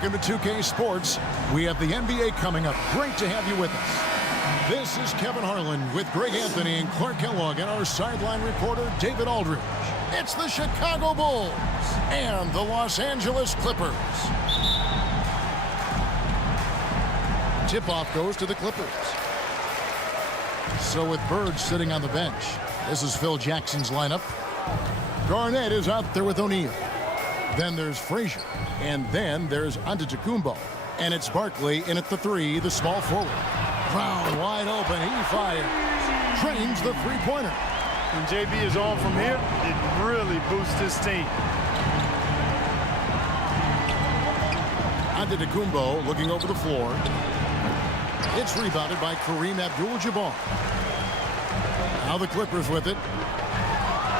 Welcome to 2K Sports. We have the NBA coming up. Great to have you with us. This is Kevin Harlan with Greg Anthony and Clark Kellogg and our sideline reporter, David Aldridge. It's the Chicago Bulls and the Los Angeles Clippers. Tip-off goes to the Clippers. So with Bird sitting on the bench, this is Phil Jackson's lineup. Garnett is out there with O'Neal. Then there's Frazier. And then there's Antetokounmpo. And it's Barkley in at the 3, the small forward. Brown wide open. He fires. Trains the three-pointer. When JB is on from here, it really boosts his team. Antetokounmpo looking over the floor. It's rebounded by Kareem Abdul-Jabbar. Now the Clippers with it.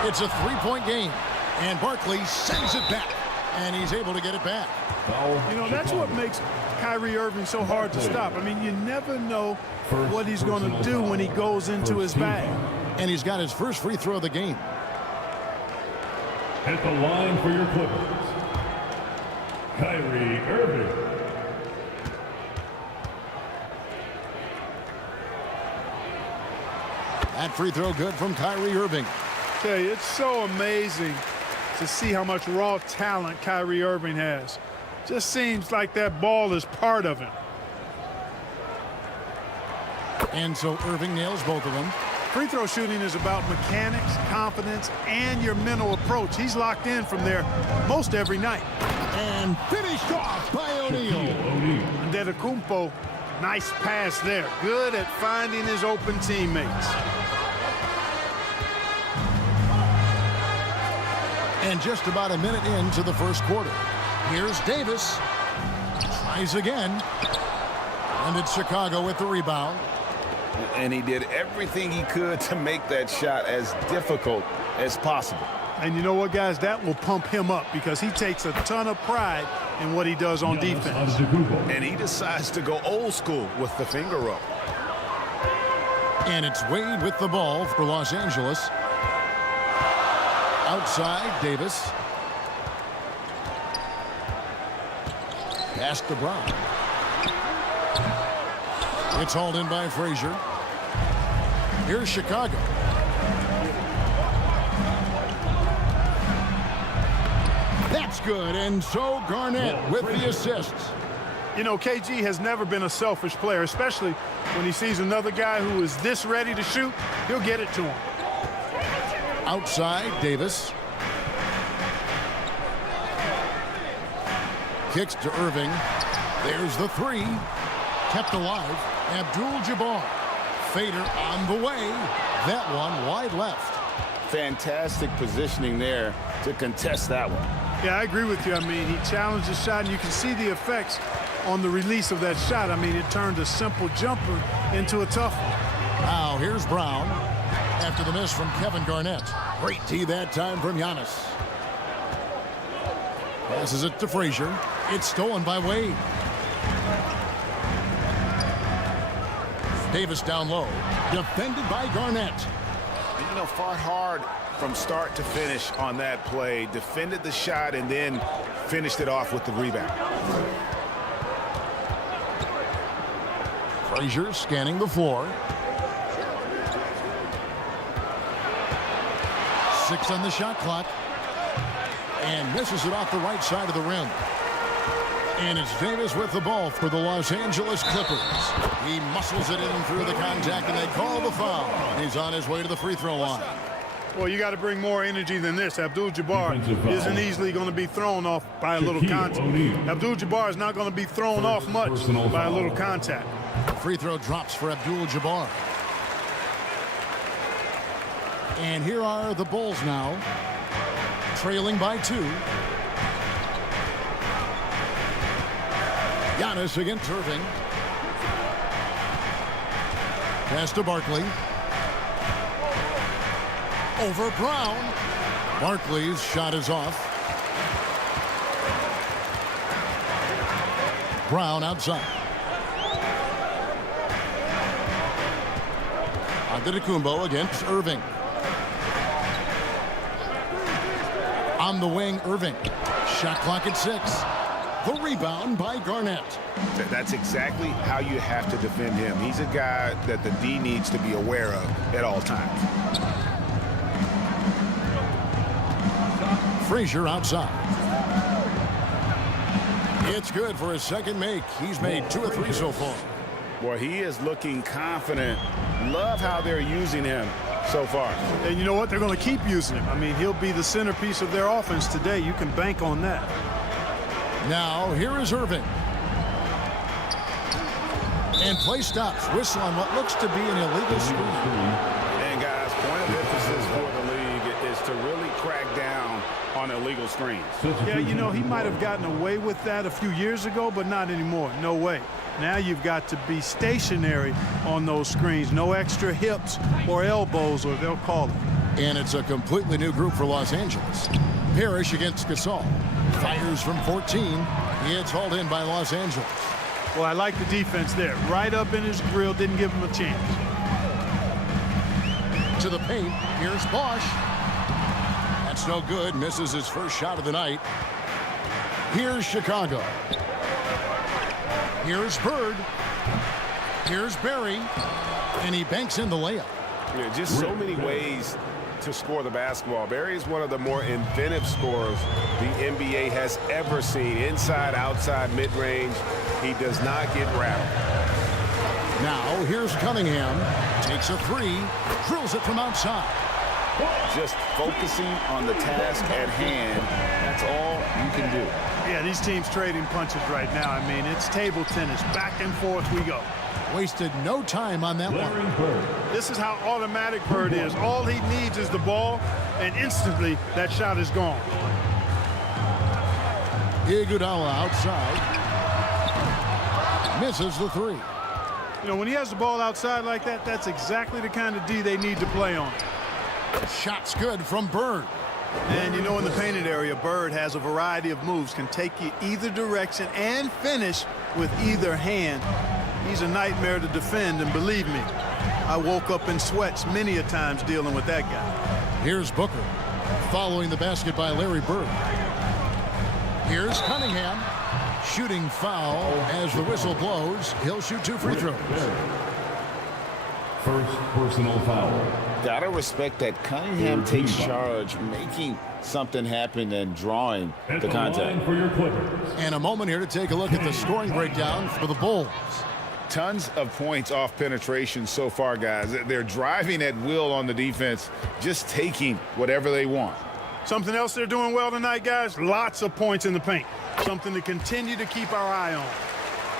It's a three-point game. And Barkley sends it back. And he's able to get it back. You know, that's what makes Kyrie Irving so hard to stop. I mean, you never know what he's going to do when he goes into his bag. And he's got his first free throw of the game. At the line for your Clippers, Kyrie Irving. That free throw good from Kyrie Irving. Okay, it's so amazing to see how much raw talent Kyrie Irving has. Just seems like that ball is part of him. And so Irving nails both of them. Free throw shooting is about mechanics, confidence, and your mental approach. He's locked in from there most every night. And finished off by O'Neal. Antetokounmpo, nice pass there. Good at finding his open teammates. And just about a minute into the first quarter. Here's Davis. Tries again. And it's Chicago with the rebound. And he did everything he could to make that shot as difficult as possible. And you know what, guys? That will pump him up because he takes a ton of pride in what he does on defense. And he decides to go old school with the finger roll. And it's Wade with the ball for Los Angeles. Outside, Davis. Pass to Brown. It's hauled in by Frazier. Here's Chicago. That's good, and so Garnett with the assists. You know, KG has never been a selfish player, especially when he sees another guy who is this ready to shoot, he'll get it to him. Outside, Davis. Kicks to Irving. There's the 3. Kept alive. Abdul-Jabbar. Fader on the way. That one wide left. Fantastic positioning there to contest that one. Yeah, I agree with you. I mean, he challenged the shot, and you can see the effects on the release of that shot. I mean, it turned a simple jumper into a tough one. Now, here's Brown. After the miss from Kevin Garnett. Great D that time from Giannis. Passes it to Frazier. It's stolen by Wade. Davis down low. Defended by Garnett. You know, fought hard from start to finish on that play. Defended the shot and then finished it off with the rebound. Frazier scanning the floor. 6 on the shot clock. And misses it off the right side of the rim. And it's Davis with the ball for the Los Angeles Clippers. He muscles it in through the contact, and they call the foul. He's on his way to the free throw line. Well, you got to bring more energy than this. Abdul-Jabbar isn't easily going to be thrown off by a little contact. Abdul-Jabbar is not going to be thrown off much by a little contact. Free throw drops for Abdul-Jabbar. And here are the Bulls now, trailing by 2. Giannis against Irving. Pass to Barkley. Over Brown. Barkley's shot is off. Brown outside. Antetokounmpo against Irving. On the wing, Irving. Shot clock at 6. The rebound by Garnett. That's exactly how you have to defend him. He's a guy that the D needs to be aware of at all times. Frazier outside. It's good for his second make. He's made 2 of 3 so far. Boy, he is looking confident. Love how they're using him so far. And you know what? They're going to keep using him. I mean, he'll be the centerpiece of their offense today. You can bank on that. Now, here is Irving. And play stops. Whistle on what looks to be an illegal screen. And guys, point of emphasis for the league is to really crack down on illegal screens. Yeah, you know, he might have gotten away with that a few years ago, but not anymore. No way. Now you've got to be stationary on those screens. No extra hips or elbows, or they'll call it. And it's a completely new group for Los Angeles. Parrish against Gasol. Fires from 14. It's hauled in by Los Angeles. Well, I like the defense there. Right up in his grill, didn't give him a chance. To the paint, here's Bosch. That's no good, misses his first shot of the night. Here's Chicago. Here's Bird. Here's Barry. And he banks in the layup. Yeah, just so many ways to score the basketball. Barry is one of the more inventive scorers the NBA has ever seen. Inside, outside, mid-range. He does not get rattled. Now, here's Cunningham. Takes a 3. Drills it from outside. Just focusing on the task at hand. That's all you can do. Yeah, these teams trading punches right now. I mean, it's table tennis. Back and forth we go. Wasted no time on that one. This is how automatic Bird is. All he needs is the ball, and instantly that shot is gone. Iguodala outside. Misses the 3. You know, when he has the ball outside like that, that's exactly the kind of D they need to play on. Shot's good from Bird. And you know, in the painted area, Bird has a variety of moves, can take you either direction and finish with either hand. He's a nightmare to defend, and believe me, I woke up in sweats many a times dealing with that guy. Here's Booker, following the basket by Larry Bird. Here's Cunningham, shooting foul as the whistle blows. He'll shoot 2 free throws. First personal foul. Gotta respect that Cunningham takes charge, making something happen and drawing the contact. For your Clippers. And a moment here to take a look at the scoring breakdown for the Bulls. Tons of points off penetration so far, guys. They're driving at will on the defense, just taking whatever they want. Something else they're doing well tonight, guys, lots of points in the paint. Something to continue to keep our eye on.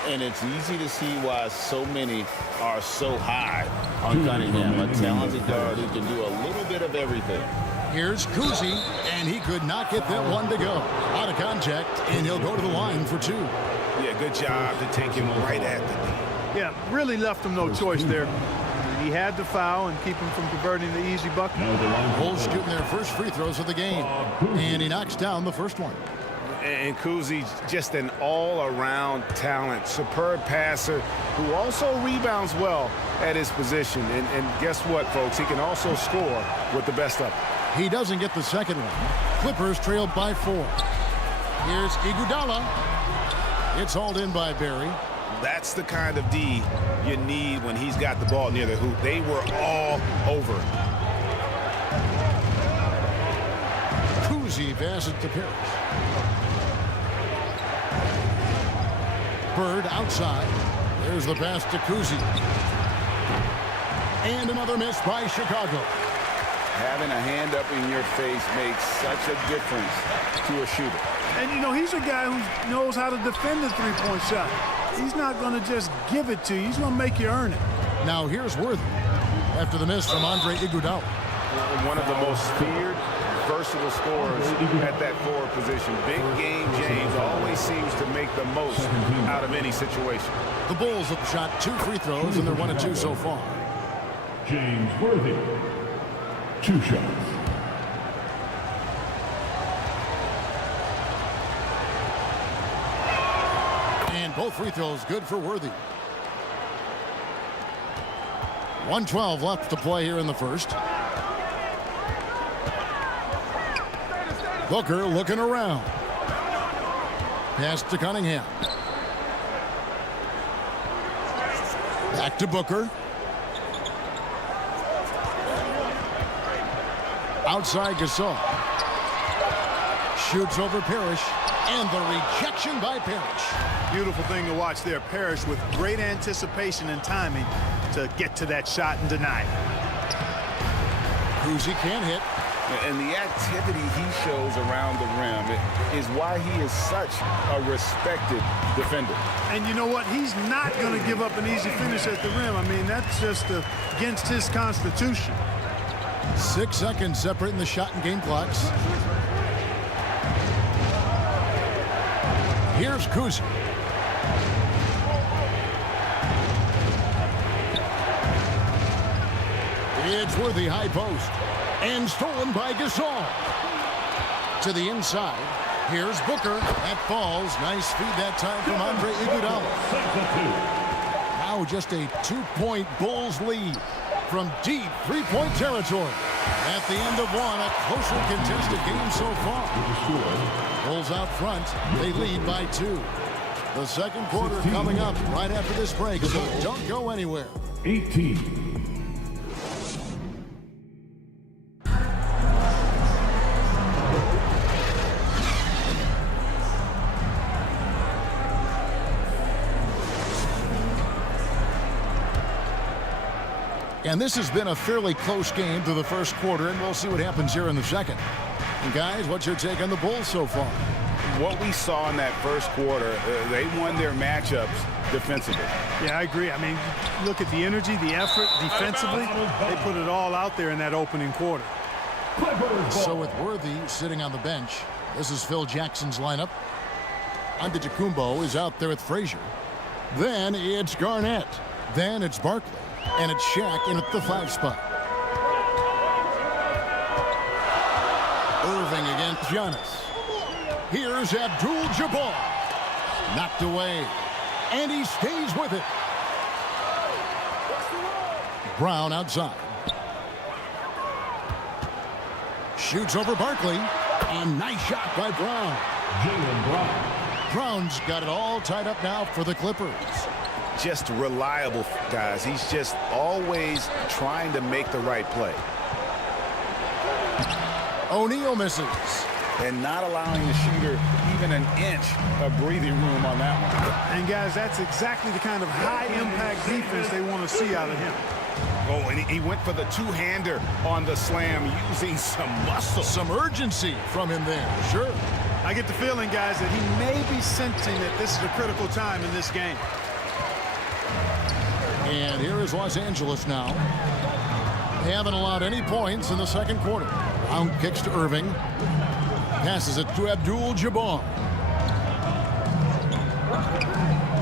And it's easy to see why so many are so high on Cunningham, a talented guard who can do a little bit of everything. Here's Kuzi, and he could not get that one to go. Out of contact, and he'll go to the line for 2. Yeah, good job to take him right at the knee. Yeah, really left him no choice there. He had to foul and keep him from converting the easy bucket. Bulls shooting their first free throws of the game, and he knocks down the first one. And Kuzi's just an all-around talent, superb passer who also rebounds well at his position. And guess what, folks? He can also score with the best of them. He doesn't get the second one. Clippers trailed by 4. Here's Iguodala. It's hauled in by Barry. That's the kind of D you need when he's got the ball near the hoop. They were all over it. Kuzi passes to Parrish. Bird outside. There's the pass to Kuzi. And another miss by Chicago. Having a hand up in your face makes such a difference to a shooter. And, you know, he's a guy who knows how to defend the three-point shot. He's not going to just give it to you. He's going to make you earn it. Now here's Worthy after the miss from Andre Iguodala. One of the most feared versatile scorers at that forward position. Big game James always seems to make the most out of any situation. The Bulls have shot 2 free throws, and they're 1 of 2 so far. James Worthy, 2 shots. And both free throws good for Worthy. 1:12 left to play here in the first. Booker looking around. Pass to Cunningham. Back to Booker. Outside Gasol. Shoots over Parrish. And the rejection by Parrish. Beautiful thing to watch there. Parrish with great anticipation and timing to get to that shot and deny it. Kuzi can't hit. And the activity he shows around the rim is why he is such a respected defender. And you know what? He's not going to give up an easy finish at the rim. I mean, that's just against his constitution. 6 seconds separating the shot and game clocks. Here's Kuzi. It's Worthy, high post. And stolen by Gasol. To the inside. Here's Booker. That falls. Nice feed that time from Andre Iguodala. Now just a 2-point Bulls lead from deep 3-point territory. At the end of one, a closely contested game so far. Bulls out front. They lead by 2. The second quarter coming up right after this break, so don't go anywhere. 18. And this has been a fairly close game through the first quarter, and we'll see what happens here in the second. And guys, what's your take on the Bulls so far? What we saw in that first quarter, they won their matchups defensively. Yeah, I agree. I mean, look at the energy, the effort defensively. They put it all out there in that opening quarter. So with Worthy sitting on the bench, this is Phil Jackson's lineup. Antetokounmpo is out there with Frazier. Then it's Garnett. Then it's Barkley. And it's Shaq in at the 5 spot. Irving against Giannis. Here's ABDUL-JABBAR. Knocked away. And he stays with it. Brown outside. Shoots over Barkley. And nice shot by Brown. Jaylen Brown. Brown's got it all tied up now for the Clippers. Just reliable, guys. He's just always trying to make the right play. O'Neal misses. And not allowing the shooter even an inch of breathing room on that one. And guys, that's exactly the kind of high-impact defense they want to see out of him. Oh, and he went for the two-hander on the slam, using some muscle. Some urgency from him there, sure. I get the feeling, guys, that he may be sensing that this is a critical time in this game. And here is Los Angeles now. They haven't allowed any points in the second quarter. Brown kicks to Irving. Passes it to ABDUL-JABBAR.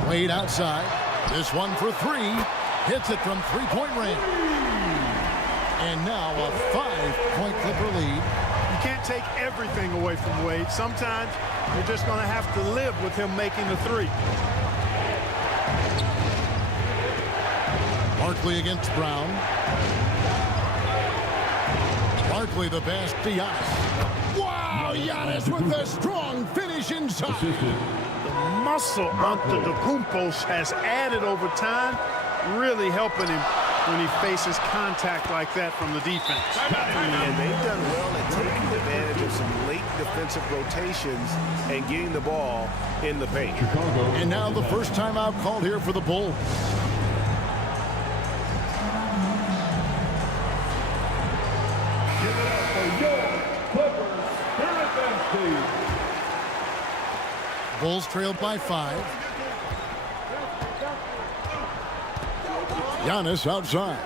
Wade outside. This one for 3. Hits it from 3-point range. And now a 5-point Clipper lead. You can't take everything away from Wade. Sometimes you're just going to have to live with him making the 3. Barkley against Brown. Barkley the best to Giannis. Wow, Giannis with a strong finish inside. The muscle Antetokounmpo has added over time, really helping him when he faces contact like that from the defense. And they've done well at taking advantage of some late defensive rotations and getting the ball in the paint. And now the first timeout called here for the Bulls. Bulls trailed by 5. Giannis outside.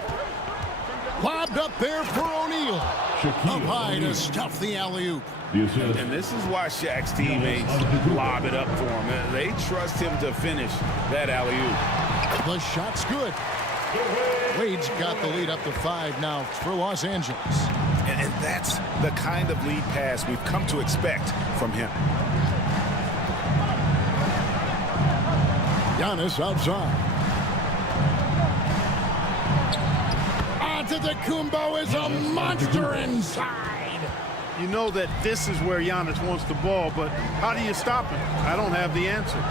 Lobbed up there for O'Neal. Shaquille Up high to O'Neal. stuff the alley-oop. The assist. And this is why Shaq's teammates lob it up for him. They trust him to finish that alley-oop. The shot's good. Wade's got the lead up to 5 now for Los Angeles. And that's the kind of lead pass we've come to expect from him. Giannis outside. Antetokounmpo is a monster inside. You know that this is where Giannis wants the ball, but how do you stop him? I don't have the answer.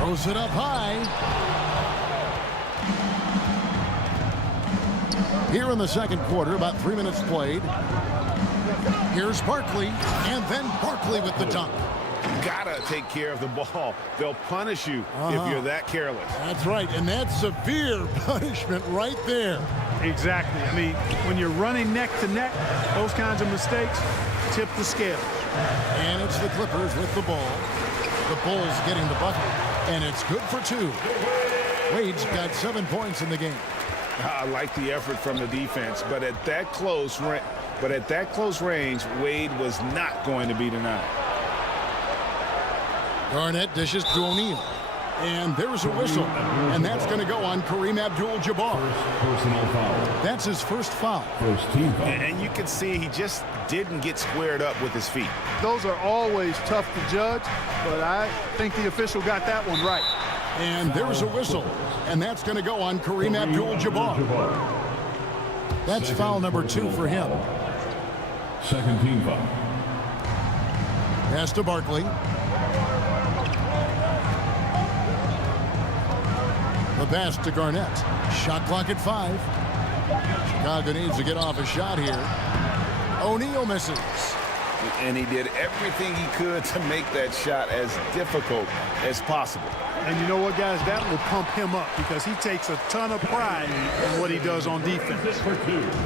Throws it up high. Here in the second quarter, about 3 minutes played. Here's Barkley, and then Barkley with the dunk. Gotta take care of the ball. They'll punish you if you're that careless. That's right, and that's severe punishment right there. Exactly. I mean, when you're running neck to neck, those kinds of mistakes tip the scale. And it's the Clippers with the ball. The Bulls getting the bucket, and it's good for 2. Wade's got 7 points in the game. I like the effort from the defense, but at that close range, Wade was not going to be denied. Garnett dishes to O'Neal. And there's a whistle. And that's going to go on Kareem Abdul-Jabbar. Personal foul. That's his first foul. First team foul. And you can see he just didn't get squared up with his feet. Those are always tough to judge, but I think the official got that one right. And there's a whistle. And that's going to go on Kareem Abdul-Jabbar. That's foul number 2 for him. Second team foul. Pass to Barkley. The pass to Garnett. Shot clock at 5. Chicago needs to get off a shot here. O'Neal misses. And he did everything he could to make that shot as difficult as possible. And you know what, guys? That will pump him up because he takes a ton of pride in what he does on defense.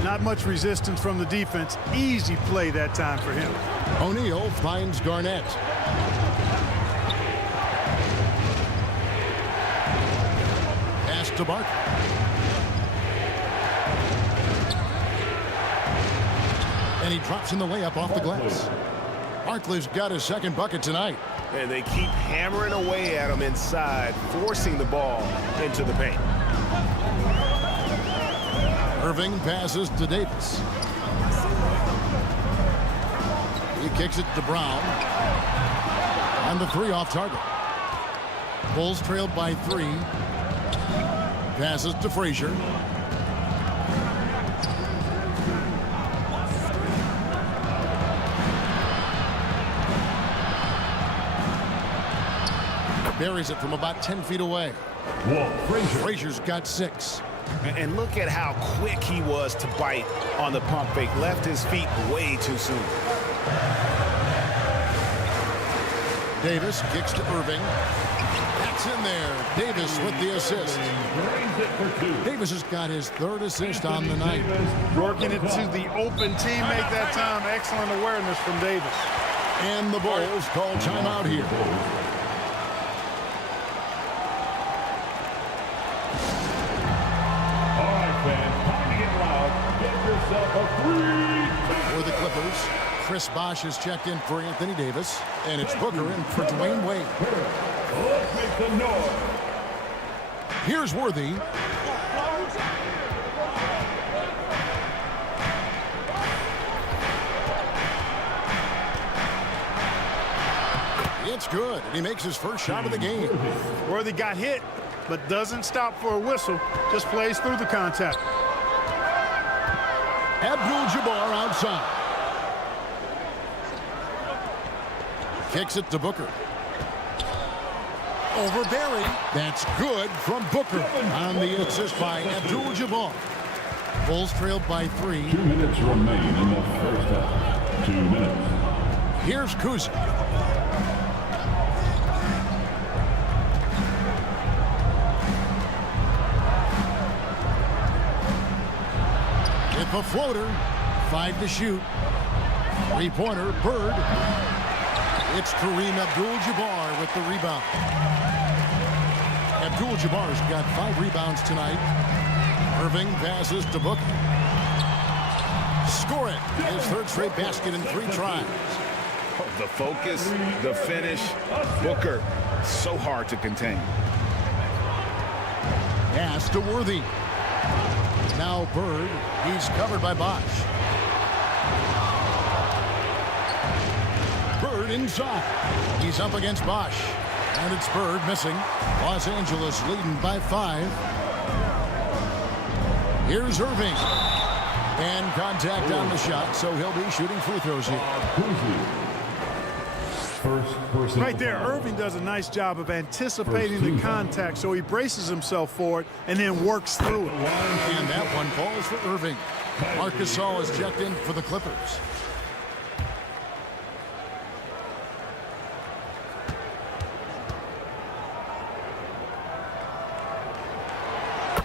Not much resistance from the defense. Easy play that time for him. O'Neal finds Garnett. Pass to Barkley. And he drops in the layup off the glass. Barkley's got his second bucket tonight. And they keep hammering away at him inside, forcing the ball into the paint. Irving passes to Davis. He kicks it to Brown. And the 3 off target. Bulls trailed by 3. Passes to Frazier. Buries it from about 10 feet away. Frazier's got 6. And look at how quick he was to bite on the pump fake. Left his feet way too soon. Davis kicks to Irving. That's in there. Davis with the assist. Davis has got his 3rd assist on the night. Working it to the open teammate that time. Excellent awareness from Davis. And the Bulls call timeout here. For the Clippers, Chris Bosh has checked in for Anthony Davis, and it's Booker in for Dwayne Wade. Let's make some noise. Here's Worthy. It's good, and he makes his first shot of the game. Worthy got hit, but doesn't stop for a whistle. Just plays through the contact. Abdul-Jabbar outside. Kicks it to Booker. Over Barry. That's good from Booker on the assist by Abdul-Jabbar. Bulls trailed by 3. 2 minutes remain in the first half. 2 minutes. Here's Kuzic. With a floater, 5 to shoot. 3-pointer, Bird. It's Kareem Abdul-Jabbar with the rebound. Abdul-Jabbar's got 5 rebounds tonight. Irving passes to Booker. Score it. His third straight basket in 3 tries. The focus, the finish. Booker, so hard to contain. Pass to Worthy. Now Bird. He's covered by Bosch. Bird inside. He's up against Bosch. And it's Bird missing. Los Angeles leading by 5. Here's Irving. And contact on the shot, so he'll be shooting free throws here. Right there, Irving does a nice job of anticipating the contact, so he braces himself for it and then works through it. And that one falls for Irving. Marcus Gasol is checked in for the Clippers.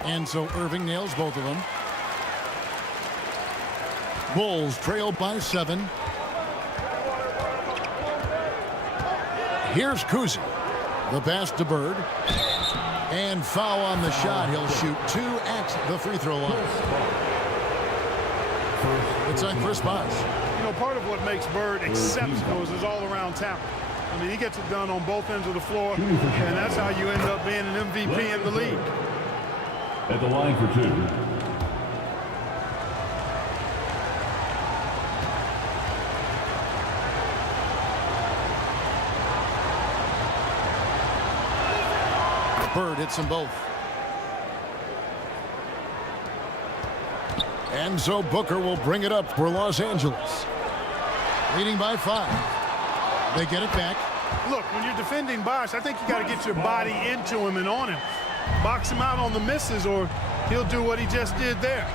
And so Irving nails both of them. Bulls trail by 7. Here's Kuzi. The pass to Bird. And foul on the shot. He'll shoot 2 at the free throw line. It's on Chris Bosh. You know, part of what makes Bird exceptional is his all-around talent. I mean, he gets it done on both ends of the floor, and that's how you end up being an MVP in the league. At the line for 2. Bird hits them both. And so Booker will bring it up for Los Angeles. Leading by 5. They get it back. Look, when you're defending Bosch, I think you got to get your body into him and on him. Box him out on the misses, or he'll do what he just did there.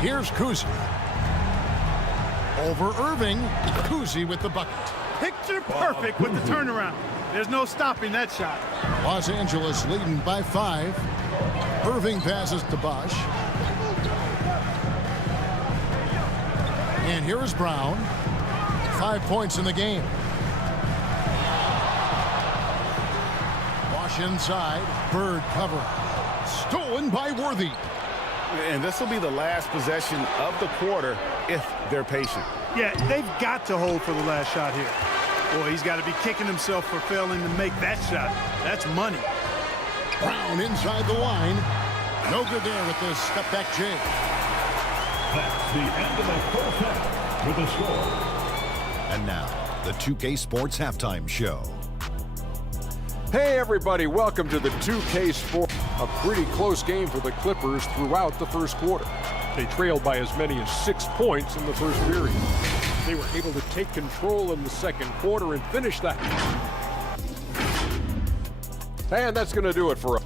Here's Kuzi. Over Irving. Kuzi with the bucket. Picture perfect with the turnaround. There's no stopping that shot. Los Angeles leading by 5. Irving passes to Bosch. And here is Brown. 5 points in the game. Bosch inside. Bird cover. Stolen by Worthy. And this will be the last possession of the quarter if they're patient. Yeah, they've got to hold for the last shot here. Boy, he's got to be kicking himself for failing to make that shot. That's money. Brown inside the line. No good there with this step back J. That's the end of the first half with the score. And now, the 2K Sports Halftime Show. Hey everybody, welcome to the 2K Sport. A pretty close game for the Clippers throughout the first quarter. They trailed by as many as 6 points in the first period. They were able to take control in the second quarter and finish that. And that's going to do it for us.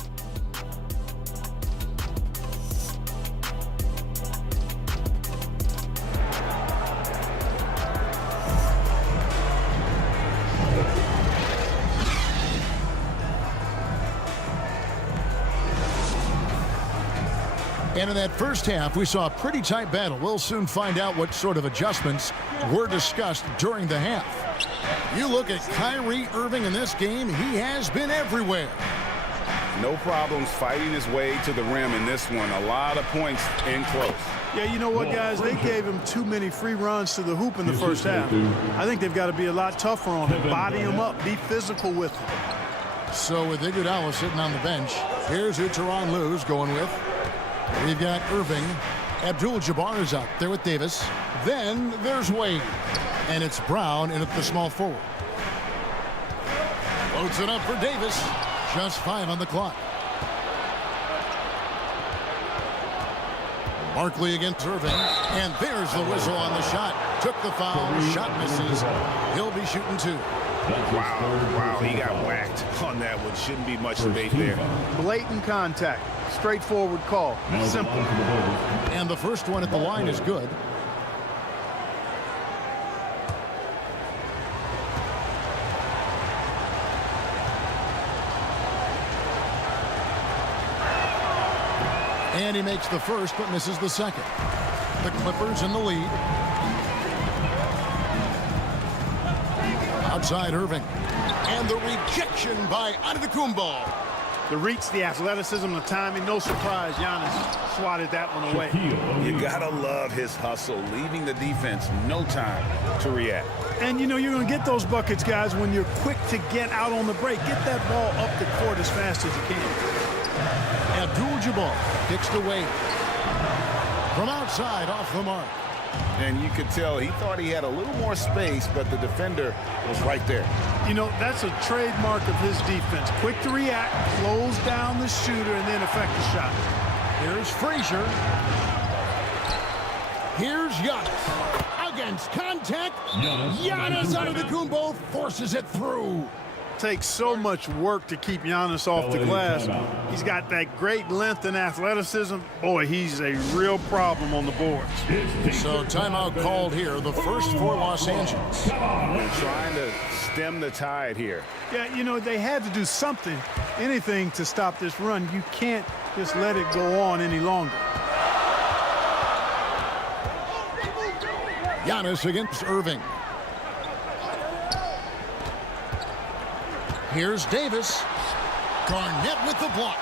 And in that first half, we saw a pretty tight battle. We'll soon find out what sort of adjustments were discussed during the half. You look at Kyrie Irving in this game, he has been everywhere. No problems fighting his way to the rim in this one. A lot of points in close. Yeah, you know what, guys? They gave him too many free runs to the hoop in the first half. I think they've got to be a lot tougher on him. Body him up. Be physical with him. So with Iguodala sitting on the bench, here's who Tyronn Lue's going with. We've got Irving. ABDUL-JABBAR is out there with Davis. Then there's Wade. And it's Brown in at the small forward. Loads it up for Davis. Just 5 on the clock. Barkley against Irving. And there's the whistle on the shot. Took the foul. Shot misses. He'll be shooting 2. Wow, he got whacked on that one. Shouldn't be much debate there. Blatant contact. Straightforward call. Simple. And the first one at the line is good. And he makes the first but misses the second. The Clippers in the lead. Outside Irving. And the rejection by Antetokounmpo. The reach, the athleticism, the timing, no surprise. Giannis swatted that one away. You gotta love his hustle, leaving the defense no time to react. And you know you're going to get those buckets, guys, when you're quick to get out on the break. Get that ball up the court as fast as you can. ABDUL-JABBAR kicks to Wade. From outside, off the mark. And you could tell he thought he had a little more space, but the defender was right there. You know, that's a trademark of his defense. Quick to react, close down the shooter, and then affect the shot. Here's Frazier. Here's Giannis. Against contact. Giannis Antetokounmpo forces it through. Takes so much work to keep Giannis off the glass. He's got that great length and athleticism. Boy, he's a real problem on the boards. So timeout called here, the first for Los Angeles. They're trying to stem the tide here. Yeah, you know, they had to do something, anything to stop this run. You can't just let it go on any longer. Giannis against Irving. Here's Davis. Garnett with the block.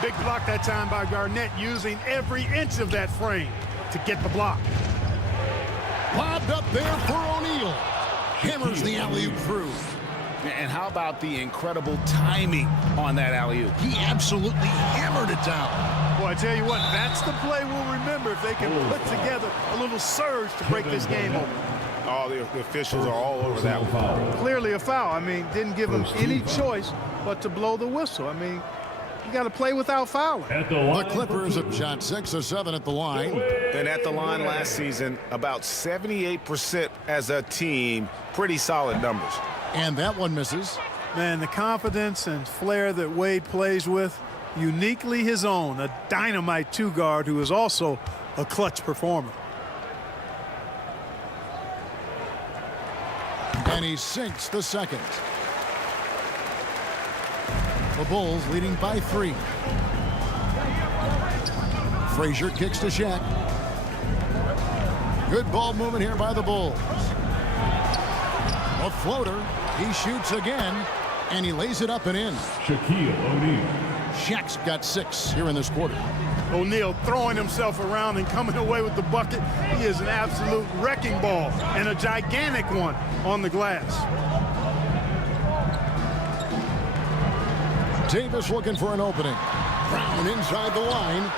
Big block that time by Garnett, using every inch of that frame to get the block. Lobbed up there for O'Neal. Hammers the alley-oop through. And how about the incredible timing on that alley-oop? He absolutely hammered it down. Boy, I tell you what, that's the play we'll remember if they can put together a little surge to break this game open. Oh, the officials are all over that one. Clearly a foul. I mean, didn't give him any choice but to blow the whistle. I mean, you got to play without fouling. The Clippers have shot 6 of 7 at the line. And at the line last season, about 78% as a team. Pretty solid numbers. And that one misses. Man, the confidence and flair that Wade plays with, uniquely his own. A dynamite two-guard who is also a clutch performer. And he sinks the second. The Bulls leading by 3. Frazier kicks to Shaq. Good ball movement here by the Bulls. A floater. He shoots again, and he lays it up and in. Shaquille O'Neal. Shaq's got 6 here in this quarter. O'Neal throwing himself around and coming away with the bucket. He is an absolute wrecking ball, and a gigantic one on the glass. Davis looking for an opening. Brown inside the line.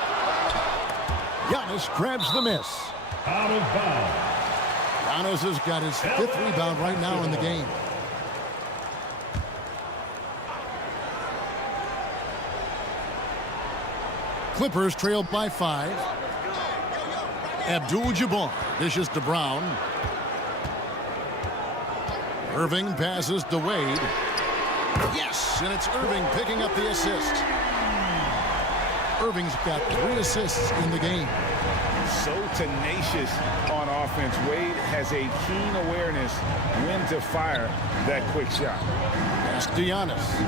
Giannis grabs the miss. Out of bounds. Giannis has got his 5th rebound right now in the game. Clippers trailed by 5. ABDUL-JABBAR dishes to Brown. Irving passes to Wade. Yes, and it's Irving picking up the assist. Irving's got 3 assists in the game. So tenacious on offense. Wade has a keen awareness when to fire that quick shot. Pass to Giannis.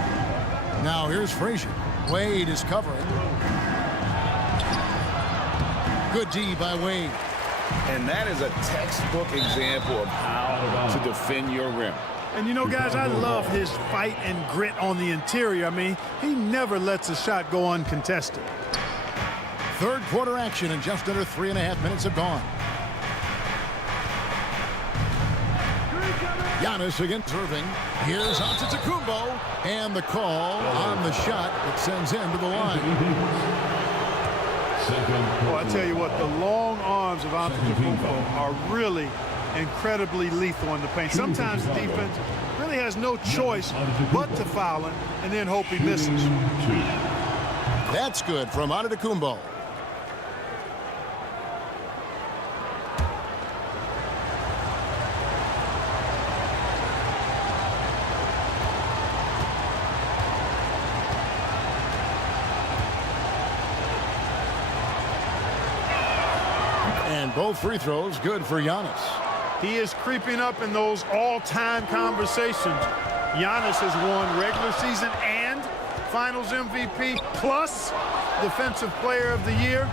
Now here's Frazier. Wade is covering. Good D by Wade. And that is a textbook example of how to defend your rim. And you know, guys, I love his fight and grit on the interior. I mean, he never lets a shot go uncontested. Third quarter action, and just under 3.5 minutes have gone. Giannis against Irving. Here's Antetokounmpo, and the call on the shot that sends him to the line. Well, I tell you what, the long arms of Antetokounmpo are really incredibly lethal in the paint. Sometimes the defense really has no choice but to foul him and then hope he misses. That's good from Antetokounmpo. And both free throws good for Giannis. He is creeping up in those all-time conversations. Giannis has won regular season and Finals MVP plus Defensive Player of the Year.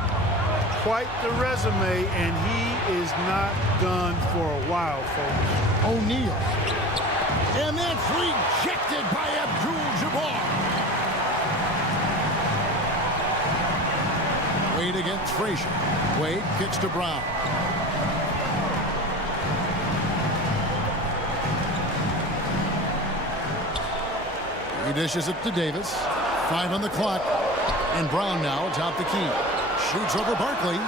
Quite the resume, and he is not done for a while, folks. O'Neal. And that's rejected by ABDUL-JABBAR. Wade against Frazier. Wade kicks to Brown. He dishes it to Davis. 5 on the clock. And Brown now atop the key. Shoots over Barkley.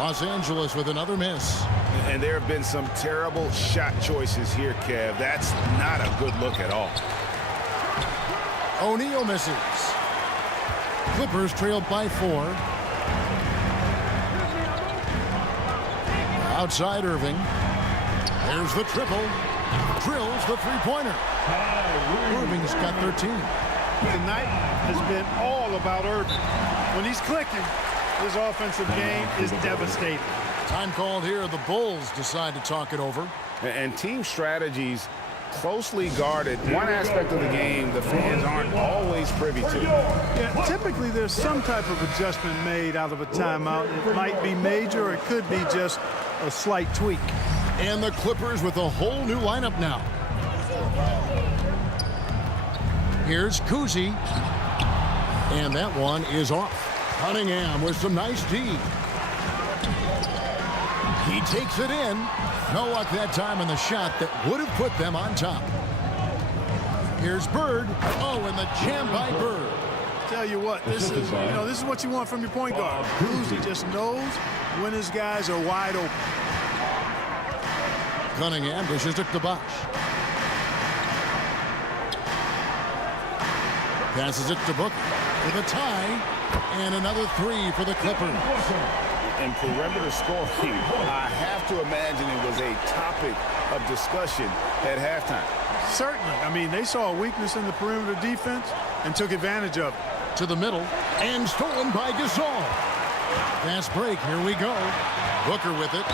Los Angeles with another miss. And there have been some terrible shot choices here, Kev. That's not a good look at all. O'Neal misses. Clippers trailed by 4. Outside Irving. There's the triple. Drills the three-pointer. Irving's got 13. Tonight has been all about Irving. When he's clicking, his offensive game is devastating. Time called here. The Bulls decide to talk it over. And team strategies closely guarded. One aspect of the game the fans aren't always privy to. Yeah, typically there's some type of adjustment made out of a timeout. It might be major or it could be just a slight tweak. And the Clippers with a whole new lineup now. Here's Kuzi. And that one is off. Cunningham with some nice D. He takes it in. No luck that time on the shot that would have put them on top. Here's Bird. Oh, and the jam by Bird. Tell you what, this is what you want from your point guard. Kuzi just knows when his guys are wide open. Cunningham dishes it to Bosch. Passes it to Booker with a tie. And another 3 for the Clippers. And perimeter scoring, I have to imagine it was a topic of discussion at halftime. Certainly. I mean, they saw a weakness in the perimeter defense and took advantage of it. To the middle and stolen by Gasol. Fast break. Here we go. Booker with it.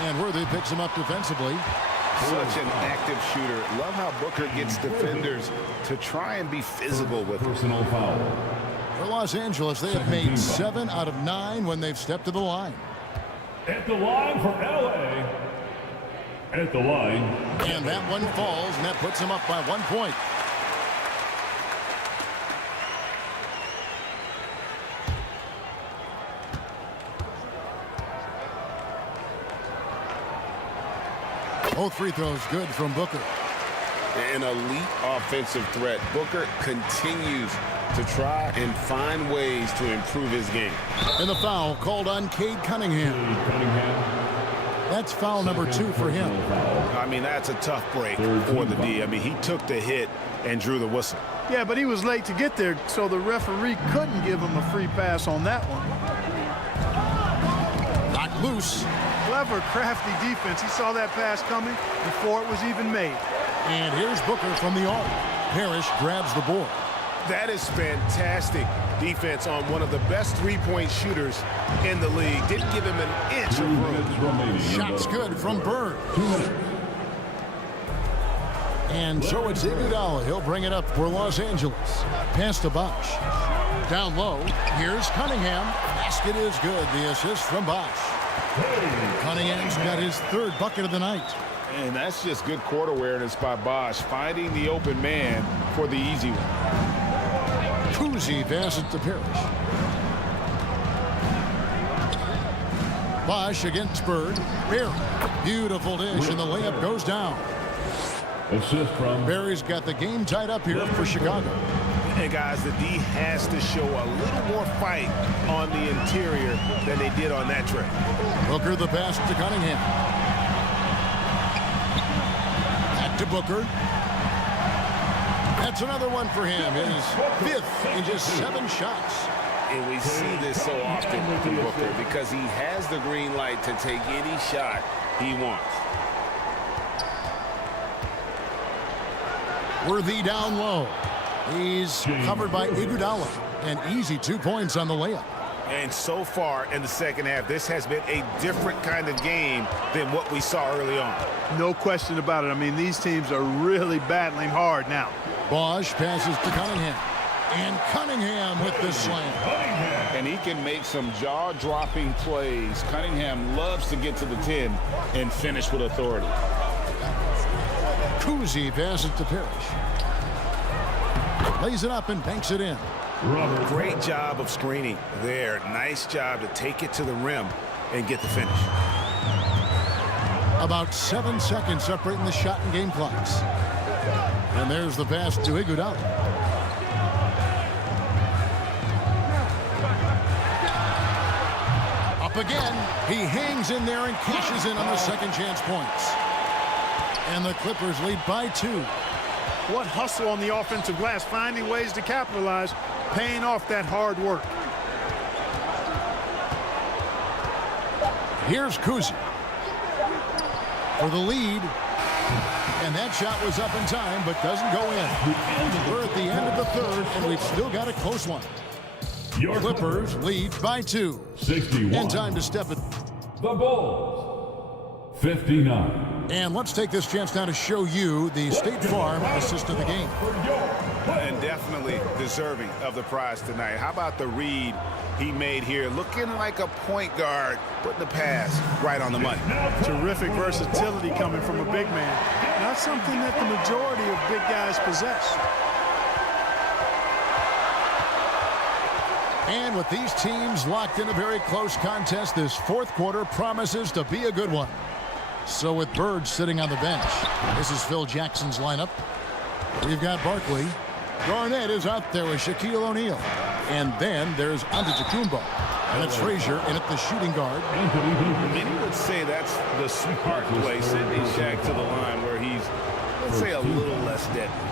And Worthy picks him up defensively. Such an active shooter. Love how Booker gets defenders to try and be physical with him. Personal foul. For Los Angeles, they have made 7 out of 9 when they've stepped to the line. At the line for LA. At the line. And that one falls, and that puts them up by 1 point. Both free throws good from Booker. An elite offensive threat. Booker continues to try and find ways to improve his game. And the foul called on Cade Cunningham. That's foul number 2 for him. I mean, that's a tough break for the D. I mean, he took the hit and drew the whistle. Yeah, but he was late to get there, so the referee couldn't give him a free pass on that one. Knocked loose. Clever, crafty defense. He saw that pass coming before it was even made. And here's Booker from the arc. Parrish grabs the board. That is fantastic defense on one of the best three-point shooters in the league. Didn't give him an inch of room. Shots good from Bird. And so it's Iguodala. He'll bring it up for Los Angeles. Pass to Bosch. Down low. Here's Cunningham. Basket is good. The assist from Bosch. Cunningham's got his 3rd bucket of the night. And that's just good court awareness by Bosch, finding the open man for the easy one. Kuzi passes to Parrish. Bosch against Bird. Barry. Beautiful dish, and the layup goes down. Assist from Barry's got the game tied up here for Chicago. And guys, the D has to show a little more fight on the interior than they did on that trip. Booker the pass to Cunningham. Back to Booker. That's another one for him. His 5th in just 7 shots. And we see this so often from Booker because he has the green light to take any shot he wants. Worthy down low. He's covered by Iguodala. An easy 2 points on the layup. And so far in the second half, this has been a different kind of game than what we saw early on. No question about it. I mean, these teams are really battling hard now. Bosch passes to Cunningham. And Cunningham with the slam. And he can make some jaw-dropping plays. Cunningham loves to get to the 10 and finish with authority. Kuzi passes to Parrish. Lays it up and banks it in. Robert. Great job of screening there. Nice job to take it to the rim and get the finish. About 7 seconds separating the shot and game clocks. And there's the pass to Iguodala. Up again. He hangs in there and cashes in on the second chance points. And the Clippers lead by 2. What hustle on the offensive glass, finding ways to capitalize, paying off that hard work. Here's Kuzi for the lead. And that shot was up in time, but doesn't go in. We're at the end of the third, and we've still got a close one. Your Clippers lead by 2. 61. And time to step it. The Bulls, 59. And let's take this chance now to show you the State Farm assist of the game. And definitely deserving of the prize tonight. How about the read he made here? Looking like a point guard, putting the pass right on the money. Terrific versatility coming from a big man. Not something that the majority of big guys possess. And with these teams locked in a very close contest, this fourth quarter promises to be a good one. So with Bird sitting on the bench, this is Phil Jackson's lineup. We've got Barkley. Garnett is out there with Shaquille O'Neal. And then there's Antetokounmpo. And it's Frazier in at the shooting guard. Many would say that's the smart play, sending Shaq to the line where he's, let's say, a little less deadly.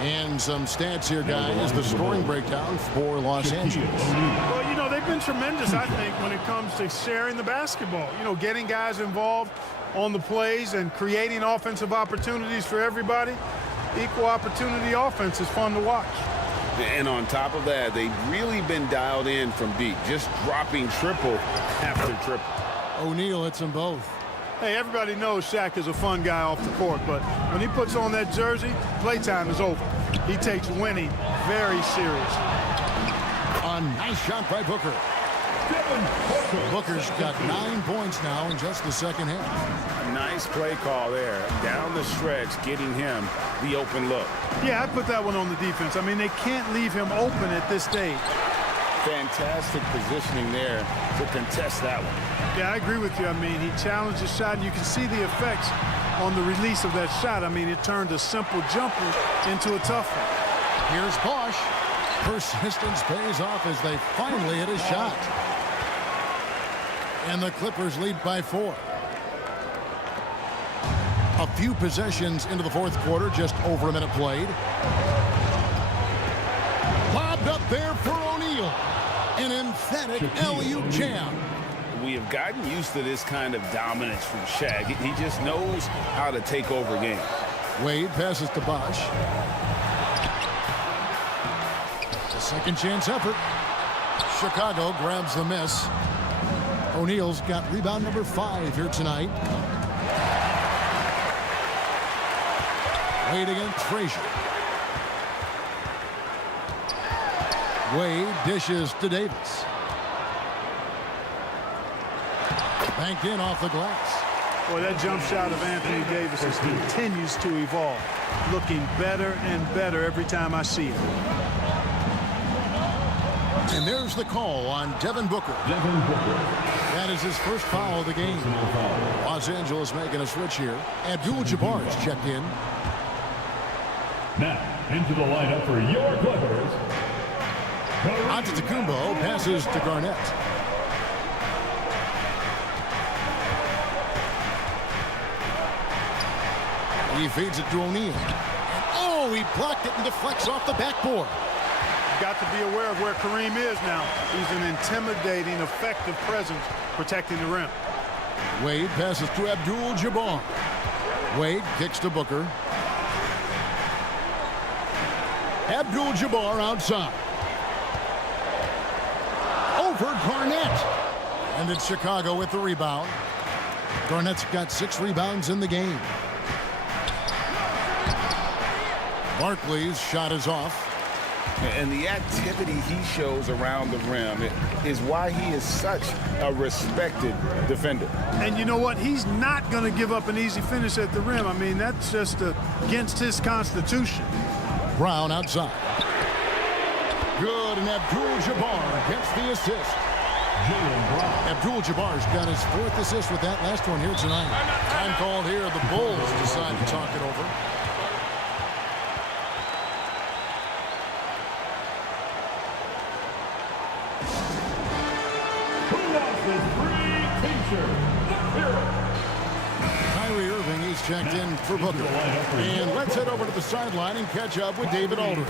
And some stats here, guys. The scoring breakdown for Los Angeles. Well, you know, they've been tremendous, I think, when it comes to sharing the basketball. You know, getting guys involved on the plays and creating offensive opportunities for everybody. Equal opportunity offense is fun to watch. And on top of that, they've really been dialed in from deep, just dropping triple after triple. O'Neal hits them both. Hey, everybody knows Shaq is a fun guy off the court, but when he puts on that jersey, playtime is over. He takes winning very serious. A nice shot by Booker. Booker's got 9 points now in just the second half. Nice play call there. Down the stretch, getting him the open look. Yeah, I put that one on the defense. I mean, they can't leave him open at this stage. Fantastic positioning there to contest that one. Yeah, I agree with you. I mean, he challenged the shot, and you can see the effects on the release of that shot. I mean, it turned a simple jumper into a tough one. Here's Bosch. Persistence pays off as they finally hit a shot. And the Clippers lead by 4. A few possessions into the fourth quarter, just over a minute played. Lobbed up there for O'Neal. An emphatic alley-oop jam. We have gotten used to this kind of dominance from Shaq. He just knows how to take over games. Wade passes to Bosch. A second chance effort. Chicago grabs the miss. O'Neal's got rebound number 5 here tonight. Wade against Frazier. Wade dishes to Davis. Banked in off the glass. Boy, that jump shot of Anthony Davis continues to evolve. Looking better and better every time I see it. And there's the call on Devin Booker. That is his first foul of the game. Los Angeles making a switch here. ABDUL-JABBAR is checked in. Now, into the lineup for your Clippers. Antetokounmpo passes to Garnett. He feeds it to O'Neal. Oh, he blocked it and deflects off the backboard. Got to be aware of where Kareem is now. He's an intimidating, effective presence protecting the rim. Wade passes to ABDUL-JABBAR. Wade kicks to Booker. ABDUL-JABBAR outside. Over Garnett. And it's Chicago with the rebound. Garnett's got 6 rebounds in the game. Barkley's shot is off. And the activity he shows around the rim is why he is such a respected defender. And you know what? He's not going to give up an easy finish at the rim. I mean, that's just against his constitution. Brown outside. Good, and ABDUL-JABBAR gets the assist. ABDUL-JABBAR's got his 4th assist with that last one here tonight. Time called here. The Bulls decide to talk it over. Kyrie Irving, he's checked in for Booker. And let's head over to the sideline and catch up with David Aldridge.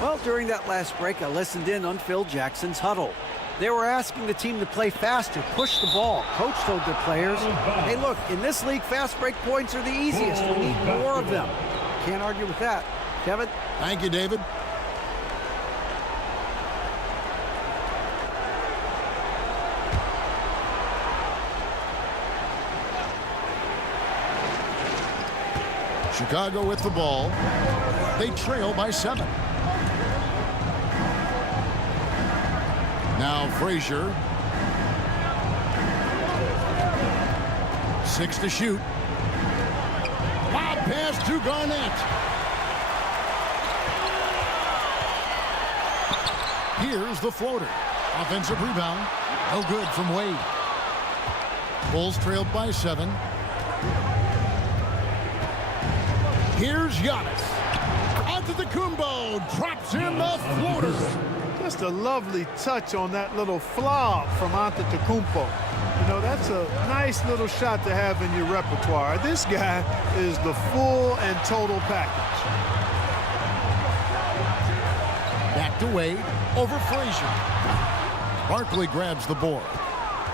Well, during that last break, I listened in on Phil Jackson's huddle. They were asking the team to play faster, push the ball. Coach told their players, hey, look, in this league, fast break points are the easiest. We need more of them. Can't argue with that. Kevin? Thank you, David. Chicago with the ball. They trail by 7. Now Frazier. 6 to shoot. Lob pass to Garnett. Here's the floater. Offensive rebound. No good from Wade. Bulls trailed by 7. Here's Giannis. Antetokounmpo drops in the floater. Just a lovely touch on that little flop from Antetokounmpo. You know, that's a nice little shot to have in your repertoire. This guy is the full and total package. Back to Wade, over Frazier. Barkley grabs the board.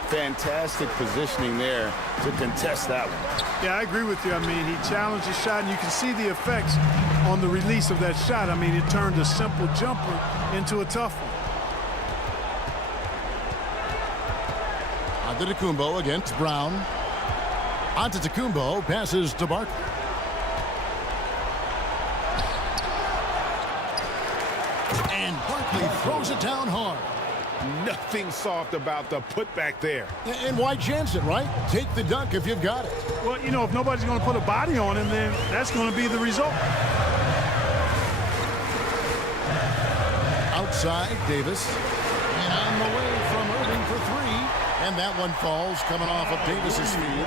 Fantastic positioning there to contest that one. Yeah, I agree with you. I mean, he challenged the shot, and you can see the effects on the release of that shot. I mean, it turned a simple jumper into a tough one. Antetokounmpo against Brown. Antetokounmpo passes to Barkley. And Barkley throws it down hard. Nothing soft about the putback there. And why chance it, right? Take the dunk if you've got it. Well, you know, if nobody's going to put a body on him, then that's going to be the result. Outside, Davis. And on the way from Irving for 3. And that one falls, coming off of Davis's feed.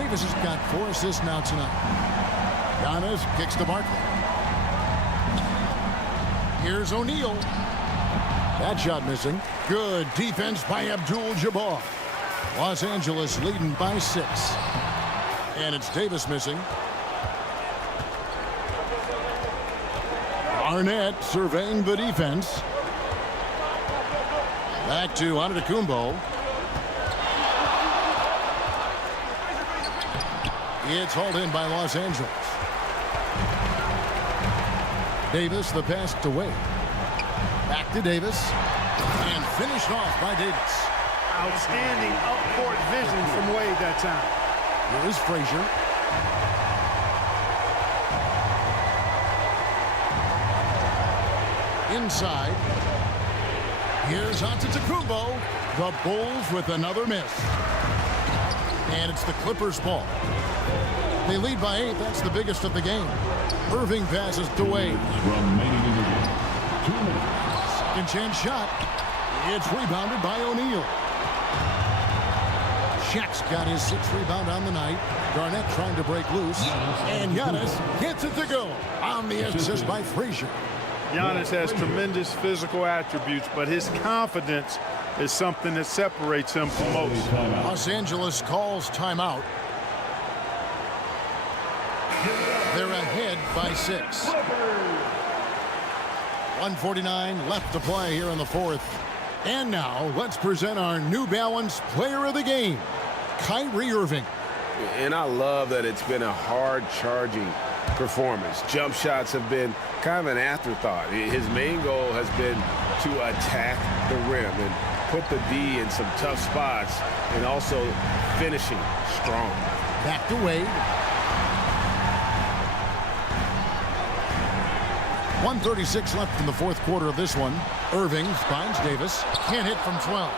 Davis has got 4 assists now tonight. Giannis kicks to Barkley. Here's O'Neal. That shot missing. Good defense by ABDUL-JABBAR. Los Angeles leading by 6. And it's Davis missing. Arnett surveying the defense. Back to Antetokounmpo. It's hauled in by Los Angeles. Davis, the pass to Wade. Back to Davis. And finished off by Davis. Outstanding up-court vision from Wade that time. Here is Frazier. Inside. Here's Antetokounmpo. The Bulls with another miss. And it's the Clippers' ball. They lead by 8. That's the biggest of the game. Irving passes to Wade. Remaining in the game. 2 minutes. Second chance shot. It's rebounded by O'Neal. Shaq's got his 6th rebound on the night. Garnett trying to break loose. And Giannis gets it to go on the assist by Frazier. Giannis has tremendous physical attributes, but his confidence is something that separates him from most. Los Angeles calls timeout. They're ahead by 6. 1:49 left to play here in the 4th. And now let's present our New Balance player of the game, Kyrie Irving. And I love that it's been a hard-charging performance. Jump shots have been kind of an afterthought. His main goal has been to attack the rim and put the D in some tough spots, and also finishing strong. Back to Wade. 1:36 left in the 4th quarter of this one. Irving finds Davis. Can't hit from 12.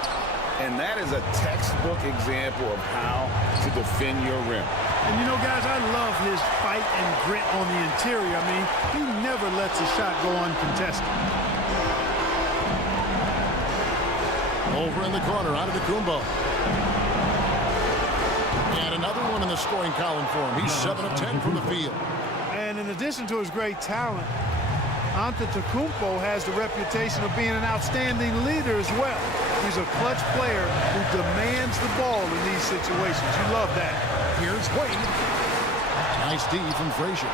And that is a textbook example of how to defend your rim. And you know, guys, I love his fight fight and grit on the interior. I mean, he never lets a shot go uncontested. Over in the corner, Antetokounmpo. And another one in the scoring column for him. He's 7 of 10 from the field. And in addition to his great talent, Antetokounmpo has the reputation of being an outstanding leader as well. He's a clutch player who demands the ball in these situations. You love that. Here's Wade. Nice D from Frazier.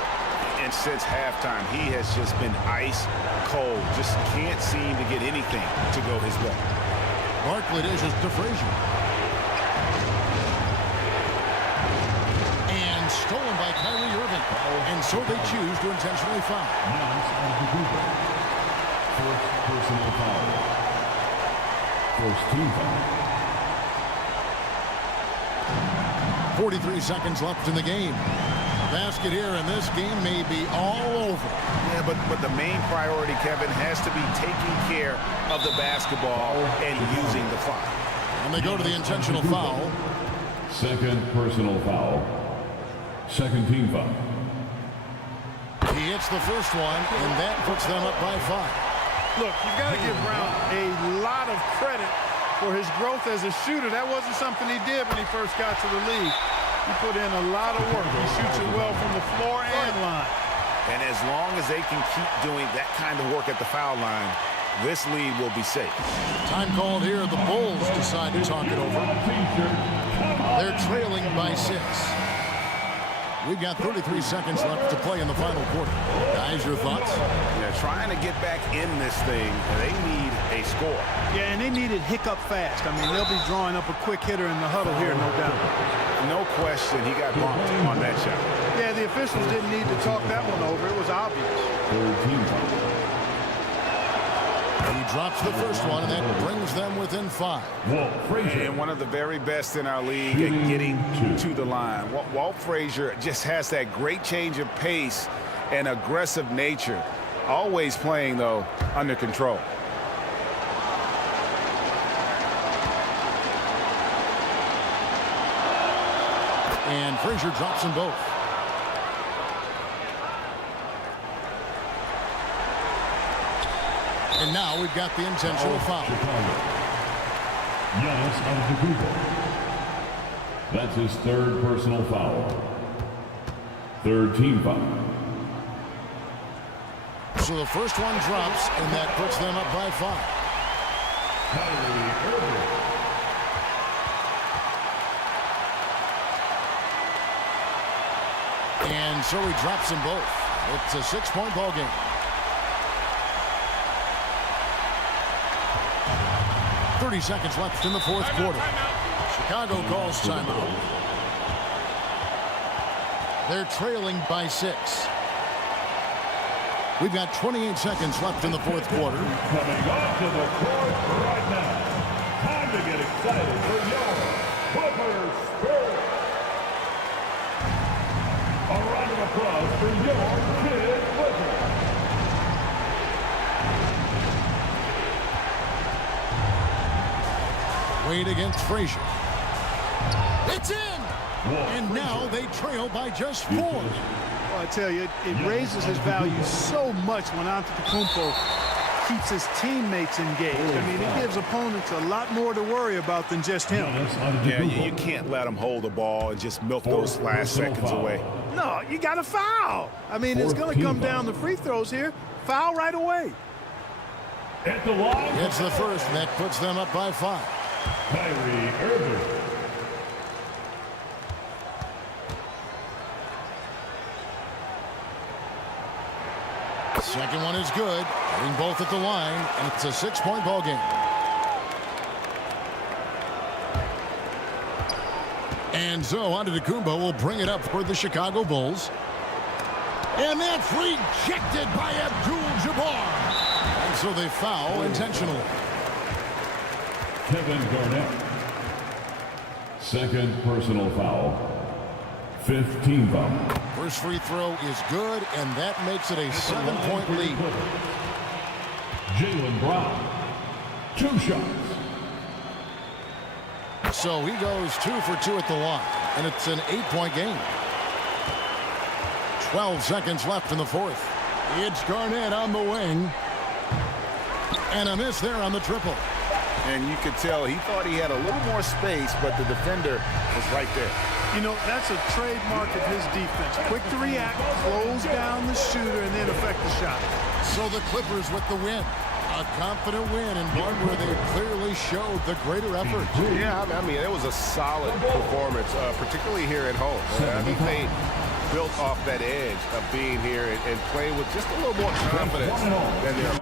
And since halftime, he has just been ice cold. Just can't seem to get anything to go his way. Barkley dishes to Frazier. And stolen by Kyrie Irving. And so they choose to intentionally foul. First personal foul. First team foul. 43 seconds left in the game. Basket here, and this game may be all over. Yeah, but the main priority, Kevin, has to be taking care of the basketball and using the clock. And they go to the intentional foul. Second personal foul. Second team foul. He hits the first one, and that puts them up by 5. Look, you've got to give Brown a lot of credit for his growth as a shooter. That wasn't something he did when he first got to the league. He put in a lot of work. He shoots it well from the floor and line. And as long as they can keep doing that kind of work at the foul line, this lead will be safe. Time called here. The Bulls decide to talk it over. They're trailing by 6. We've got 33 seconds left to play in the final quarter. Guys, your thoughts? They're trying to get back in this thing. They need a score. Yeah, and they need it hiccup fast. I mean, they'll be drawing up a quick hitter in the huddle here, no doubt. No question, he got bumped on that shot. Yeah, the officials didn't need to talk that one over. It was obvious. Third team foul. He drops the first one, and that brings them within 5. Walt Frazier. And one of the very best in our league at getting to the line. Walt Frazier just has that great change of pace and aggressive nature. Always playing, though, under control. And Frazier drops them both. And now we've got the intentional foul. Giannis Antetokounmpo. That's his third personal foul. Third team foul. So the first one drops, and that puts them up by 5. Kyrie Irving. And so he drops them both. It's a 6-point ball game. .30 seconds left in the fourth quarter. Chicago calls timeout. They're trailing by 6. We've got 28 seconds left in the fourth quarter. Coming onto the court right now. Time to get excited for your Clippers Spirit. A round of applause for your Kid Clippers. Wade against Frazier. It's in! And now they trail by just 4. Well, I tell you, it raises his value so much when Antetokounmpo keeps his teammates engaged. I mean, it gives opponents a lot more to worry about than just him. Yeah, you can't let him hold the ball and just milk those last seconds away. No, you got to foul. I mean, it's going to come down to free throws here. Foul right away. At the line. It's the first, and that puts them up by 5. Kyrie Irving. Second one is good. Hitting both at the line, and it's a 6-point ball game. And so Antetokounmpo will bring it up for the Chicago Bulls. And that's rejected by ABDUL-JABBAR. And so they foul intentionally. Kevin Garnett. Second personal foul. 15 foul. First free throw is good, and that makes it a 7-point lead. Jaylen Brown. 2 shots. So he goes 2 for 2 at the line, and it's an 8-point game. 12 seconds left in the fourth. It's Garnett on the wing. And a miss there on the triple. And you could tell he thought he had a little more space, but the defender was right there. You know, that's a trademark of his defense. Quick to react, close down the shooter, and then affect the shot. So the Clippers with the win. A confident win and one where they clearly showed the greater effort. Yeah, I mean, it was a solid performance, particularly here at home. I think they built off that edge of being here and playing with just a little more confidence than their.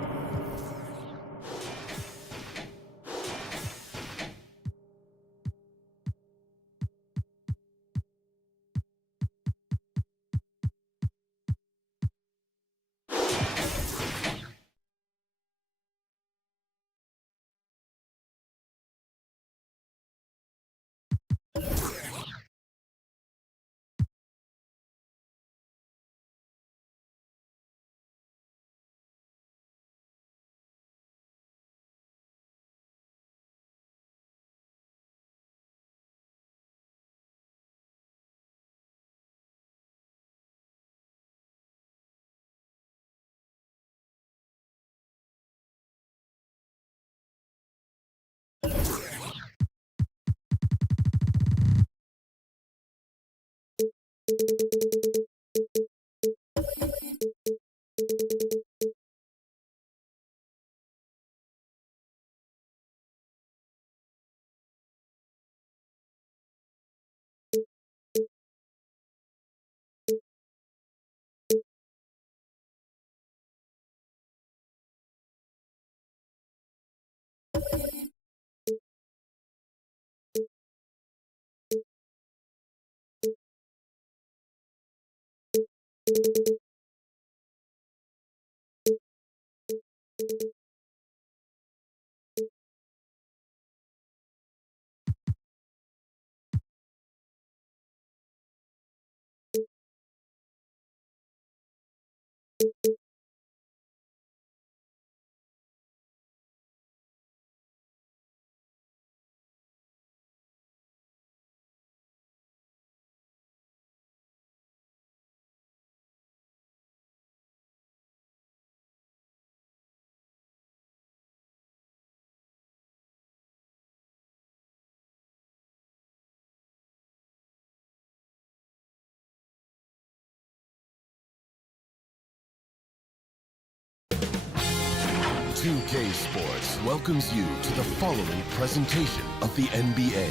.2K Sports welcomes you to the following presentation of the NBA.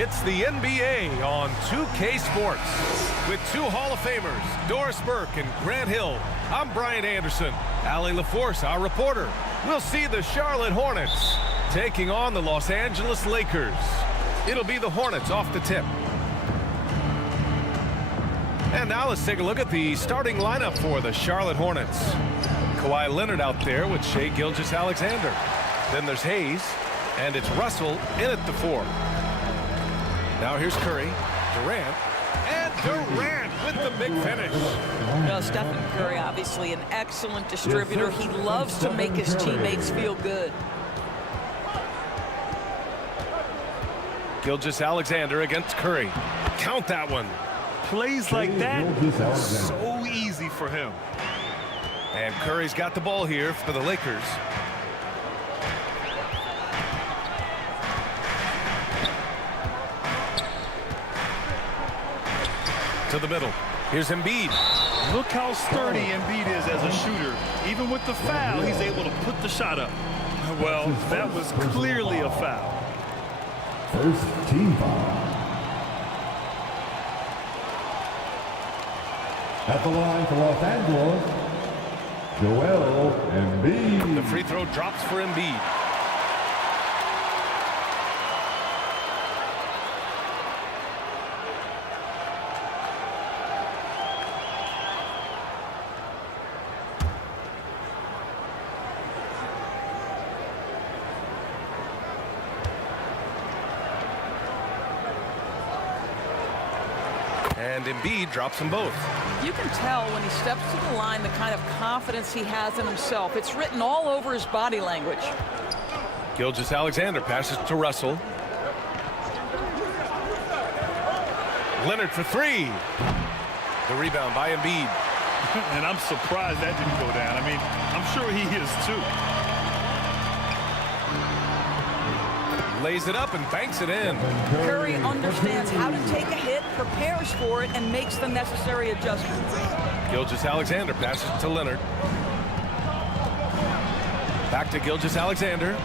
It's the NBA on 2K Sports. With two Hall of Famers, Doris Burke and Grant Hill, I'm Brian Anderson. Allie LaForce, our reporter. We'll see the Charlotte Hornets taking on the Los Angeles Lakers. It'll be the Hornets off the tip. And now let's take a look at the starting lineup for the Charlotte Hornets. Kawhi Leonard out there with Shai Gilgeous-Alexander. Then there's Hayes, and it's Russell in at the 4. Now here's Curry, Durant, and Durant with the big finish. Well, Stephen Curry, obviously an excellent distributor. He loves to make his teammates feel good. Gilgeous-Alexander against Curry. Count that one. Plays like that, so easy for him. And Curry's got the ball here for the Lakers. To the middle. Here's Embiid. Look how sturdy Embiid is as a shooter. Even with the foul, he's able to put the shot up. Well, that was clearly a foul. First team foul. At the line for Los Angeles, Joel Embiid. The free throw drops for Embiid. And Embiid drops them both. You can tell when he steps to the line the kind of confidence he has in himself. It's written all over his body language. Gilgeous-Alexander passes to Russell. Leonard for three. The rebound by Embiid. And I'm surprised that didn't go down. I mean, I'm sure he is too. Lays it up and banks it in. Curry understands how to take a hit, prepares for it, and makes the necessary adjustments. Gilgeous-Alexander passes to Leonard. Back to Gilgeous-Alexander.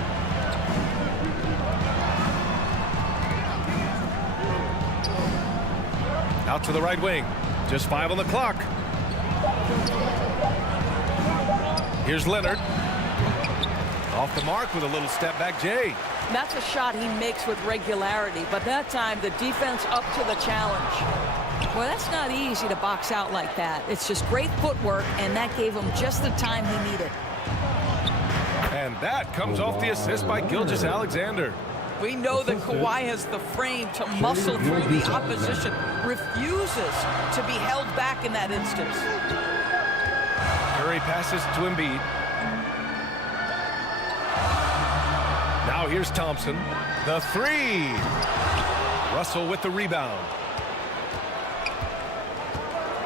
Out to the right wing. Just 5 on the clock. Here's Leonard. Off the mark with a little step back Jay. That's a shot he makes with regularity, but that time the defense up to the challenge. Well, that's not easy to box out like that. It's just great footwork, and that gave him just the time he needed. And that comes off the assist by Gilgeous-Alexander. We know that Kawhi has the frame to muscle through the opposition, refuses to be held back in that instance. Curry passes to Embiid. Now here's Thompson. The three. Russell with the rebound.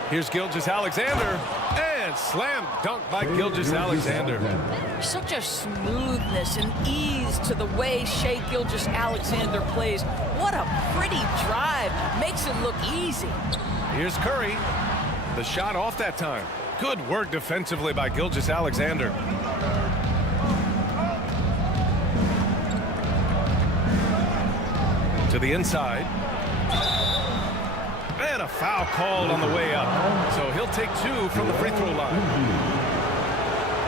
Here's Gilgeous-Alexander. And slam dunk by Gilgeous-Alexander. Such a smoothness and ease to the way Shai Gilgeous-Alexander plays. What a pretty drive. Makes it look easy. Here's Curry. The shot off that time. Good work defensively by Gilgeous-Alexander. To the inside. And a foul called on the way up. So he'll take 2 from the free throw line.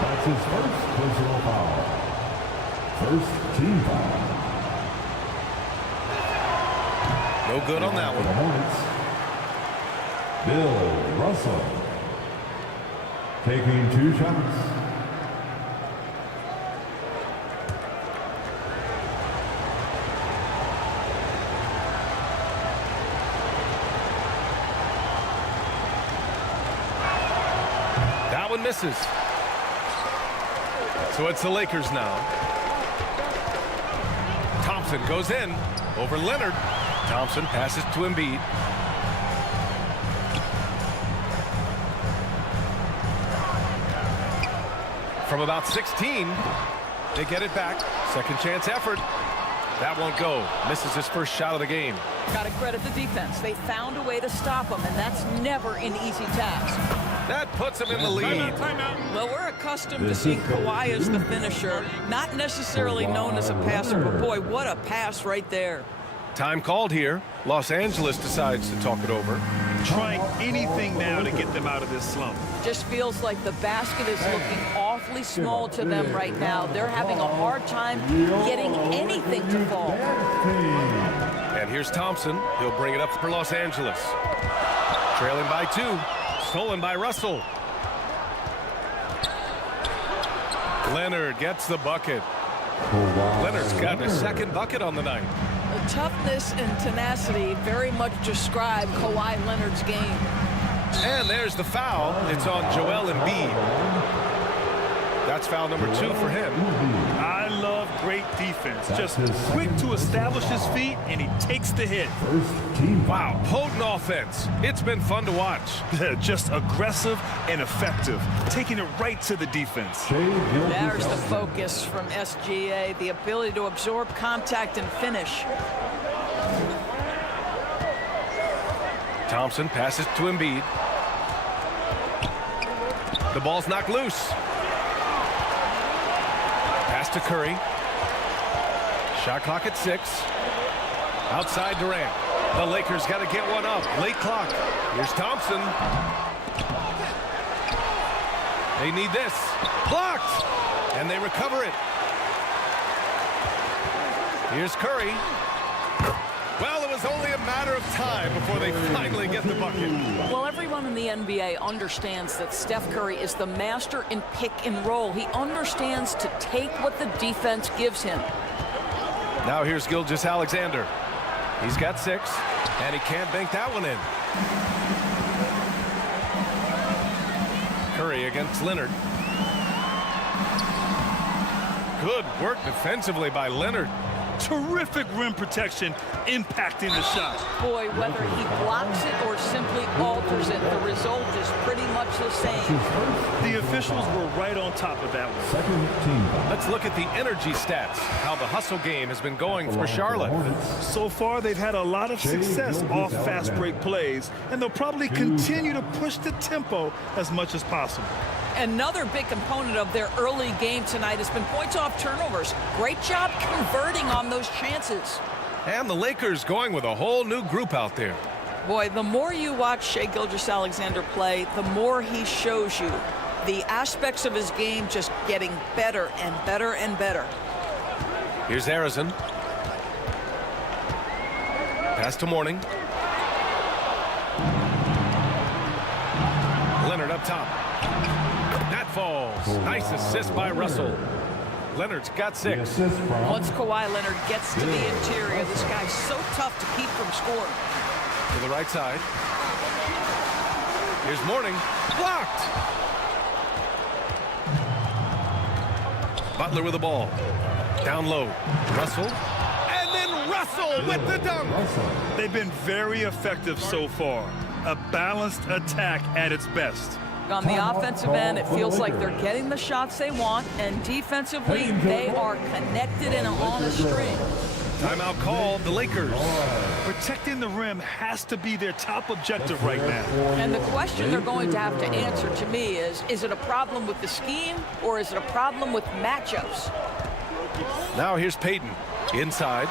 That's his first personal foul. First team foul. No good on that For the one. Hornets, Bill Russell. Taking 2 shots. One misses. So it's the Lakers now. Thompson goes in over Leonard. Thompson passes to Embiid. From about 16, they get it back. Second chance effort. That won't go. Misses his first shot of the game. Got to credit the defense. They found a way to stop him, and that's never an easy task. That puts him in the lead. Well, we're accustomed to seeing Kawhi as the finisher, not necessarily known as a passer, but boy, what a pass right there. Time called here. Los Angeles decides to talk it over. Trying anything now to get them out of this slump. Just feels like the basket is looking awfully small to them right now. They're having a hard time getting anything to fall. And here's Thompson. He'll bring it up for Los Angeles. Trailing by 2. Stolen by Russell. Leonard gets the bucket. Leonard's gotten a second bucket on the night. The toughness and tenacity very much describe Kawhi Leonard's game. And there's the foul. It's on Joel Embiid. That's foul number 2 for him. I love great defense. Just quick to establish his feet, and he takes the hit. Wow, potent offense. It's been fun to watch. Just aggressive and effective, taking it right to the defense. There's the focus from SGA, the ability to absorb contact and finish. Thompson passes to Embiid. The ball's knocked loose. Pass to Curry. Shot clock at 6. Outside Durant. The Lakers got to get one up. Late clock. Here's Thompson. They need this. Blocked. And they recover it. Here's Curry. Well, it was only a matter of time before they finally get the bucket. Well, everyone in the NBA understands that Steph Curry is the master in pick and roll. He understands to take what the defense gives him. Now here's Gilgeous-Alexander. He's got 6, and he can't bank that one in. Curry against Leonard. Good work defensively by Leonard. Terrific rim protection, impacting the shot. Boy, whether he blocks it or simply alters it, the result is pretty much the same. The officials were right on top of that one. Let's look at the energy stats, how the hustle game has been going for Charlotte. So far, they've had a lot of success off fast break plays, and they'll probably continue to push the tempo as much as possible. Another big component of their early game tonight has been points off turnovers. Great job converting on those chances. And the Lakers going with a whole new group out there. Boy, the more you watch Shai Gilgeous-Alexander play, the more he shows you the aspects of his game just getting better and better and better. Here's Arizon. Pass to Mourning. Leonard up top. That falls. Nice assist by Russell. Leonard's got 6. Once Kawhi Leonard gets to the interior, this guy's so tough to keep from scoring. To the right side. Here's Mourning. Blocked. Butler with the ball. Down low. Russell. And then Russell with the dunk. They've been very effective so far. A balanced attack at its best. On the offensive end, it feels like they're getting the shots they want, and defensively, they are connected and on a string. Timeout called, the Lakers. Protecting the rim has to be their top objective right now. And the question they're going to have to answer to me is it a problem with the scheme, or is it a problem with matchups? Now here's Payton. Inside.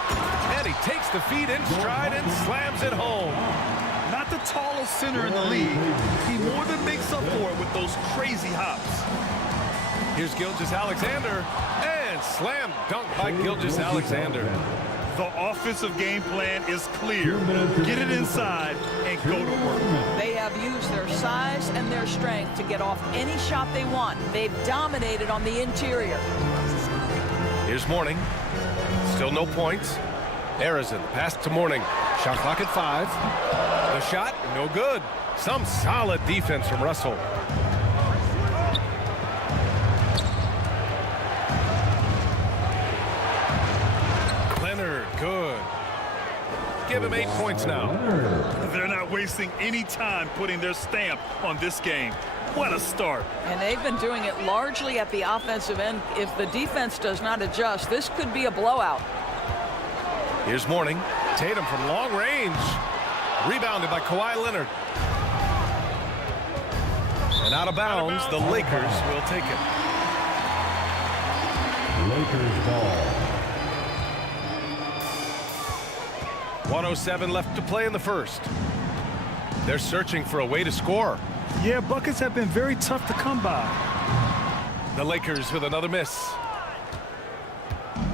And he takes the feed in stride and slams it home. Not the tallest center in the league. He more than makes up for it with those crazy hops. Here's Gilgeous-Alexander. And slam dunk by Gilgeous-Alexander. The offensive game plan is clear. Get it inside and go to work. They have used their size and their strength to get off any shot they want. They've dominated on the interior. Here's Mourning. Still no points. Arizon, pass to Mourning. Shot clock at 5. The shot, no good. Some solid defense from Russell. Leonard, good. Give him 8 points now. They're not wasting any time putting their stamp on this game. What a start. And they've been doing it largely at the offensive end. If the defense does not adjust, this could be a blowout. Here's Mourning. Tatum from long range. Rebounded by Kawhi Leonard. And out of bounds, the Lakers will take it. Lakers ball. 1:07 left to play in the first. They're searching for a way to score. Yeah, buckets have been very tough to come by. The Lakers with another miss.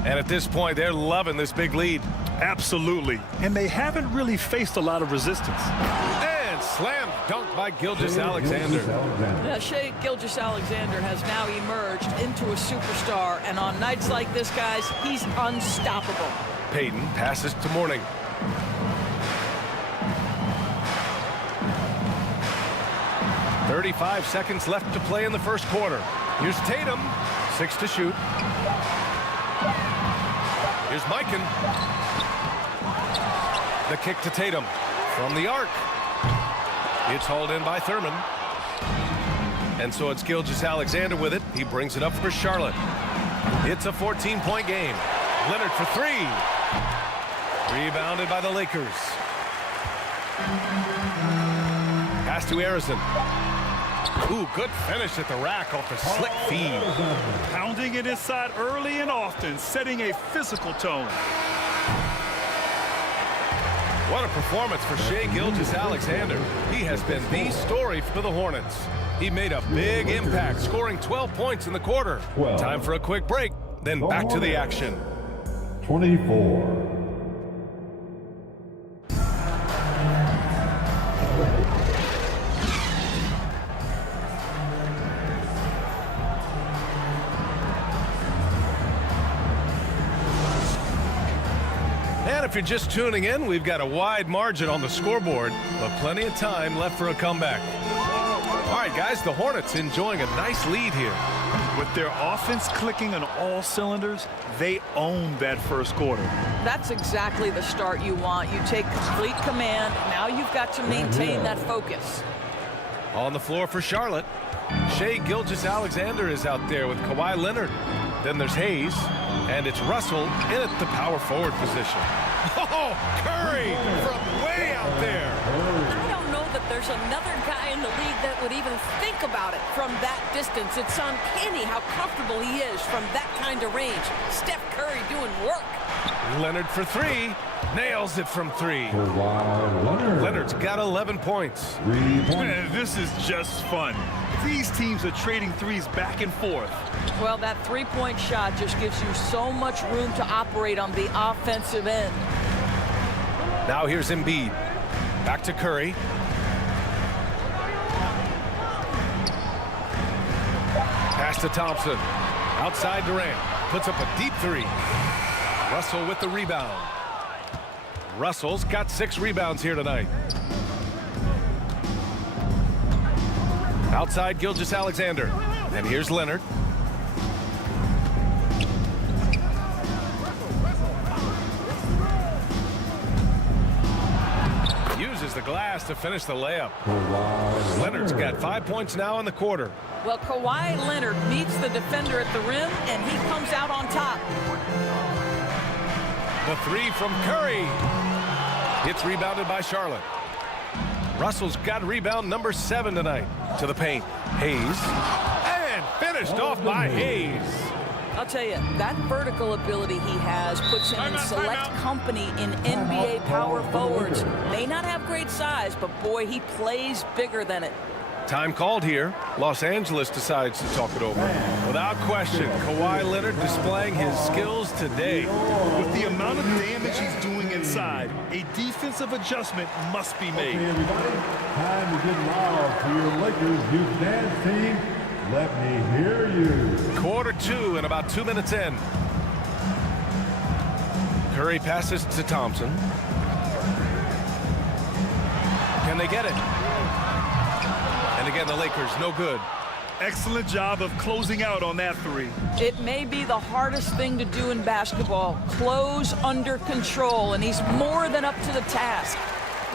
And at this point, they're loving this big lead. Absolutely. And they haven't really faced a lot of resistance. And slam dunk by Gilgeous-Alexander. Now, Shai Gilgeous-Alexander has now emerged into a superstar. And on nights like this, guys, he's unstoppable. Payton passes to Mourning. .35 seconds left to play in the first quarter. Here's Tatum. 6 to shoot. Here's Mikan. The kick to Tatum from the arc. It's hauled in by Thurman. And so it's Gilgeous-Alexander with it. He brings it up for Charlotte. It's a 14-point game. Leonard for 3. Rebounded by the Lakers. Pass to Harrison. Ooh, good finish at the rack off the slick feed. Pounding it inside early and often, setting a physical tone. What a performance for Shai Gilgeous-Alexander. He has been the story for the Hornets. He made a big impact, scoring 12 points in the quarter. Time for a quick break, then back to the action. 24. And if you're just tuning in, we've got a wide margin on the scoreboard, but plenty of time left for a comeback. All right, guys, the Hornets enjoying a nice lead here. With their offense clicking on all cylinders, they own that first quarter. That's exactly the start you want. You take complete command. Now you've got to maintain that focus. On the floor for Charlotte, Shai Gilgeous-Alexander is out there with Kawhi Leonard. Then there's Hayes, and it's Russell in at the power forward position. Oh, Curry from way out there. I don't know that there's another guy in the league that would even think about it from that distance. It's uncanny how comfortable he is from that kind of range. Steph Curry doing work. Leonard for 3. Nails it from 3. Leonard's got 11 points. Man, this is just fun. These teams are trading threes back and forth. Well, that three-point shot just gives you so much room to operate on the offensive end. Now here's Embiid. Back to Curry. Pass to Thompson. Outside Durant. Puts up a deep 3. Russell with the rebound. Russell's got 6 rebounds here tonight. Outside Gilgeous-Alexander. And here's Leonard. Uses the glass to finish the layup. Leonard's got 5 points now in the quarter. Well, Kawhi Leonard meets the defender at the rim, and he comes out on top. The 3 from Curry. It's rebounded by Charlotte. Russell's got rebound number 7 tonight. To the paint. Hayes. And finished off by Hayes. I'll tell you, that vertical ability he has puts him in select company in NBA power forwards. May not have great size, but boy, he plays bigger than it. Time called here. Los Angeles decides to talk it over. Without question, Kawhi Leonard displaying his skills today. With the amount of damage he's doing inside, a defensive adjustment must be made. Okay, everybody, time to get loud for your Lakers youth dance team. Let me hear you. Quarter 2 and about 2 minutes in. Curry passes to Thompson. Can they get it? And again, the Lakers, no good. Excellent job of closing out on that 3. It may be the hardest thing to do in basketball. Close under control, and he's more than up to the task.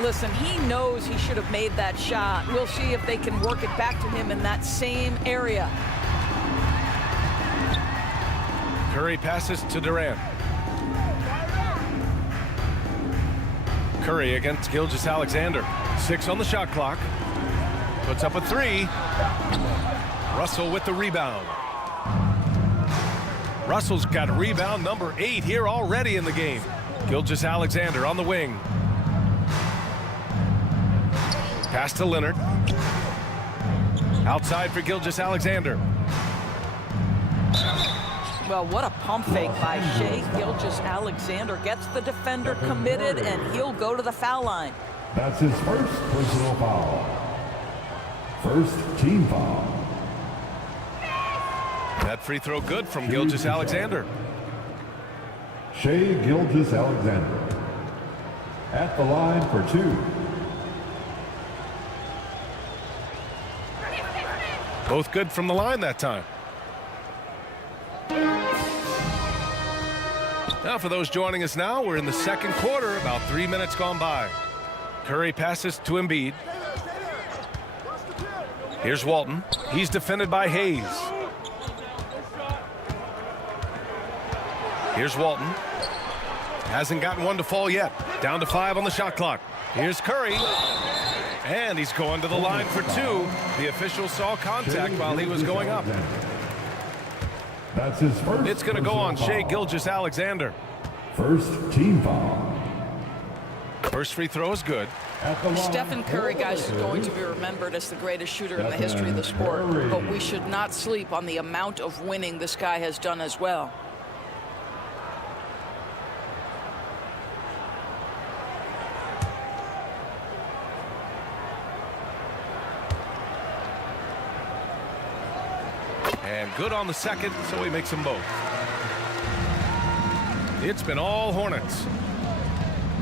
Listen, he knows he should have made that shot. We'll see if they can work it back to him in that same area. Curry passes to Durant. Curry against Gilgeous-Alexander. 6 on the shot clock. Puts up a 3. Russell with the rebound. Russell's got rebound number 8 here already in the game. Gilgeous-Alexander on the wing. Pass to Leonard. Outside for Gilgeous-Alexander. Well, what a pump fake by Shai Gilgeous-Alexander. Gets the defender committed, and he'll go to the foul line. That's his first personal foul. First team foul. That free throw good from Gilgeous-Alexander. Shai Gilgeous-Alexander at the line for 2. Both good from the line that time. Now, for those joining us now, we're in the second quarter, about 3 minutes gone by. Curry passes to Embiid. Here's Walton. He's defended by Hayes. Here's Walton. Hasn't gotten one to fall yet. Down to 5 on the shot clock. Here's Curry. And he's going to the line for 2. The official saw contact while he was going up. That's his first. It's going to go on Shai Gilgeous-Alexander. First team foul. First free throw is good. Stephen Curry, guys, is going to be remembered as the greatest shooter in the history of the sport. But we should not sleep on the amount of winning this guy has done as well. And good on the second, so he makes them both. It's been all Hornets.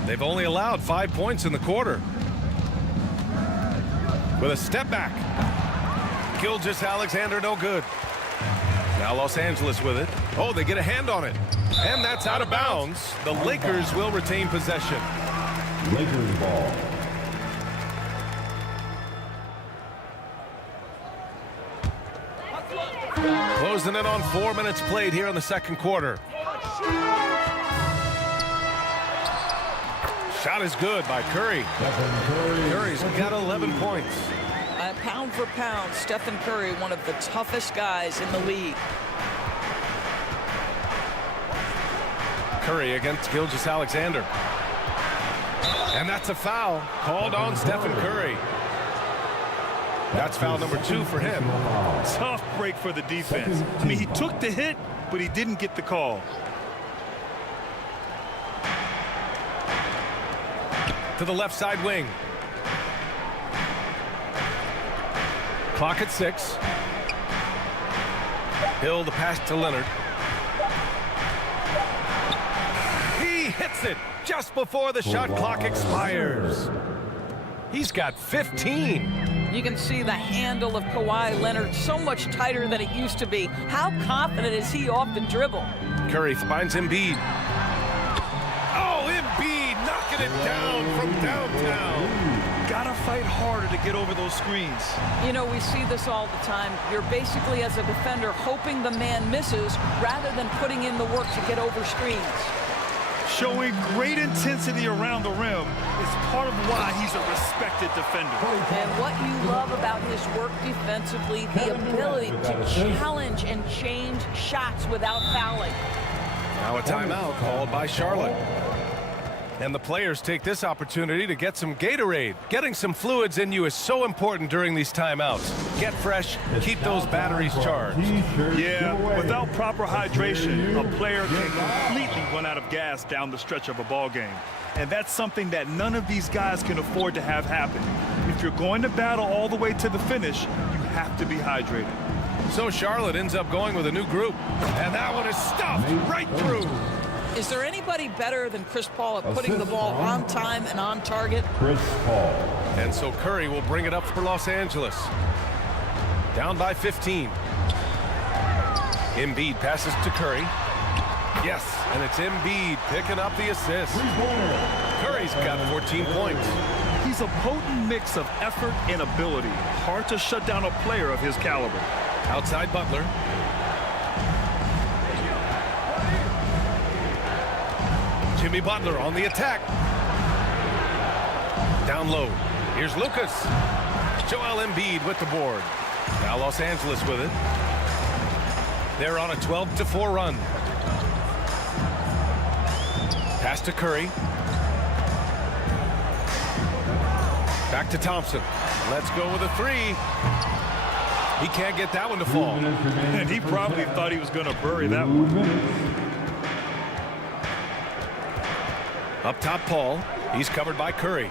They've only allowed 5 points in the quarter. With a step back. Gilgeous-Alexander, no good. Now Los Angeles with it. Oh, they get a hand on it. And that's out of bounds. The Lakers will retain possession. Lakers ball. Closing in on 4 minutes played here in the second quarter. Shot is good by Curry. Curry's got 11 points. Pound for pound, Stephen Curry, one of the toughest guys in the league. Curry against Gilgeous-Alexander. And that's a foul called on Stephen Curry. That's foul number 2 for him. Tough break for the defense. I mean, he took the hit, but he didn't get the call. To the left side wing. Clock at 6. Hill the pass to Leonard. He hits it just before the shot clock expires. He's got 15. You can see the handle of Kawhi Leonard so much tighter than it used to be. How confident is he off the dribble? Curry finds Embiid. Oh, Embiid knocking it down from downtown. Gotta fight harder to get over those screens. You know, we see this all the time. You're basically, as a defender, hoping the man misses rather than putting in the work to get over screens. Showing great intensity around the rim is part of why he's a respected defender. And what you love about his work defensively, the ability to challenge and change shots without fouling. Now a timeout called by Charlotte. And the players take this opportunity to get some Gatorade. Getting some fluids in you is so important during these timeouts. Get fresh, keep those batteries charged. Yeah, without proper hydration, a player can completely run out of gas down the stretch of a ball game. And that's something that none of these guys can afford to have happen. If you're going to battle all the way to the finish, you have to be hydrated. So Charlotte ends up going with a new group. And that one is stuffed right through. Is there anybody better than Chris Paul at putting the ball on time and on target? Chris Paul. And so Curry will bring it up for Los Angeles. Down by 15. Embiid passes to Curry. Yes, and it's Embiid picking up the assist. Curry's got 14 points. He's a potent mix of effort and ability. Hard to shut down a player of his caliber. Outside Butler. Jimmy Butler on the attack. Down low. Here's Lucas. Joel Embiid with the board. Now Los Angeles with it. They're on a 12-4 run. Pass to Curry. Back to Thompson. Let's go with a 3. He can't get that one to fall. And he probably thought he was going to bury that one. Up top, Paul. He's covered by Curry.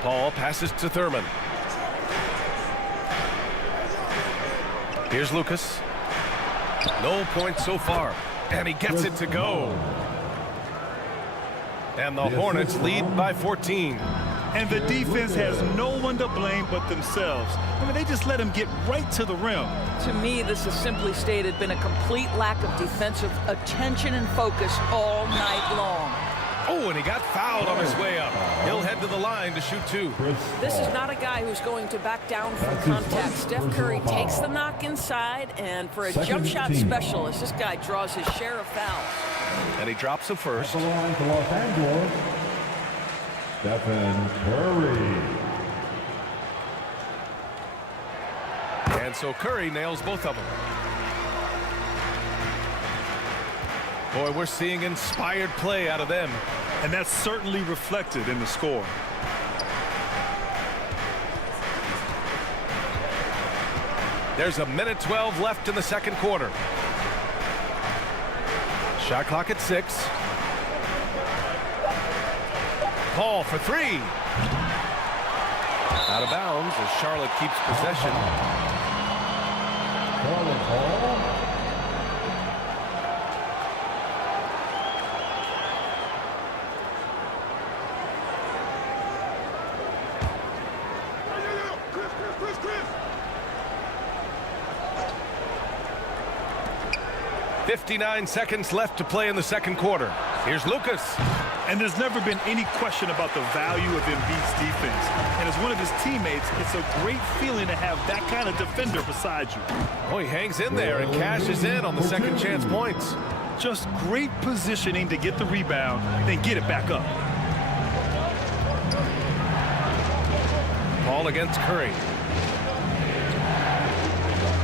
Paul passes to Thurman. Here's Lucas. No points so far. And he gets it to go. And the Hornets lead by 14. And the defense has no one to blame but themselves. I mean, they just let him get right to the rim. To me, this has simply stated been a complete lack of defensive attention and focus all night long. Oh, and he got fouled on his way up. He'll head to the line to shoot 2. This is not a guy who's going to back down from contact. Steph Curry takes the knock inside, and for a jump shot specialist, this guy draws his share of fouls. And he drops the first. At the line for Los Angeles, Stephen Curry. And so Curry nails both of them. Boy, we're seeing inspired play out of them. And that's certainly reflected in the score. There's a minute 12 left in the second quarter. Shot clock at 6. Paul for 3. Out of bounds as Charlotte keeps possession. Paul. 59 seconds left to play in the second quarter. Here's Lucas. And there's never been any question about the value of Embiid's defense. And as one of his teammates, it's a great feeling to have that kind of defender beside you. Oh, he hangs in there and cashes in on the second chance points. Just great positioning to get the rebound, then get it back up. Paul against Curry.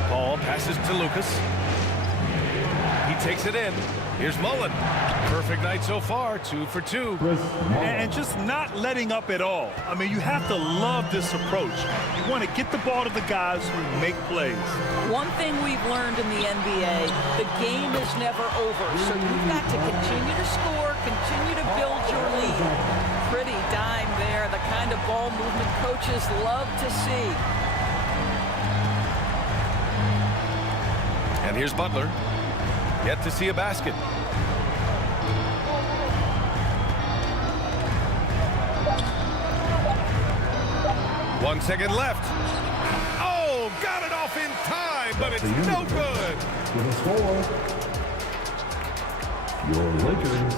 Paul passes to Lucas. He takes it in. Here's Mullen. Perfect night so far, 2 for 2. And just not letting up at all. I mean, you have to love this approach. You want to get the ball to the guys who make plays. One thing we've learned in the NBA, the game is never over. So you've got to continue to score, continue to build your lead. Pretty dime there, the kind of ball movement coaches love to see. And here's Butler. Yet to see a basket. One second left. Oh, got it off in time, but it's no good. With a score, your Lakers.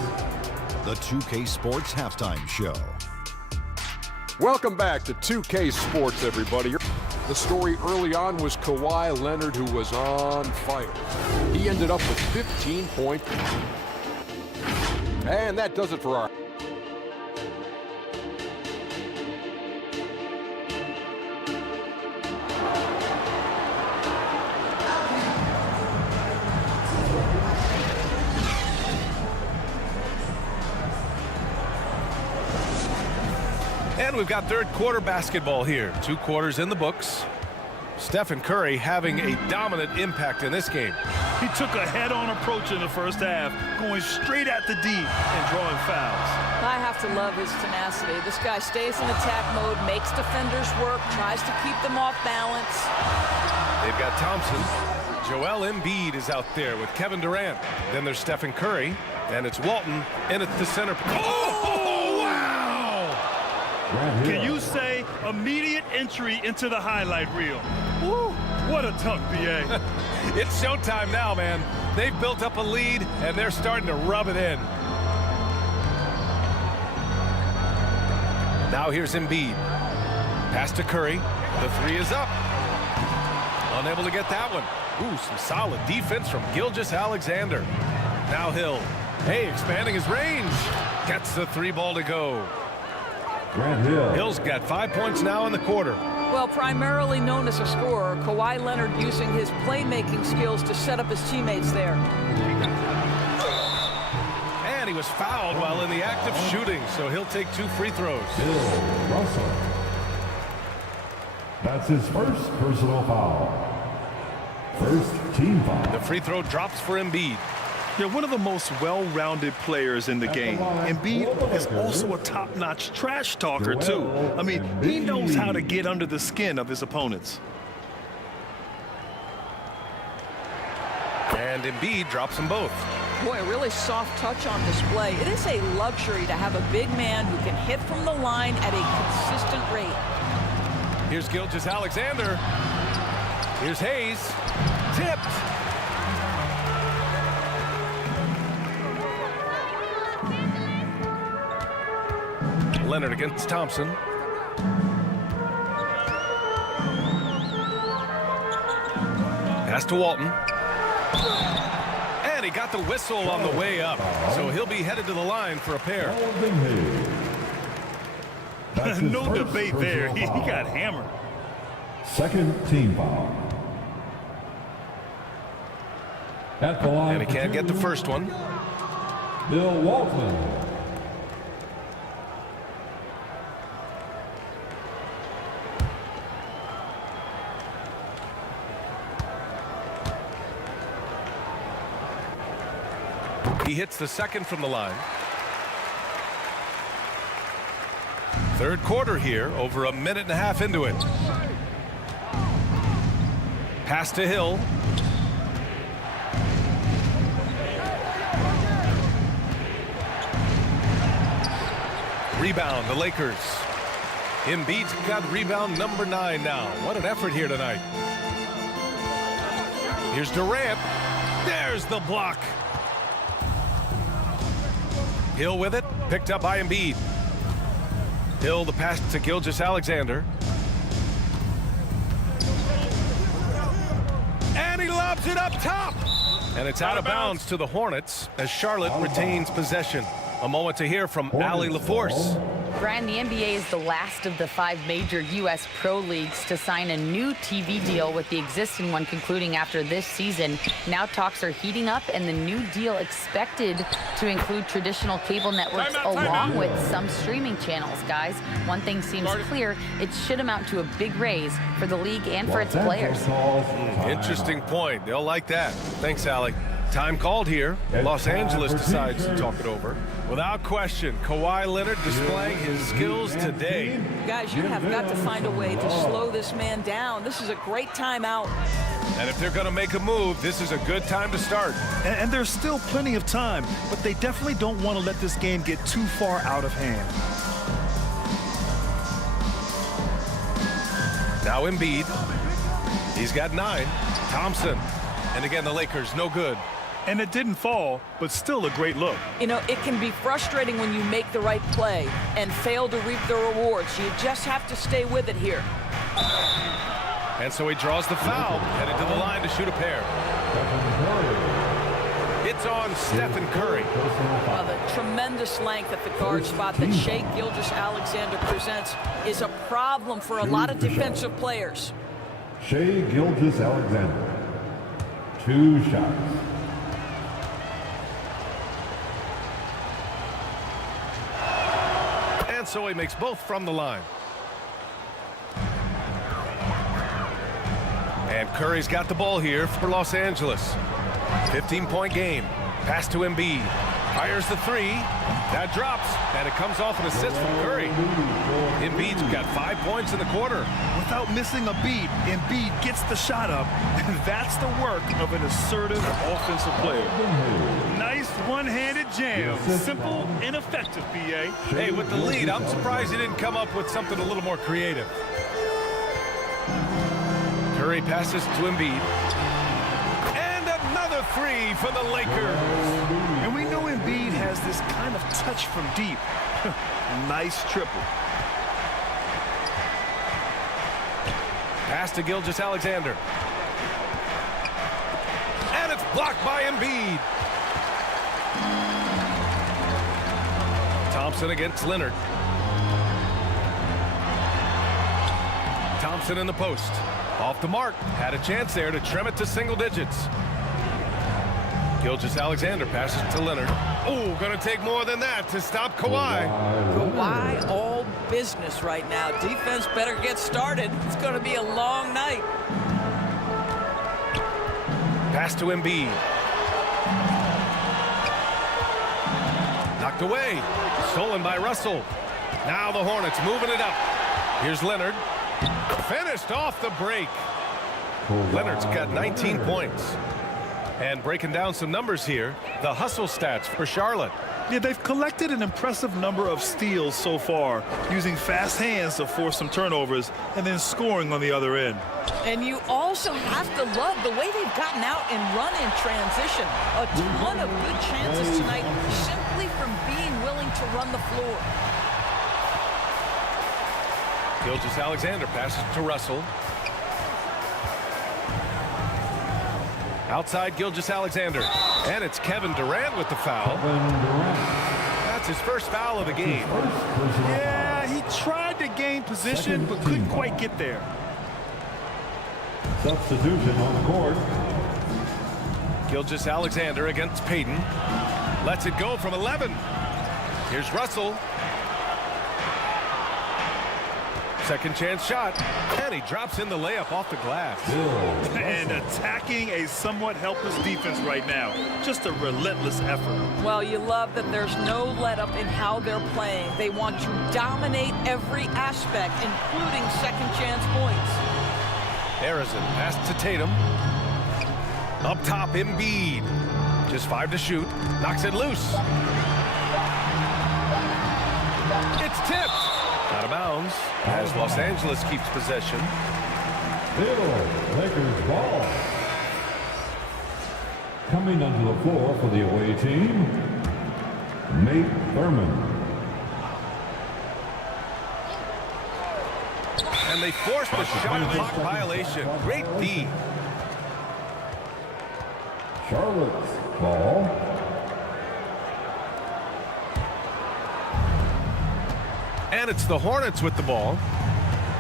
The 2K Sports Halftime Show. Welcome back to 2K Sports, everybody. The story early on was Kawhi Leonard, who was on fire. He ended up with 15 points. And that does it for our... And we've got third quarter basketball here. 2 quarters in the books. Stephen Curry having a dominant impact in this game. He took a head-on approach in the first half, going straight at the D and drawing fouls. I have to love his tenacity. This guy stays in attack mode, makes defenders work, tries to keep them off balance. They've got Thompson. Joel Embiid is out there with Kevin Durant. Then there's Stephen Curry, and it's Walton in at the center. Oh, wow! Can you say immediate entry into the highlight reel? Woo, what a dunk, BA. It's showtime now, man. They've built up a lead, and they're starting to rub it in. Now here's Embiid. Pass to Curry. The 3 is up. Unable to get that one. Ooh, some solid defense from Gilgeous-Alexander. Now Hill. Hey, expanding his range. Gets the 3 ball to go. Hill's got 5 points now in the quarter. Well, primarily known as a scorer, Kawhi Leonard using his playmaking skills to set up his teammates there. And he was fouled while in the act of shooting, so he'll take 2 free throws. Bill Russell. That's his first personal foul. First team foul. The free throw drops for Embiid. They're one of the most well-rounded players in the game. Embiid is also a top-notch trash talker, too. I mean, he knows how to get under the skin of his opponents. And Embiid drops them both. Boy, a really soft touch on display. It is a luxury to have a big man who can hit from the line at a consistent rate. Here's Gilgeous-Alexander. Here's Hayes. Tipped. Leonard against Thompson. Pass to Walton. And he got the whistle on the way up. So he'll be headed to the line for a pair. No debate there. He got hammered. Second team foul. At the line, and he can't get the first one. Bill Walton. He hits the second from the line. Third quarter here, over a minute and a half into it. Pass to Hill. Rebound, the Lakers. Embiid's got rebound number 9 now. What an effort here tonight. Here's Durant. There's the block. Hill with it, picked up by Embiid. Hill, the pass to Gilgeous-Alexander. And he lobs it up top. And it's out of bounds to the Hornets as Charlotte retains possession. A moment to hear from Allie LaForce. Brian, the NBA is the last of the 5 major U.S. pro leagues to sign a new TV deal, with the existing one concluding after this season. Now talks are heating up, and the new deal expected to include traditional cable networks along with some streaming channels, guys. One thing seems clear, it should amount to a big raise for the league and for its players. Interesting point. They'll like that. Thanks, Allie. Time called here. Los Angeles decides to talk it over. Without question, Kawhi Leonard displaying his skills today. Guys, you have got to find a way to slow this man down. This is a great timeout. And if they're going to make a move, this is a good time to start. And there's still plenty of time, but they definitely don't want to let this game get too far out of hand. Now Embiid. He's got 9. Thompson. And again, the Lakers, no good. And it didn't fall, but still a great look. You know, it can be frustrating when you make the right play and fail to reap the rewards. You just have to stay with it here. And so he draws the foul, headed to the line to shoot a pair. It's on Stephen Curry. Well, the tremendous length at the guard spot that Shai Gilgeous-Alexander presents is a problem for a lot of defensive players. Shai Gilgeous-Alexander. 2 shots. And so he makes both from the line. And Curry's got the ball here for Los Angeles. 15-point game. Pass to Embiid. Fires the 3. That drops. And it comes off an assist from Curry. Embiid's got 5 points in the quarter. Without missing a beat, Embiid gets the shot up. And that's the work of an assertive offensive player. Nice one-handed jam. Simple and effective, BA. Hey, with the lead, I'm surprised he didn't come up with something a little more creative. Curry passes to Embiid. And another 3 for the Lakers. And we know Embiid has this kind of touch from deep. Nice triple. Pass to Gilgeous-Alexander. And it's blocked by Embiid. Thompson against Leonard. Thompson in the post. Off the mark. Had a chance there to trim it to single digits. Gilgeous-Alexander passes to Leonard. Oh, going to take more than that to stop Kawhi. Kawhi all business right now. Defense better get started. It's going to be a long night. Pass to Embiid. Knocked away. Stolen by Russell. Now the Hornets moving it up. Here's Leonard. Finished off the break. Leonard's got 19 points. And breaking down some numbers here, the hustle stats for Charlotte. Yeah, they've collected an impressive number of steals so far, using fast hands to force some turnovers and then scoring on the other end. And you also have to love the way they've gotten out and run in transition. A ton of good chances tonight simply from being willing to run the floor. Gilgeous-Alexander passes to Russell. Outside Gilgeous-Alexander. And it's Kevin Durant with the foul. That's his first foul of the game. Yeah, he tried to gain position but couldn't quite get there. Substitution on the court. Gilgeous-Alexander against Payton. Lets it go from 11. Here's Russell. Second chance shot. And he drops in the layup off the glass. And attacking a somewhat helpless defense right now. Just a relentless effort. Well, you love that there's no let-up in how they're playing. They want to dominate every aspect, including second chance points. Harrison pass to Tatum. Up top, Embiid. Just 5 to shoot. Knocks it loose. It's tipped. Out of bounds as Los Angeles keeps possession. Lakers ball. Coming onto the floor for the away team, Nate Thurman. And they force the shot clock violation. Great D. Charlotte's ball. And it's the Hornets with the ball.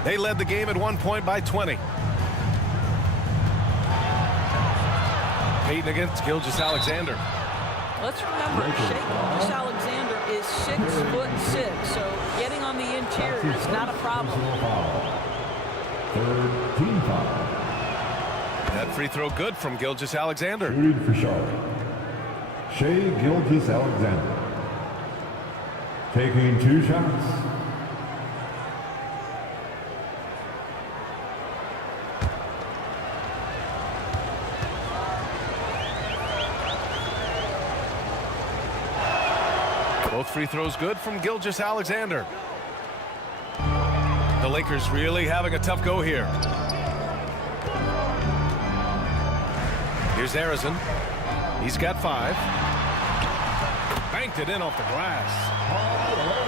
They led the game at 1 point by 20. Payton against Gilgeous-Alexander. Let's remember, Gilgeous-Alexander is 6'6", so getting on the interior is not a problem. Third team foul. That free throw good from Gilgeous-Alexander. Shooting for Charlotte, Shai Gilgeous-Alexander. Taking 2 shots. Both free throws good from Gilgeous-Alexander. The Lakers really having a tough go here. Here's Harrison. He's got 5. Banked it in off the glass.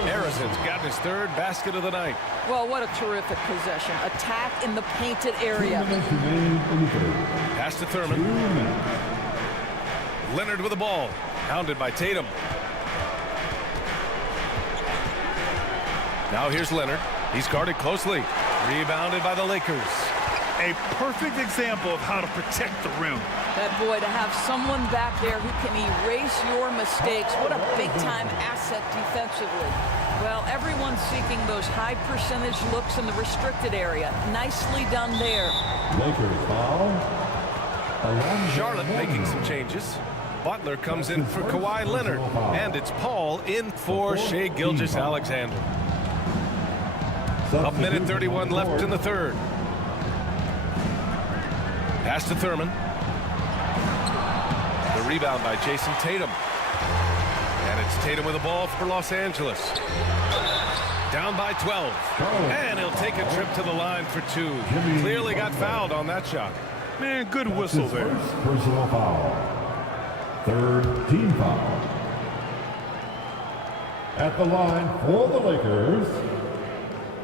Harrison's gotten his 3rd basket of the night. Well, what a terrific possession. Attack in the painted area. Pass to Thurman. Leonard with the ball. Hounded by Tatum. Now here's Leonard. He's guarded closely. Rebounded by the Lakers. A perfect example of how to protect the rim. That boy, to have someone back there who can erase your mistakes. What a big-time asset defensively. Well, everyone's seeking those high percentage looks in the restricted area. Nicely done there. Lakers foul. Charlotte making some changes. Butler comes in for Kawhi Leonard. And it's Paul in for Shai Gilgeous-Alexander. A minute 31 left in the 3rd. Pass to Thurman. The rebound by Jason Tatum. And it's Tatum with the ball for Los Angeles. Down by 12. And he'll take a trip to the line for 2. Clearly got fouled on that shot. Man, good whistle there. First personal foul. 3rd team foul. At the line for the Lakers,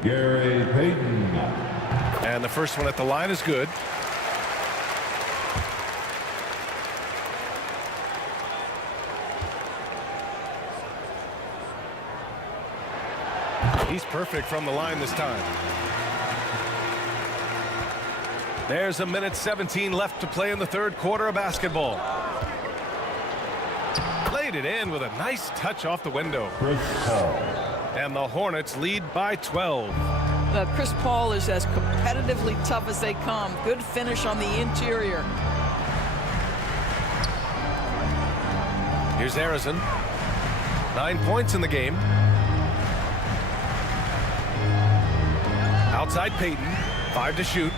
Gary Payton. And the first one at the line is good. He's perfect from the line this time. There's a minute 17 left to play in the 3rd quarter of basketball. Laid it in with a nice touch off the window. Chris Paul. And the Hornets lead by 12. Chris Paul is as competitively tough as they come. Good finish on the interior. Here's Harrison. 9 points in the game. Outside Payton. 5 to shoot.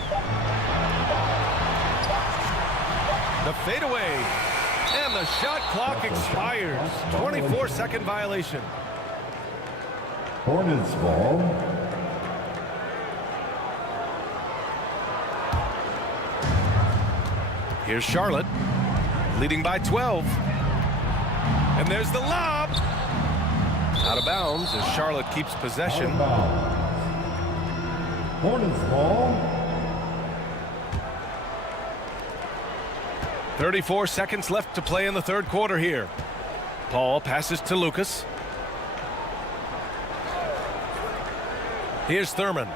The fadeaway. And the shot clock expires. 24-second violation. Hornets ball. Here's Charlotte, leading by 12. And there's the lob. Out of bounds as Charlotte keeps possession. Hornets ball. 34 seconds left to play in the third quarter here. Paul passes to Lucas. Here's Thurman.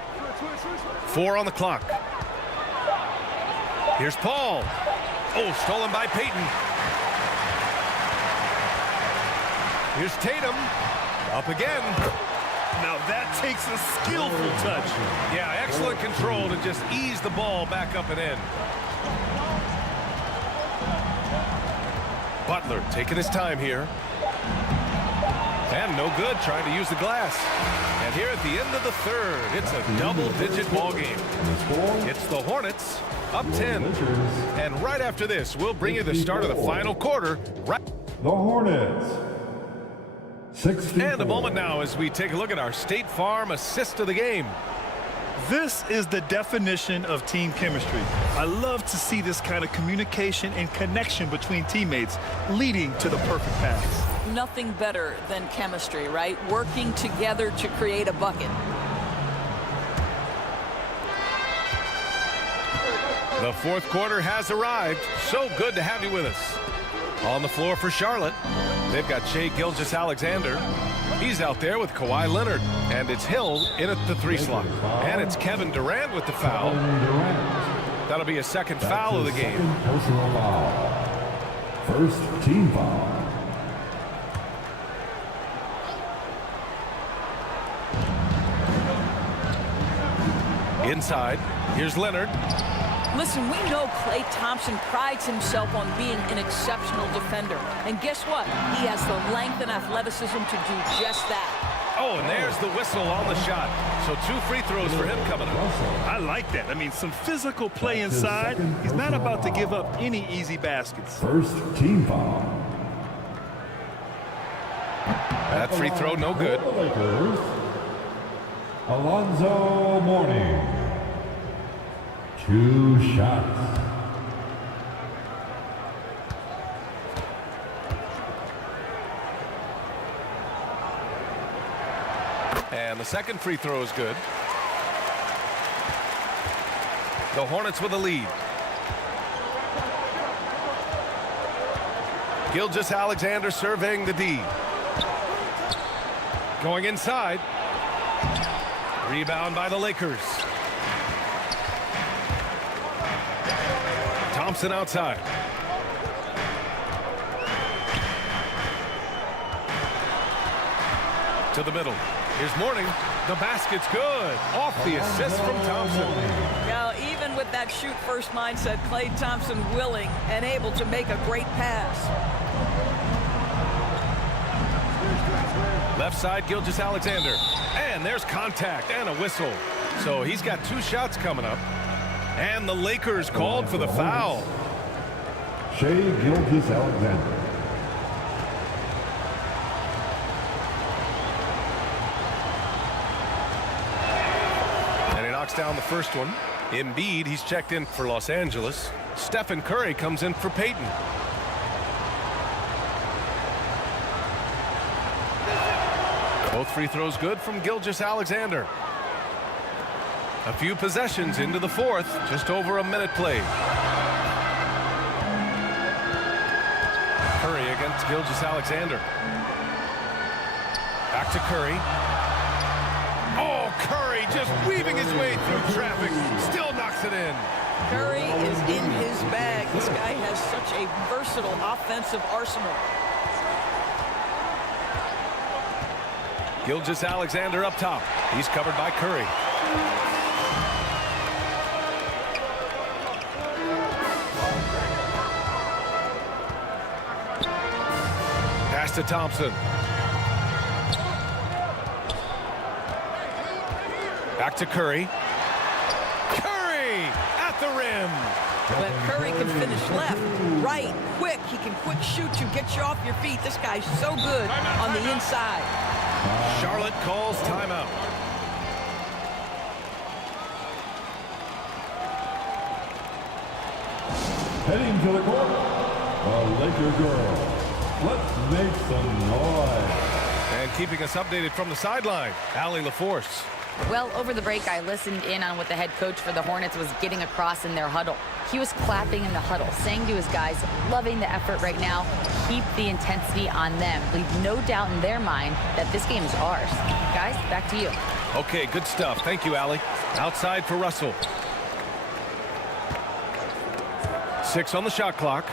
4 on the clock. Here's Paul. Oh, stolen by Payton. Here's Tatum. Up again. Now that takes a skillful touch. Yeah, excellent control to just ease the ball back up and in. Butler taking his time here. And no good, trying to use the glass. And here at the end of the third, it's a double-digit ball game. It's the Hornets up 10. And right after this, we'll bring you the start of the final quarter. The Hornets. 64. And a moment now as we take a look at our State Farm assist of the game. This is the definition of team chemistry. I love to see this kind of communication and connection between teammates leading to the perfect pass. Nothing better than chemistry, right? Working together to create a bucket. The fourth quarter has arrived. So good to have you with us. On the floor for Charlotte, they've got Shai Gilgeous-Alexander. He's out there with Kawhi Leonard. And it's Hill in at the 3 slot. And it's Kevin Durant with the foul. That'll be a second foul of the game. Personal foul. First team foul. Inside, here's Leonard. Listen, we know Klay Thompson prides himself on being an exceptional defender. And guess what? He has the length and athleticism to do just that. Oh, and there's the whistle on the shot. So 2 free throws for him coming up. I like that. I mean, some physical play inside. He's not about to give up any easy baskets. First team foul. That free throw, no good. Alonzo Mourning. 2 shots. And the second free throw is good. The Hornets with a lead. Gilgeous-Alexander surveying the D. Going inside. Rebound by the Lakers. Thompson outside. To the middle. Here's Mourning. The basket's good. Off the assist from Thompson. Now, even with that shoot-first mindset, Klay Thompson willing and able to make a great pass. Left side, Gilgeous-Alexander. And there's contact and a whistle. So he's got 2 shots coming up. And the Lakers called for the foul. Shai Gilgeous-Alexander. And he knocks down the first one. Embiid, he's checked in for Los Angeles. Stephen Curry comes in for Payton. Both free throws good from Gilgeous-Alexander. A few possessions into the fourth, just over a minute played. Curry against Gilgeous-Alexander. Back to Curry. Oh, Curry just weaving his way through traffic. Still knocks it in. Curry is in his bag. This guy has such a versatile offensive arsenal. Gilgeous-Alexander up top. He's covered by Curry. Pass to Thompson. Back to Curry. Curry at at the rim. But Curry can finish left, right, quick. He can quick shoot you, get you off your feet. This guy's so good on the inside. Charlotte calls timeout. Heading to the court, the Laker girls. Let's make some noise. And keeping us updated from the sideline, Allie LaForce. Well, over the break, I listened in on what the head coach for the Hornets was getting across in their huddle. He was clapping in the huddle, saying to his guys, loving the effort right now, keep the intensity on them. Leave no doubt in their mind that this game is ours. Guys, back to you. Okay, good stuff. Thank you, Allie. Outside for Russell. 6 on the shot clock.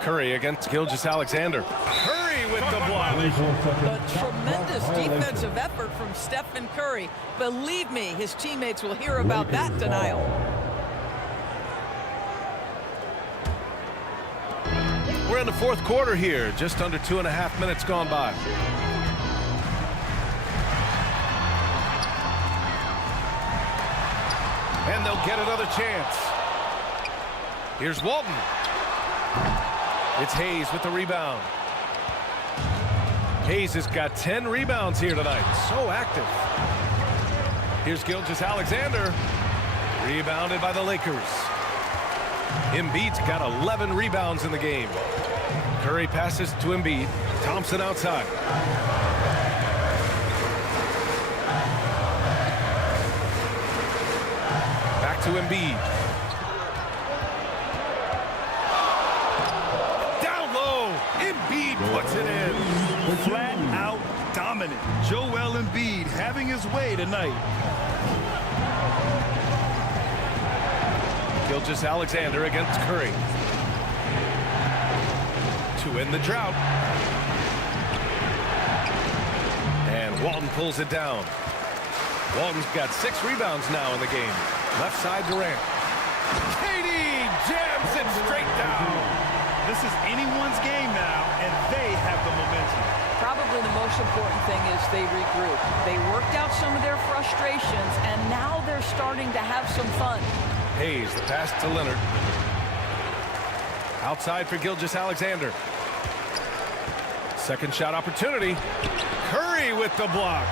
Curry against Gilgeous-Alexander. Curry with the block. A tremendous defensive effort from Stephen Curry. Believe me, his teammates will hear about that denial. We're in the fourth quarter here. Just under 2.5 minutes gone by. And they'll get another chance. Here's Walton. It's Hayes with the rebound. Hayes has got 10 rebounds here tonight. So active. Here's Gilgeous-Alexander. Rebounded by the Lakers. Embiid's got 11 rebounds in the game. Curry passes to Embiid. Thompson outside. Back to Embiid. Down low. Embiid puts it in. Flat out dominant. Joel Embiid having his way tonight. Gilgeous-Alexander against Curry. To end the drought. And Walton pulls it down. Walton's got 6 rebounds now in the game. Left side Durant. Katie jams it straight down. This is anyone's game now, and they have the momentum. Probably the most important thing is they regroup. They worked out some of their frustrations, and now they're starting to have some fun. Hayes, the pass to Leonard. Outside for Gilgeous-Alexander. Second shot opportunity. Curry with the block.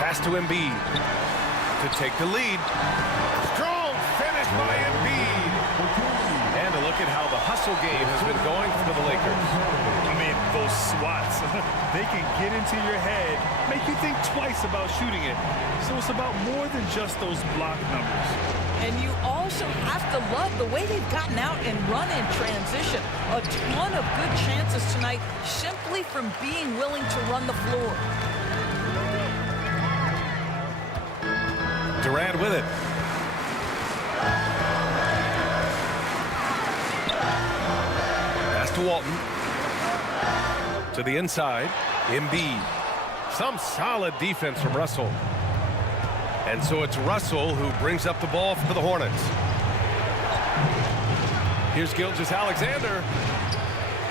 Pass to Embiid to take the lead. Strong finish by Embiid. And a look at how the hustle game has been going for the Lakers. I mean, those swats, they can get into your head, make you think twice about shooting it. So it's about more than just those block numbers. And you also have to love the way they've gotten out and run in transition. A ton of good chances tonight simply from being willing to run the floor. Durant with it. Pass to Walton. To the inside. Embiid. Some solid defense from Russell. And so it's Russell who brings up the ball for the Hornets. Here's Gilgeous-Alexander.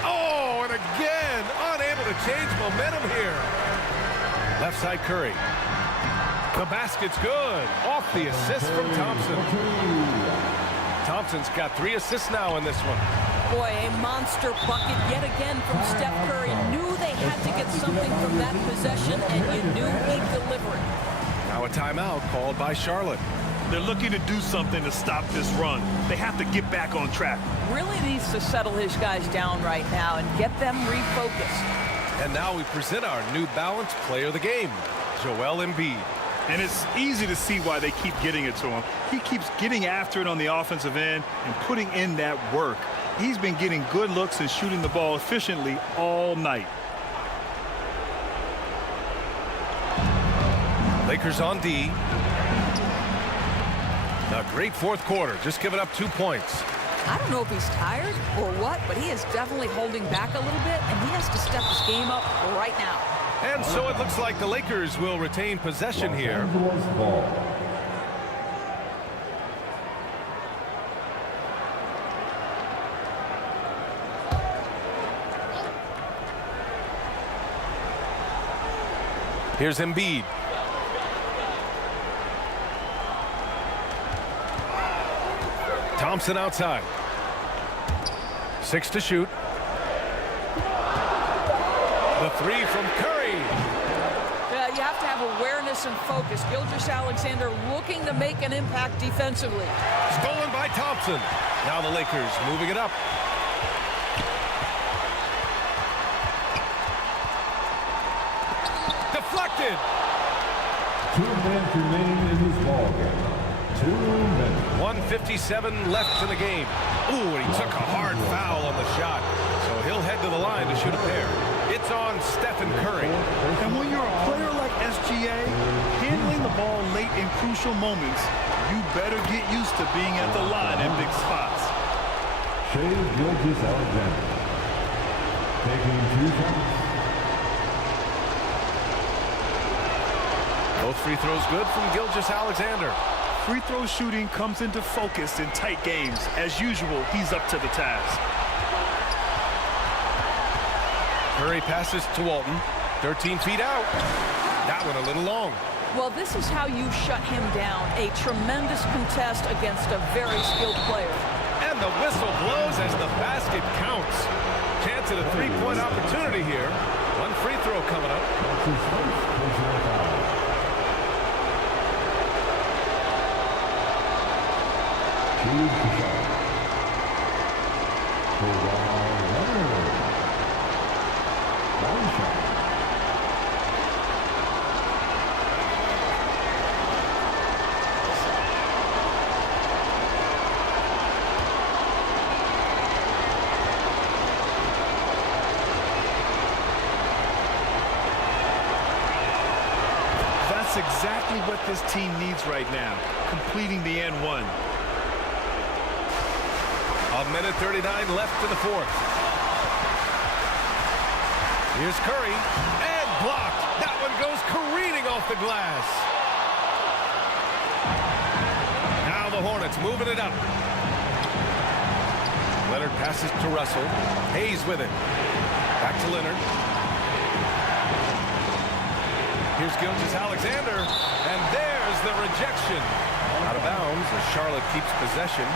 Oh, and again, unable to change momentum here. Left side Curry. The basket's good. Off the assist from Thompson. Thompson's got 3 assists now in this one. Boy, a monster bucket yet again from Steph Curry. Knew they had to get something from that possession, and you knew he'd deliver it. Now a timeout called by Charlotte. They're looking to do something to stop this run. They have to get back on track. Really needs to settle his guys down right now and get them refocused. And now we present our new balanced player of the game, Joel Embiid. And it's easy to see why they keep getting it to him. He keeps getting after it on the offensive end and putting in that work. He's been getting good looks and shooting the ball efficiently all night. Lakers on D. A great fourth quarter. Just giving up 2 points. I don't know if he's tired or what, but he is definitely holding back a little bit, and he has to step his game up right now. And so it looks like the Lakers will retain possession here. Here's Embiid. Thompson outside. 6 to shoot. The 3 from Curry. You have to have awareness and focus. Gilgeous-Alexander looking to make an impact defensively. Stolen by Thompson. Now the Lakers moving it up. Deflected. 2 minutes remaining in this ball game. 2 minutes. 1:57 left in the game. Ooh, and he took a hard foul on the shot. So he'll head to the line to shoot a pair. It's on Stephen Curry. And when you're a player like SGA, handling the ball late in crucial moments, you better get used to being at the line in big spots. Shai Gilgeous-Alexander taking 2 shots. Both free throws good from Gilgeous-Alexander. Free throw shooting comes into focus in tight games. As usual, he's up to the task. Curry passes to Walton. 13 feet out. That one a little long. Well, this is how you shut him down. A tremendous contest against a very skilled player. And the whistle blows as the basket counts. Chance at a 3-point opportunity here. One free throw coming up. That's his first personal foul. Huge shot. One shot. That's exactly what this team needs right now, completing the and one. 1:39 left in the fourth. Here's Curry, and blocked. That one goes careening off the glass. Now the Hornets moving it up. Leonard passes to Russell. Hayes with it. Back to Leonard. Here's Gilgeous-Alexander, and there's the rejection. Out of bounds as Charlotte keeps possession.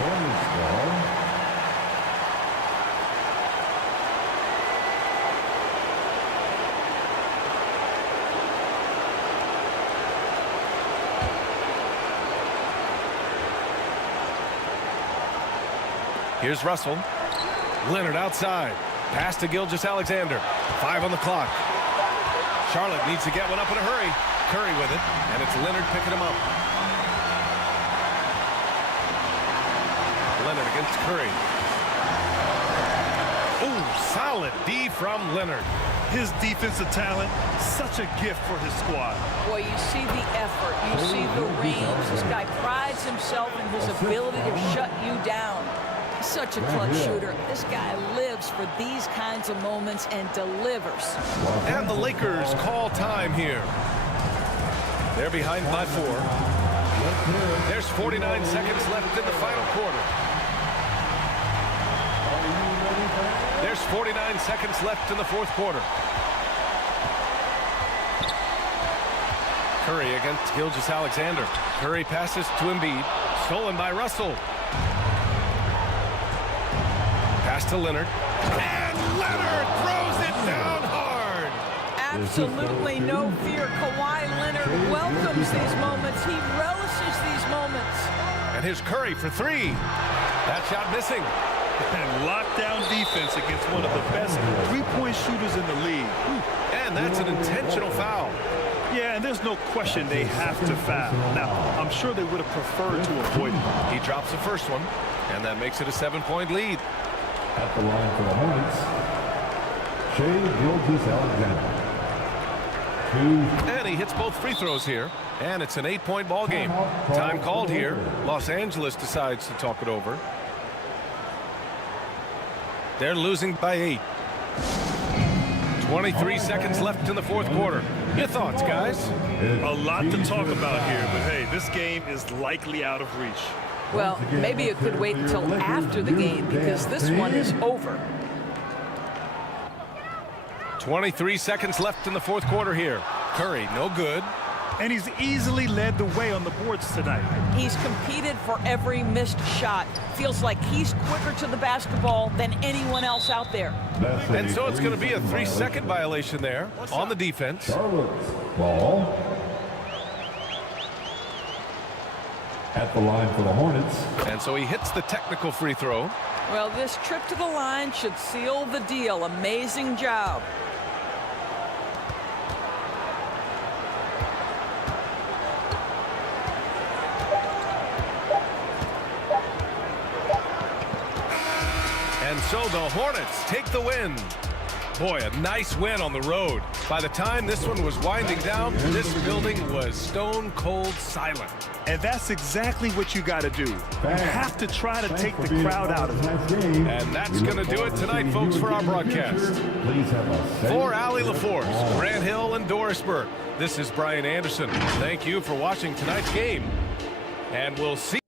Here's Russell. Leonard outside. Pass to Gilgeous-Alexander. 5 on the clock. Charlotte needs to get one up in a hurry. Curry with it, and it's Leonard picking him up. Leonard against Curry. Ooh, solid D from Leonard. His defensive talent, such a gift for his squad. Boy, you see the effort, you see the range. This guy prides himself in his ability to shut you down. Such a clutch shooter. This guy lives for these kinds of moments and delivers. And the Lakers call time here. They're behind by 4. There's 49 seconds left in the final quarter. There's 49 seconds left in the fourth quarter. Curry against Gilgeous-Alexander. Curry passes to Embiid. Stolen by Russell. Pass to Leonard. And Leonard throws it down hard. Absolutely no fear. Kawhi Leonard welcomes these moments. He relishes these moments. And here's Curry for 3. That shot missing. And lockdown defense against one of the best three-point shooters in the league. And that's an intentional foul. Yeah, and there's no question they have to foul. Now, I'm sure they would have preferred to avoid it. He drops the first one, and that makes it a 7-point lead. At the line for the Hornets, Shai Gilgeous-Alexander. 2. And he hits both free throws here, and it's an 8-point ball game. Time called here. Los Angeles decides to talk it over. They're losing by 8. 23 seconds left in the fourth quarter. Your thoughts, guys? A lot to talk about here, but hey, this game is likely out of reach. Well, maybe it could wait until after the game because this one is over. 23 seconds left in the fourth quarter here. Curry, no good. And he's easily led the way on the boards tonight. He's competed for every missed shot. Feels like he's quicker to the basketball than anyone else out there. And so it's going to be a 3-second violation there on the defense. Charlotte's ball. At the line for the Hornets. And so he hits the technical free throw. Well, this trip to the line should seal the deal. Amazing job. And so the Hornets take the win. Boy, a nice win on the road. By the time this one was winding down, this building was stone cold silent. And that's exactly what you got to do. You have to try to take the crowd out of it. And that's going to do it tonight, folks, for our broadcast. For Allie LaForce, Grant Hill, and Doris Burke, this is Brian Anderson. Thank you for watching tonight's game. And we'll see.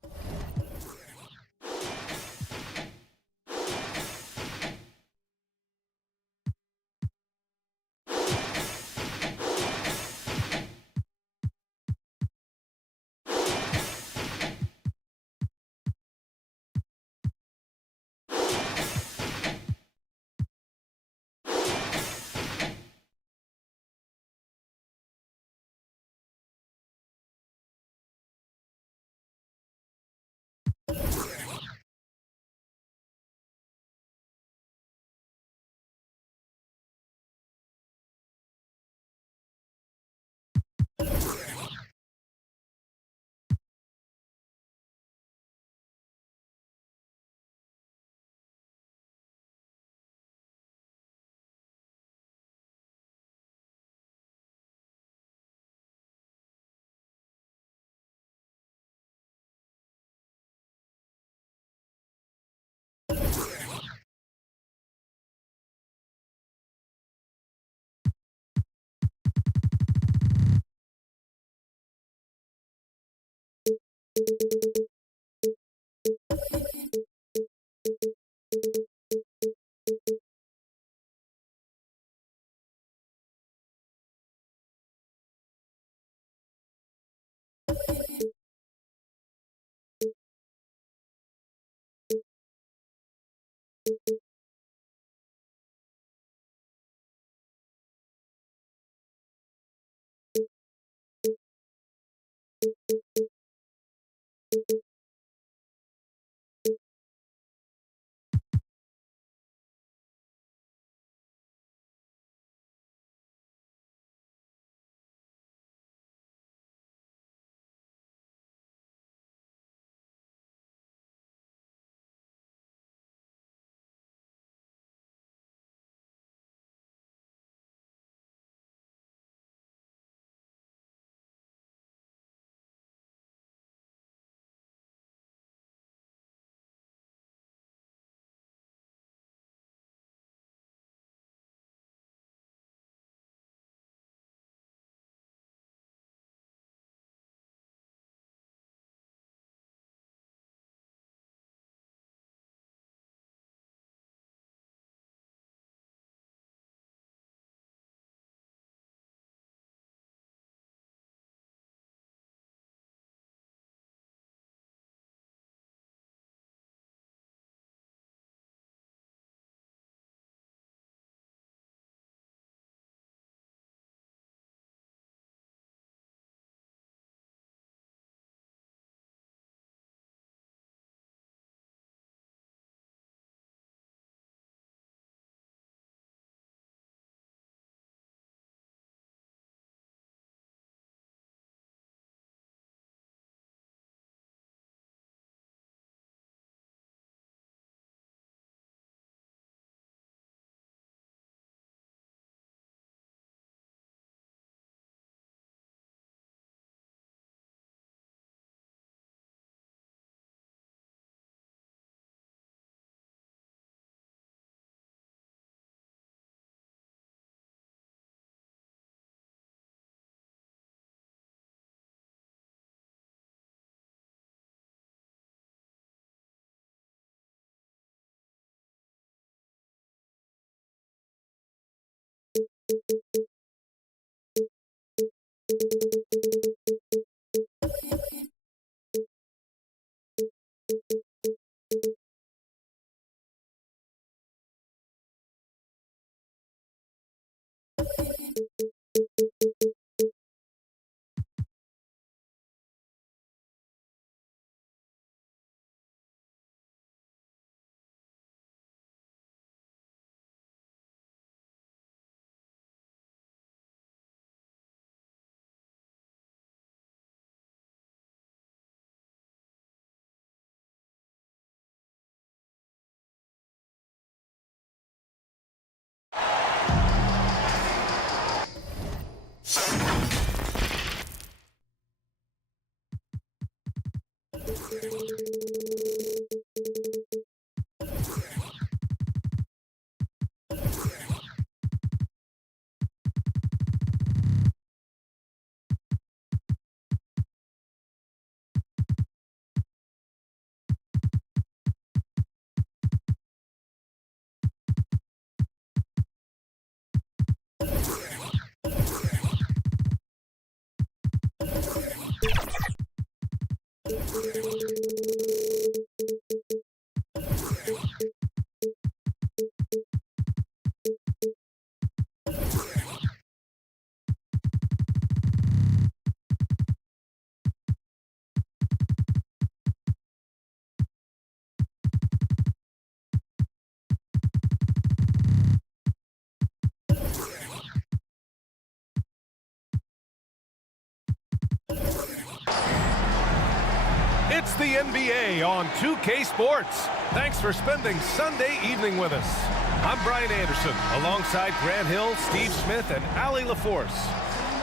It's the NBA on 2K Sports. Thanks for spending Sunday evening with us. I'm Brian Anderson, alongside Grant Hill, Steve Smith, and Allie LaForce.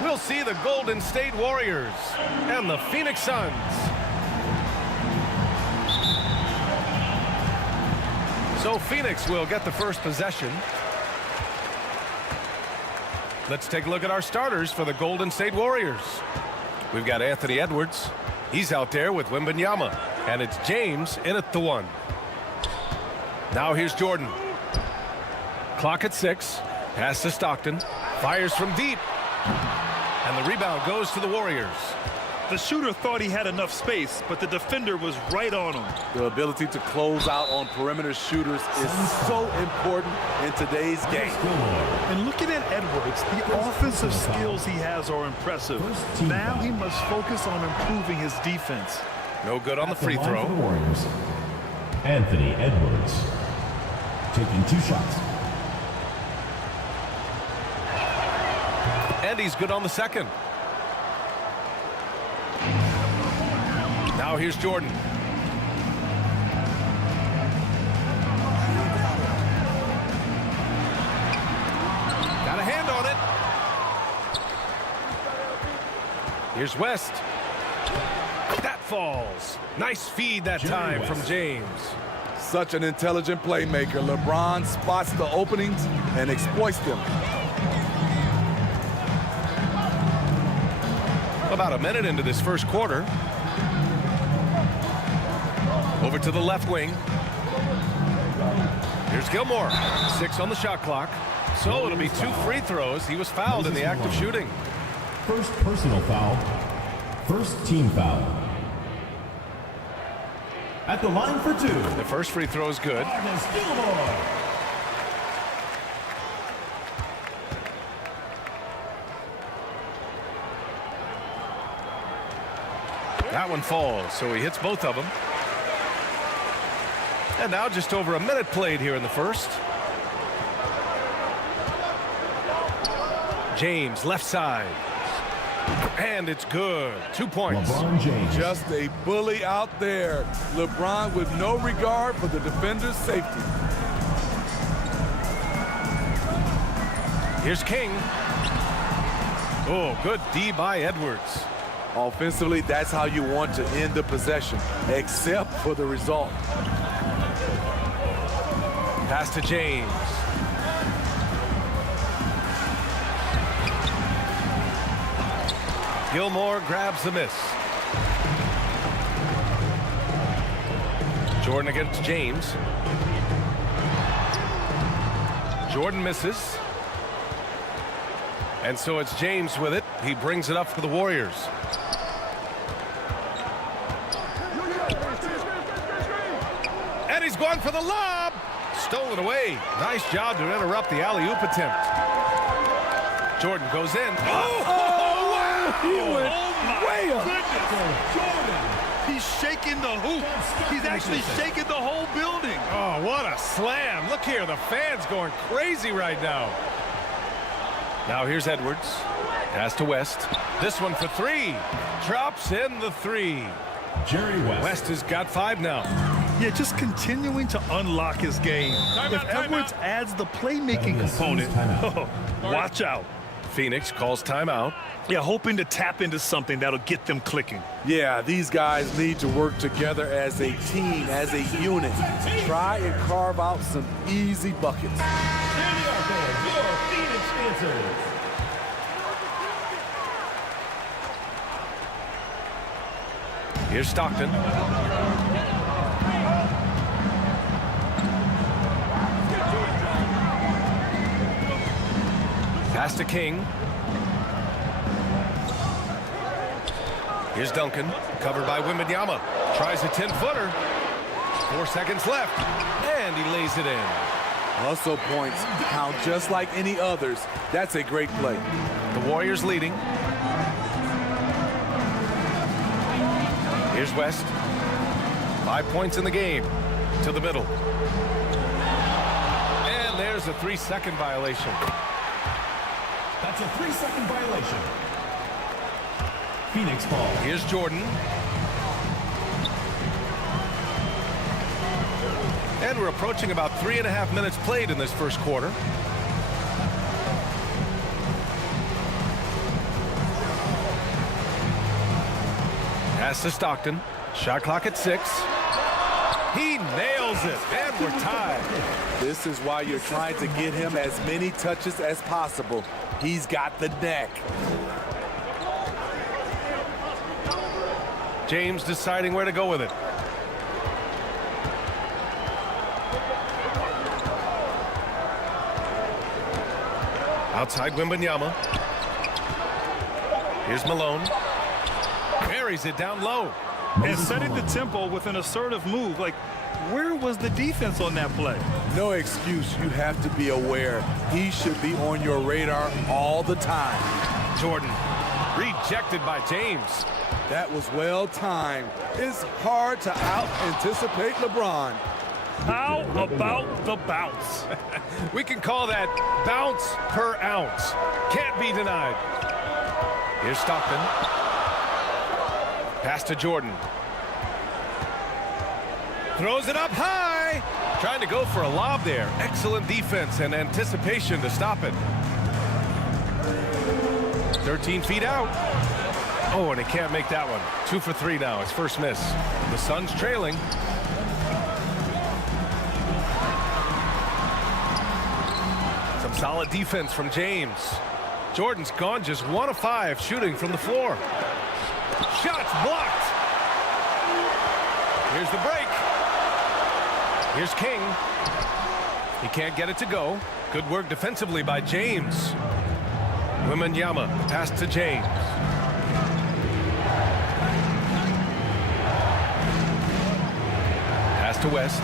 We'll see the Golden State Warriors and the Phoenix Suns. So Phoenix will get the first possession. Let's take a look at our starters for the Golden State Warriors. We've got Anthony Edwards. He's out there with Wembanyama. And it's James in at the 1. Now here's Jordan. Clock at 6. Pass to Stockton. Fires from deep. And the rebound goes to the Warriors. The shooter thought he had enough space, but the defender was right on him. The ability to close out on perimeter shooters is so important in today's game. And looking at Edwards, the offensive skills he has are impressive. Now he must focus on improving his defense. No good on the free throw. Warriors, Anthony Edwards taking 2 shots. And he's good on the second. Now here's Jordan. Got a hand on it. Here's West. That falls. Nice feed that time from James. Such an intelligent playmaker. LeBron spots the openings and exploits them. About a minute into this first quarter. Over to the left wing. Here's Gilmore. 6 on the shot clock. So it'll be 2 free throws. He was fouled in the act of shooting. First personal foul. First team foul. At the line for 2. The first free throw is good. That one falls, so he hits both of them. And now just over a minute played here in the first. James, left side. And it's good. 2 points. LeBron James. Just a bully out there. LeBron with no regard for the defender's safety. Here's King. Oh, good D by Edwards. Offensively, that's how you want to end the possession, except for the result. Pass to James. Gilmore grabs the miss. Jordan against James. Jordan misses. And so it's James with it. He brings it up for the Warriors. He's going for the lob. Stolen away. Nice job to interrupt the alley-oop attempt. Jordan goes in. Oh, wow! He went way up. Jordan, he's shaking the hoop. He's actually shaking the whole building. Oh, what a slam. Look here, the fans going crazy right now. Now here's Edwards. Pass to West. This one for three. Drops in the three. Jerry West. West has got 5 now. Yeah, just continuing to unlock his game. If Edwards adds the playmaking component, watch out. Phoenix calls timeout. Yeah, hoping to tap into something that'll get them clicking. Yeah, these guys need to work together as a team, as a unit. Try and carve out some easy buckets. Here's Stockton. Pass to King. Here's Duncan, covered by Wembanyama. Tries a 10-footer. 4 seconds left, and he lays it in. Hustle points count just like any others. That's a great play. The Warriors leading. Here's West. 5 points in the game. To the middle. And there's a 3-second violation. That's a 3-second violation. Phoenix ball. Here's Jordan. And we're approaching about 3.5 minutes played in this first quarter. Pass to Stockton. Shot clock at 6. He nails it, and we're tied. This is why you're trying to get him as many touches as possible. He's got the neck. James deciding where to go with it. Outside Wembanyama. Here's Malone. Buries it down low. And setting the tempo with an assertive move. Like, where was the defense on that play? No excuse. You have to be aware. He should be on your radar all the time. Jordan rejected by James. That was well timed. It's hard to out-anticipate LeBron. How about the bounce? We can call that bounce per ounce. Can't be denied. Here's Stockton. Pass to Jordan. Throws it up high. Trying to go for a lob there. Excellent defense and anticipation to stop it. 13 feet out. Oh, and he can't make that one. 2 for 3 now. His first miss. The Suns trailing. Some solid defense from James. Jordan's gone just 1 of 5 shooting from the floor. Shots blocked. Here's the break. Here's King. He can't get it to go. Good work defensively by James. Wembanyama pass to James. Pass to West.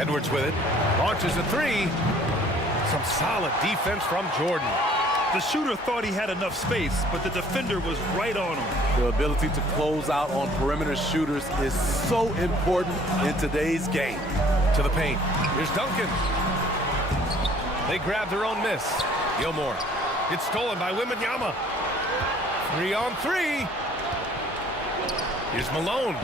Edwards with it. Launches a 3. Some solid defense from Jordan. The shooter thought he had enough space, but the defender was right on him. The ability to close out on perimeter shooters is so important in today's game. To the paint. Here's Duncan. They grab their own miss. Gilmore. It's stolen by Wembanyama. 3 on 3. Here's Malone.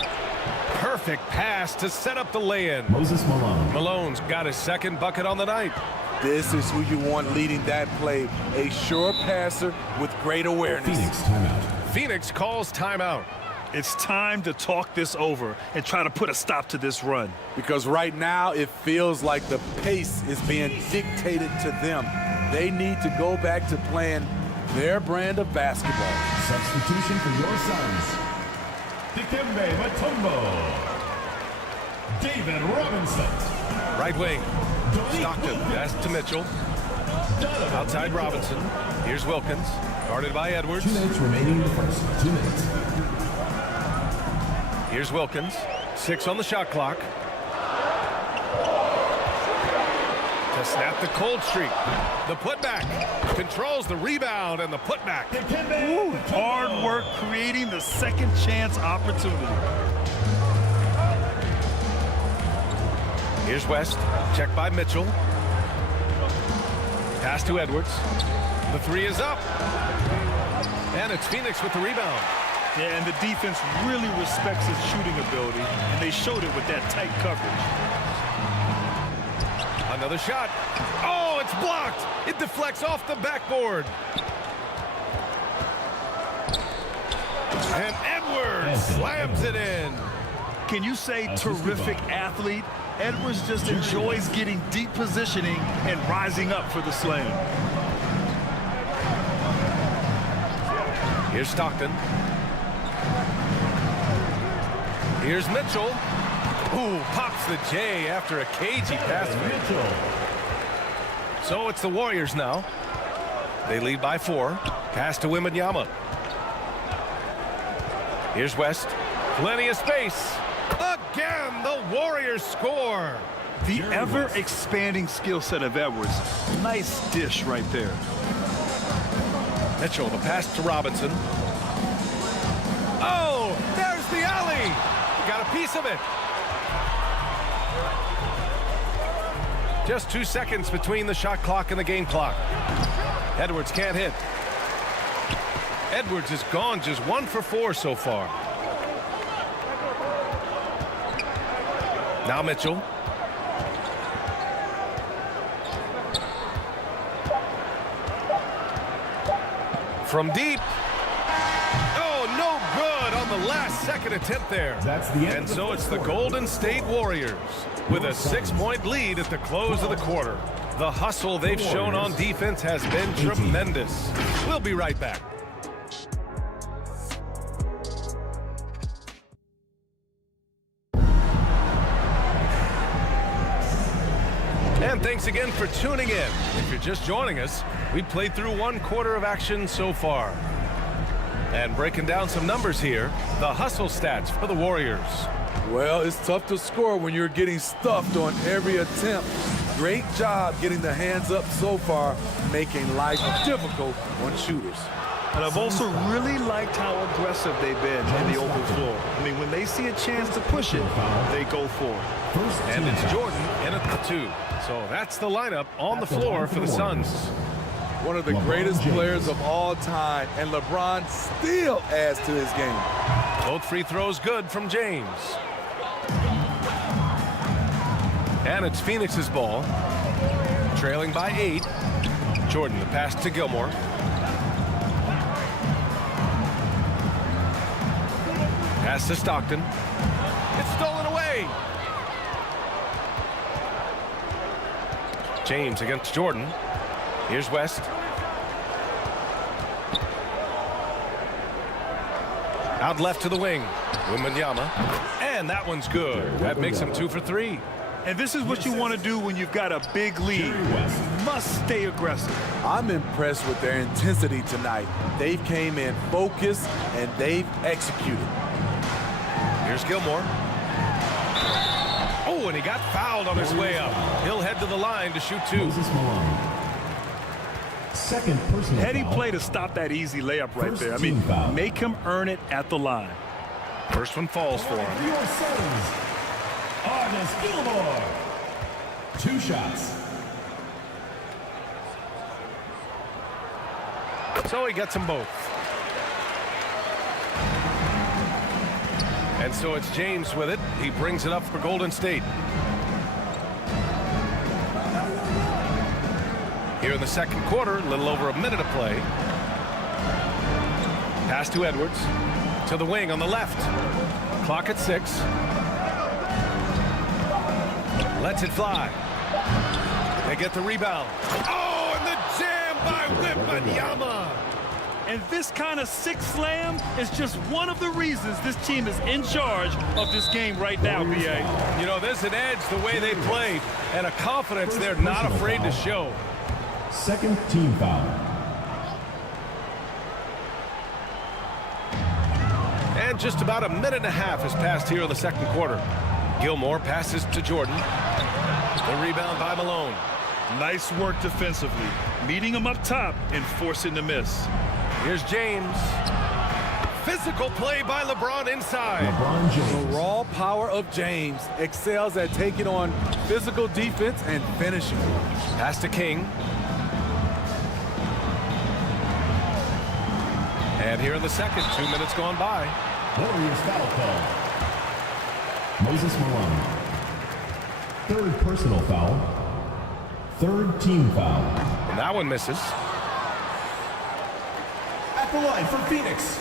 Perfect pass to set up the lay-in. Moses Malone. Malone's got his second bucket on the night. This is who you want leading that play. A sure passer with great awareness. Phoenix timeout. Phoenix calls timeout. It's time to talk this over and try to put a stop to this run. Because right now it feels like the pace is being dictated to them. They need to go back to playing their brand of basketball. Substitution for your Suns. Dikembe Mutombo. David Robinson. Right wing. Stockton. Pass to Mitchell. Outside Robinson. Here's Wilkins. Guarded by Edwards. 2 minutes remaining in the first. 2 minutes. Here's Wilkins. 6 on the shot clock. To snap the cold streak. The putback. Controls the rebound and the putback. Ooh, hard work creating the second chance opportunity. Here's West. Check by Mitchell. Pass to Edwards. The 3 is up. And it's Phoenix with the rebound. Yeah, and the defense really respects his shooting ability, and they showed it with that tight coverage. Another shot. Oh, it's blocked. It deflects off the backboard. And Edwards slams it in. Can you say terrific athlete? Edwards just enjoys getting deep positioning and rising up for the slam. Here's Stockton. Here's Mitchell. Ooh, pops the J after a cagey pass. So it's the Warriors now. They lead by 4. Pass to Wembanyama. Here's West. Plenty of space. Again, the Warriors score. The ever-expanding skill set of Edwards. Nice dish right there. Mitchell, the pass to Robinson. Oh, there's the alley. Got a piece of it. Just 2 seconds between the shot clock and the game clock. Edwards can't hit. Edwards is gone, just 1 for 4 so far. Now Mitchell. From deep. Oh, no good on the last second attempt there. That's the end. And so it's the Golden State Warriors with a 6-point lead at the close of the quarter. The hustle they've shown on defense has been tremendous. We'll be right back. And thanks again for tuning in. If you're just joining us, we played through 1 quarter of action so far. And breaking down some numbers here, the hustle stats for the Warriors. Well, it's tough to score when you're getting stuffed on every attempt. Great job getting the hands up so far, making life difficult on shooters. And I've also really liked how aggressive they've been in the open floor. I mean, when they see a chance to push it, they go for it. And it's Jordan in at the 2. So that's the lineup on the floor for the Suns. One of the greatest players of all time, and LeBron still adds to his game. Both free throws good from James. And it's Phoenix's ball. Trailing by 8. Jordan, the pass to Gilmore. Pass to Stockton. It's stolen away. James against Jordan. Here's West. Out left to the wing. Wembanyama. And that one's good. That makes him 2 for 3. And this is what you want to do when you've got a big lead. You must stay aggressive. I'm impressed with their intensity tonight. They've came in focused and they've executed. Here's Gilmore. Oh, and he got fouled on his way up. He'll head to the line to shoot 2. Second personal Heady foul. play to stop that easy layup right there. I mean, make him earn it at the line. First one falls for him. Your Suns, Arnes Gilmore. 2 shots. So he gets them both. And so it's James with it. He brings it up for Golden State. Here in the second quarter, a little over a minute of play. Pass to Edwards. To the wing on the left. Clock at 6. Lets it fly. They get the rebound. Oh, and the jam by Wembanyama. And this kind of 6 slam is just one of the reasons this team is in charge of this game right now, B.A. You know, there's an edge the way they played and a confidence they're not afraid to show. Second team foul. And just about a minute and a half has passed here in the second quarter. Gilmore passes to Jordan. The rebound by Malone. Nice work defensively, meeting him up top and forcing the miss. Here's James. Physical play by LeBron inside. LeBron James. The raw power of James excels at taking on physical defense and finishing. Pass to King. And here in the second, 2 minutes gone by. Warriors foul call. Moses Malone. Third personal foul. Third team foul. And that one misses. At the line for Phoenix,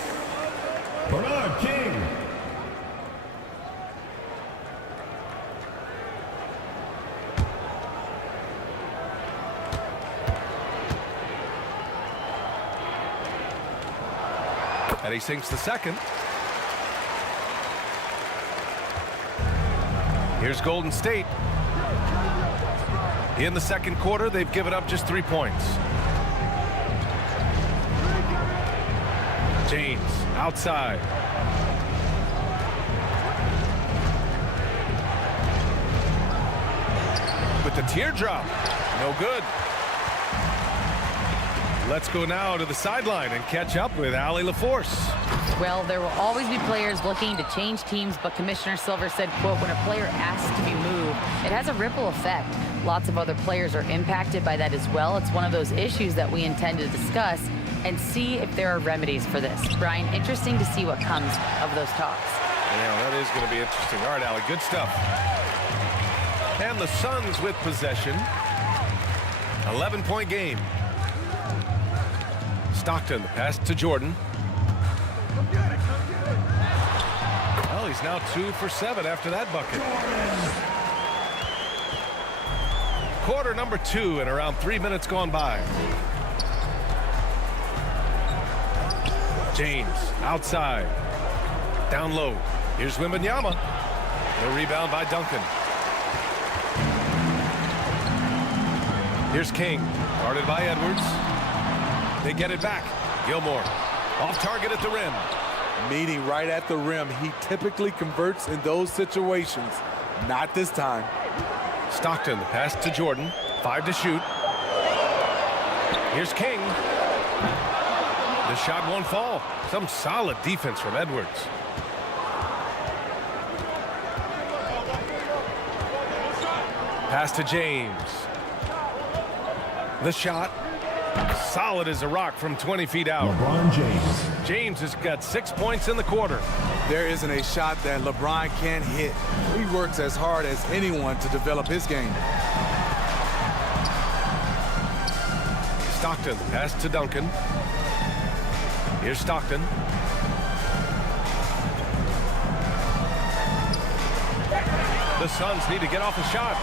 Bernard King. And he sinks the second. Here's Golden State. In the second quarter, they've given up just 3 points. James outside. With the teardrop. No good. Let's go now to the sideline and catch up with Allie LaForce. Well, there will always be players looking to change teams, but Commissioner Silver said, quote, when a player asks to be moved, it has a ripple effect. Lots of other players are impacted by that as well. It's one of those issues that we intend to discuss and see if there are remedies for this. Brian, interesting to see what comes of those talks. Yeah, that is going to be interesting. All right, Allie, good stuff. And the Suns with possession. 11-point game. Stockton, the pass to Jordan. Well, he's now 2 for 7 after that bucket. Quarter number 2 and around 3 minutes gone by. James outside. Down low. Here's Wembanyama. The rebound by Duncan. Here's King. Guarded by Edwards. They get it back. Gilmore off target at the rim. Meeting right at the rim. He typically converts in those situations. Not this time. Stockton, the pass to Jordan. 5 to shoot. Here's King. The shot won't fall. Some solid defense from Edwards. Pass to James. The shot. Solid as a rock from 20 feet out. LeBron James. James has got 6 points in the quarter. There isn't a shot that LeBron can't hit. He works as hard as anyone to develop his game. Stockton, pass to Duncan. Here's Stockton. The Suns need to get off a shot.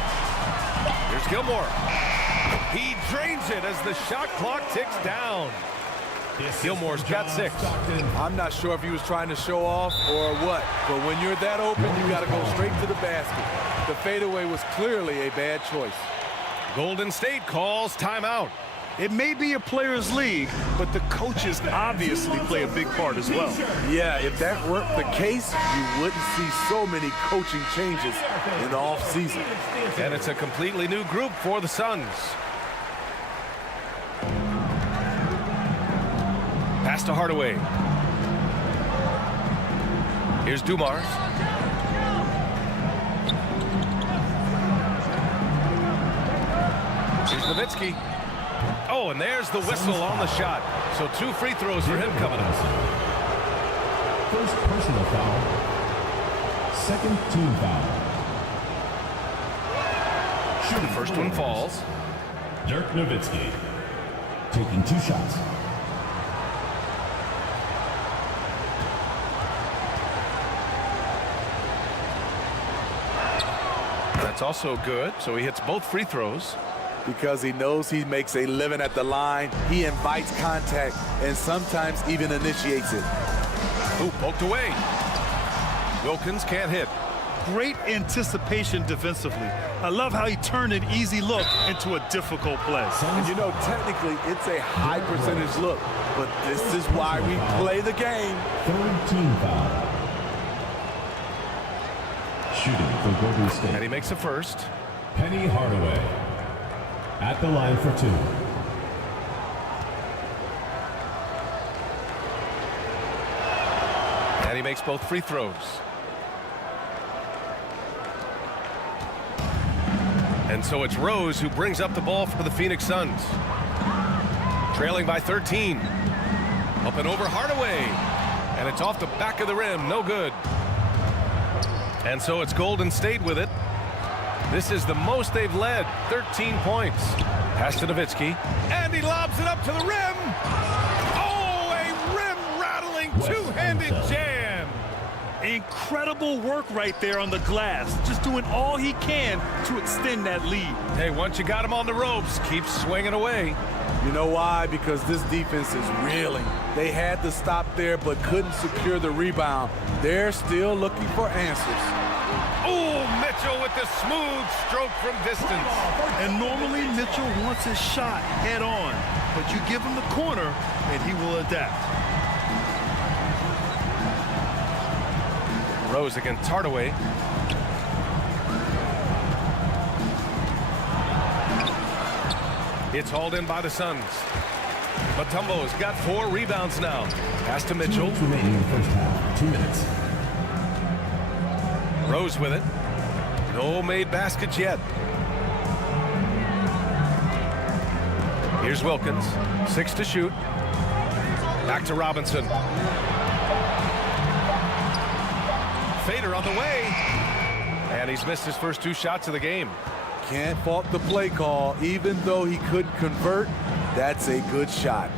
Here's Gilmore. He drains it as the shot clock ticks down. Gilmore's got 6. I'm not sure if he was trying to show off or what, but when you're that open, you got to go straight to the basket. The fadeaway was clearly a bad choice. Golden State calls timeout. It may be a players' league, but the coaches obviously play a big part as well. Yeah, if that weren't the case, you wouldn't see so many coaching changes in the offseason. And it's a completely new group for the Suns. Pass to Hardaway. Here's Dumars. Here's Nowitzki. Oh, and there's the whistle on the shot. So 2 free throws for him coming up. First personal foul. Second team foul. The first one falls. Dirk Nowitzki taking 2 shots. That's also good. So he hits both free throws. Because he knows he makes a living at the line, he invites contact and sometimes even initiates it. Ooh, poked away. Wilkins can't hit. Great anticipation defensively. I love how he turned an easy look into a difficult play. And you know, technically, it's a high percentage look, but this is why we play the game. Third team foul. shooting for Golden State. And he makes the first. Penny Hardaway at the line for 2. And he makes both free throws. And so it's Rose who brings up the ball for the Phoenix Suns. Trailing by 13. Up and over Hardaway. And it's off the back of the rim. No good. And so it's Golden State with it. This is the most they've led. 13 points. Pass to Nowitzki. And he lobs it up to the rim. Oh, a rim-rattling two-handed jam. Incredible work right there on the glass. Just doing all he can to extend that lead. Hey, once you got him on the ropes, keep swinging away. You know why? Because this defense is reeling. They had to stop there but couldn't secure the rebound. They're still looking for answers. Oh, Mitchell with the smooth stroke from distance. And normally Mitchell wants his shot head on, but you give him the corner and he will adapt. Rose against Hardaway. It's hauled in by the Suns. Mutombo's got 4 rebounds now. Pass to Mitchell. 2 minutes remaining in the first half. 2 minutes. Rose with it. No made baskets yet. Here's Wilkins. 6 to shoot. Back to Robinson. Fader on the way. And he's missed his first 2 shots of the game. Can't fault the play call. Even though he couldn't convert, that's a good shot.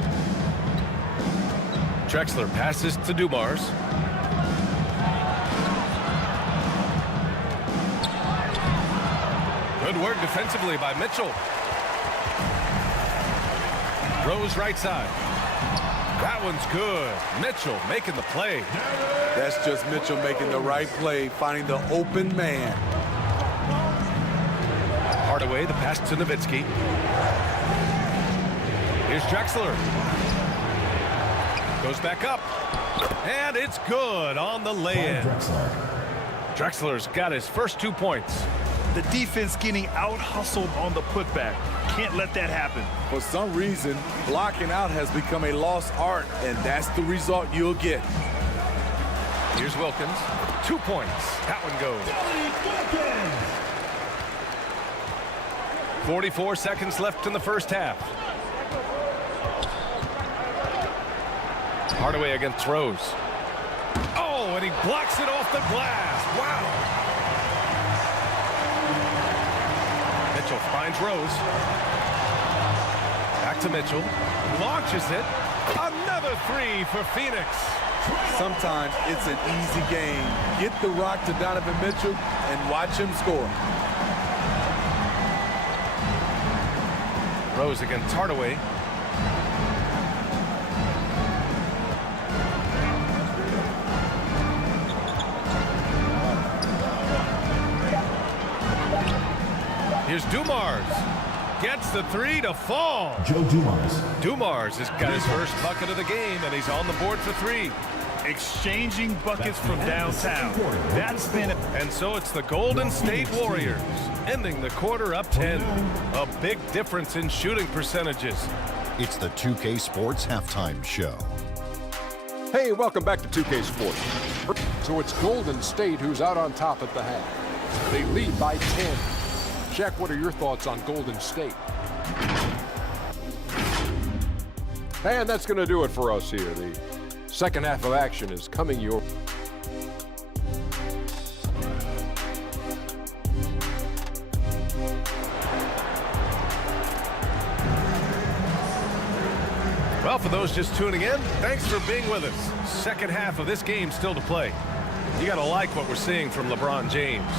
Drexler passes to Dumars. Good work defensively by Mitchell. Rose right side. That one's good. Mitchell making the play. That's just Mitchell making the right play, finding the open man. Hardaway, the pass to Nowitzki. Here's Drexler. Goes back up. And it's good on the lay-in. Drexler's got his first 2 points. The defense getting out-hustled on the putback. Can't let that happen. For some reason, blocking out has become a lost art, and that's the result you'll get. Here's Wilkins. 2 points. That one goes. 44 seconds left in the first half. Hardaway against Rose. Oh, and he blocks it off the glass. Wow. Mitchell finds Rose. Back to Mitchell. Launches it. Another 3 for Phoenix. Sometimes it's an easy game. Get the rock to Donovan Mitchell and watch him score. Rose against Hardaway. Here's Dumars. Gets the 3 to fall. Joe Dumars. Dumars has got his first bucket of the game, and he's on the board for 3. Exchanging buckets from downtown. That's been it. And so it's the Golden State Warriors ending the quarter up 10. A big difference in shooting percentages. It's the 2K Sports Halftime Show. Hey, welcome back to 2K Sports. So it's Golden State who's out on top at the half. They lead by 10. Jack, what are your thoughts on Golden State? And that's going to do it for us here. The second half of action is coming your way. Well, for those just tuning in, thanks for being with us. Second half of this game still to play. You got to like what we're seeing from LeBron James.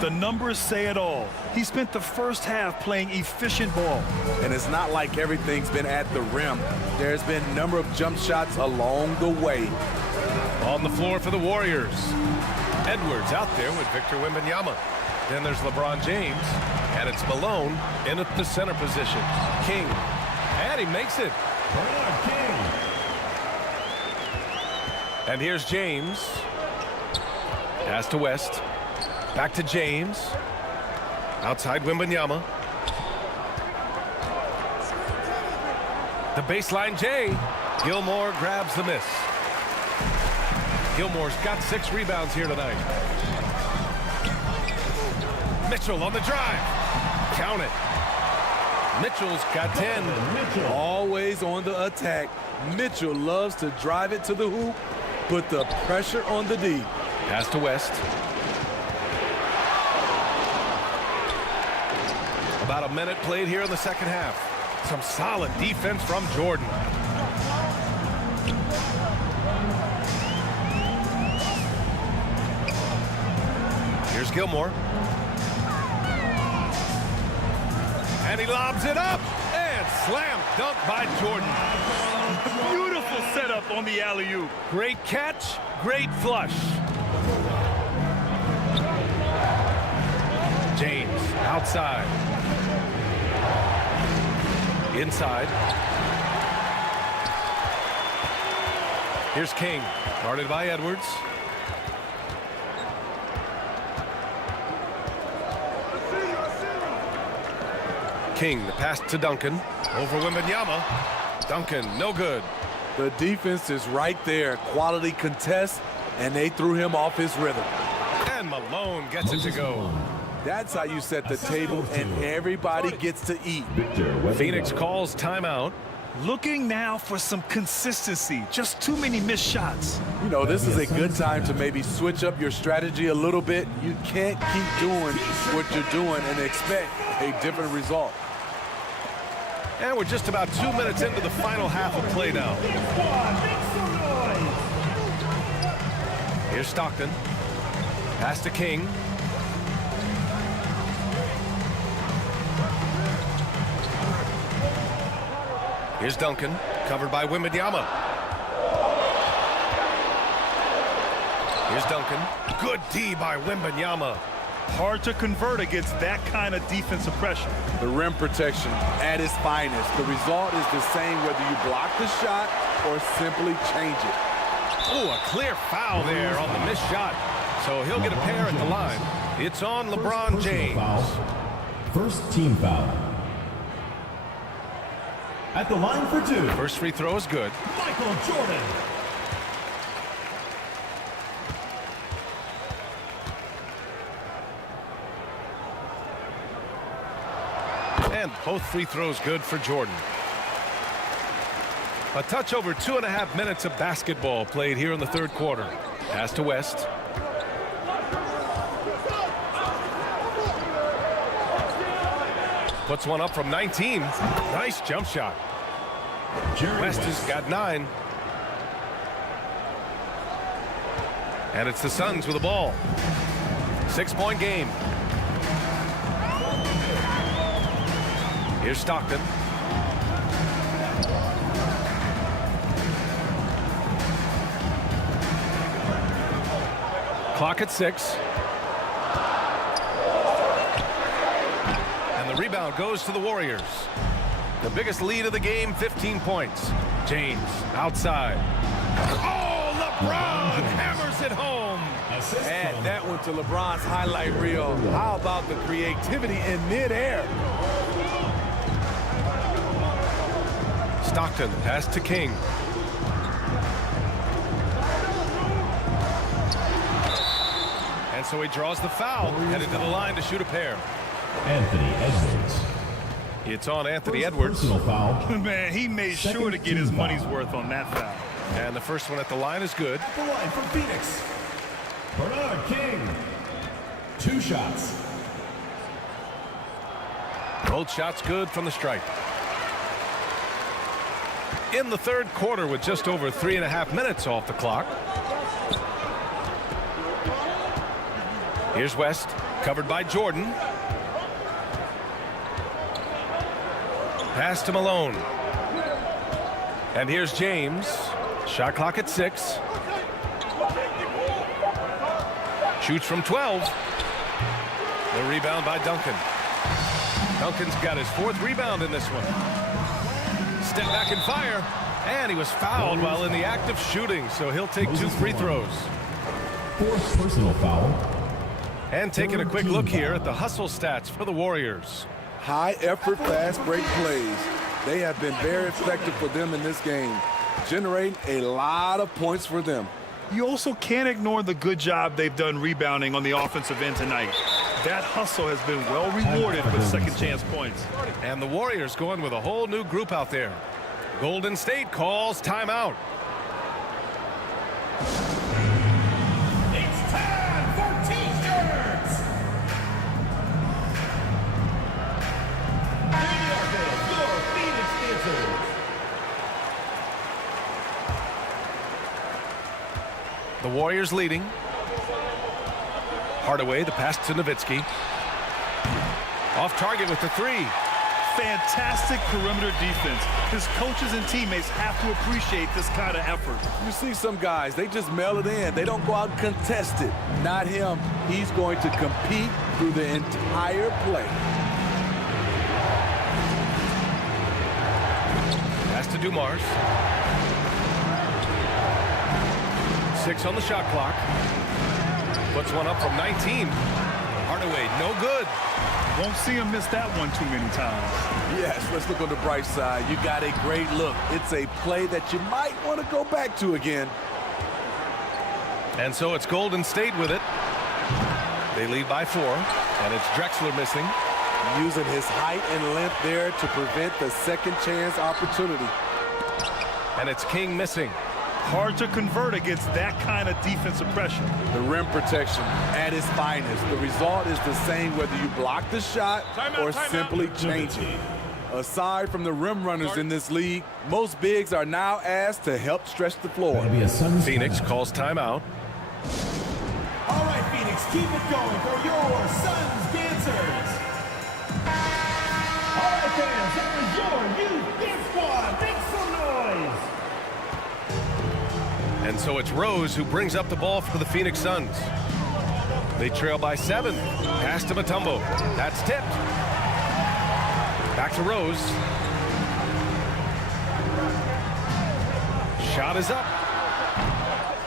The numbers say it all. He spent the first half playing efficient ball. And it's not like everything's been at the rim. There's been a number of jump shots along the way. On the floor for the Warriors. Edwards out there with Victor Wembanyama. Then there's LeBron James. And it's Malone in at the center position. King. And he makes it. And here's James. Pass to West. Back to James. Outside Wembanyama. The baseline J. Gilmore grabs the miss. Gilmore's got 6 rebounds here tonight. Mitchell on the drive. Count it. Mitchell's got 10. Always on the attack. Mitchell loves to drive it to the hoop, put the pressure on the D. Pass to West. About a minute played here in the second half. Some solid defense from Jordan. Here's Gilmore. And he lobs it up. And slam dunk by Jordan. Beautiful setup on the alley-oop. Great catch, great flush. James outside. Inside. Here's King, guarded by Edwards. King, the pass to Duncan. Over Wembanyama. Duncan, no good. The defense is right there. Quality contest, and they threw him off his rhythm. And Malone gets it to go. That's how you set the table, and everybody gets to eat. Phoenix calls timeout. Looking now for some consistency. Just too many missed shots. You know, this is a good time to maybe switch up your strategy a little bit. You can't keep doing what you're doing and expect a different result. And we're just about 2 minutes into the final half of play now. Here's Stockton. Pass to King. Here's Duncan, covered by Wembanyama. Here's Duncan. Good D by Wembanyama. Hard to convert against that kind of defensive pressure. The rim protection at its finest. The result is the same whether you block the shot or simply change it. Oh, a clear foul there on the missed shot. So he'll get a pair at the line. It's on LeBron James. First team foul. At the line for 2. First free throw is good. Michael Jordan. And both free throws good for Jordan. A touch over 2.5 minutes of basketball played here in the third quarter. Pass to West. Puts one up from 19. Nice jump shot. West has got 9. And it's the Suns with the ball. 6-point game. Here's Stockton. Clock at 6. And the rebound goes to the Warriors. The biggest lead of the game, 15 points. James outside. Oh, LeBron hammers it home. Add that one to LeBron's highlight reel. How about the creativity in midair? Stockton, pass to King. And so he draws the foul, headed to the line to shoot a pair. Anthony Edwards. It's on Anthony Edwards. Personal foul. Man, he made sure to get his money's worth on that foul. And the first one at the line is good. At the line for Phoenix. Bernard King. 2 shots. Both shots good from the stripe. In the third quarter with just over 3.5 minutes off the clock. Here's West, covered by Jordan. Pass to Malone. And here's James. Shot clock at 6. Shoots from 12. The rebound by Duncan. Duncan's got his 4th rebound in this one. Step back and fire. And he was fouled while in the act of shooting, so he'll take 2 free throws. 4th personal foul. And taking a quick look here at the hustle stats for the Warriors. High effort, fast break plays. They have been very effective for them in this game, generating a lot of points for them. You also can't ignore the good job they've done rebounding on the offensive end tonight. That hustle has been well rewarded with second chance points. And the Warriors going with a whole new group out there. Golden State calls timeout. It's time for T-shirts. Your Phoenix Dancers. The Warriors leading. Hardaway, the pass to Nowitzki. Off target with the three. Fantastic perimeter defense. His coaches and teammates have to appreciate this kind of effort. You see some guys, they just mail it in. They don't go out and contest it. Not him. He's going to compete through the entire play. Pass to Dumars. 6 on the shot clock. Puts one up from 19. Hardaway, no good. Won't see him miss that one too many times. Yes, let's look on the bright side. You got a great look. It's a play that you might want to go back to again. And so it's Golden State with it. They lead by 4, and it's Drexler missing. Using his height and length there to prevent the second chance opportunity. And it's King missing. Hard to convert against that kind of defensive pressure. The rim protection at its finest. The result is the same whether you block the shot or simply change it. Aside from the rim runners in this league, most bigs are now asked to help stretch the floor. Phoenix calls timeout. All right, Phoenix, keep it going for your Suns dancers. All right, fans, that was your youth dance squad. Make some noise. And so it's Rose who brings up the ball for the Phoenix Suns. They trail by 7. Pass to Mutombo. That's tipped. Back to Rose. Shot is up.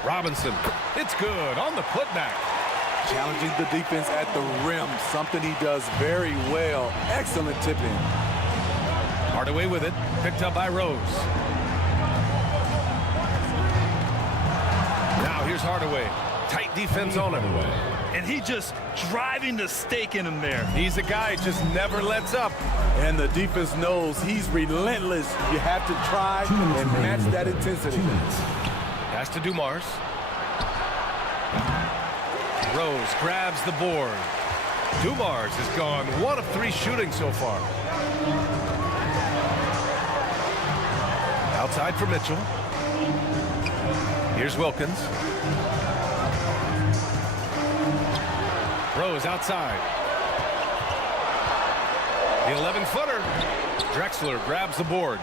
Robinson. It's good on the putback. Challenging the defense at the rim, something he does very well. Excellent tipping. Hardaway with it. Picked up by Rose. Now here's Hardaway. Tight defense on him. And he just driving the stake in him there. He's a guy just never lets up. And the defense knows he's relentless. You have to try and match that intensity. Pass to Dumars. Rose grabs the board. Dumars has gone 1 of 3 shooting so far. Outside for Mitchell. Here's Wilkins. Rose outside. The 11-footer. Drexler grabs the board.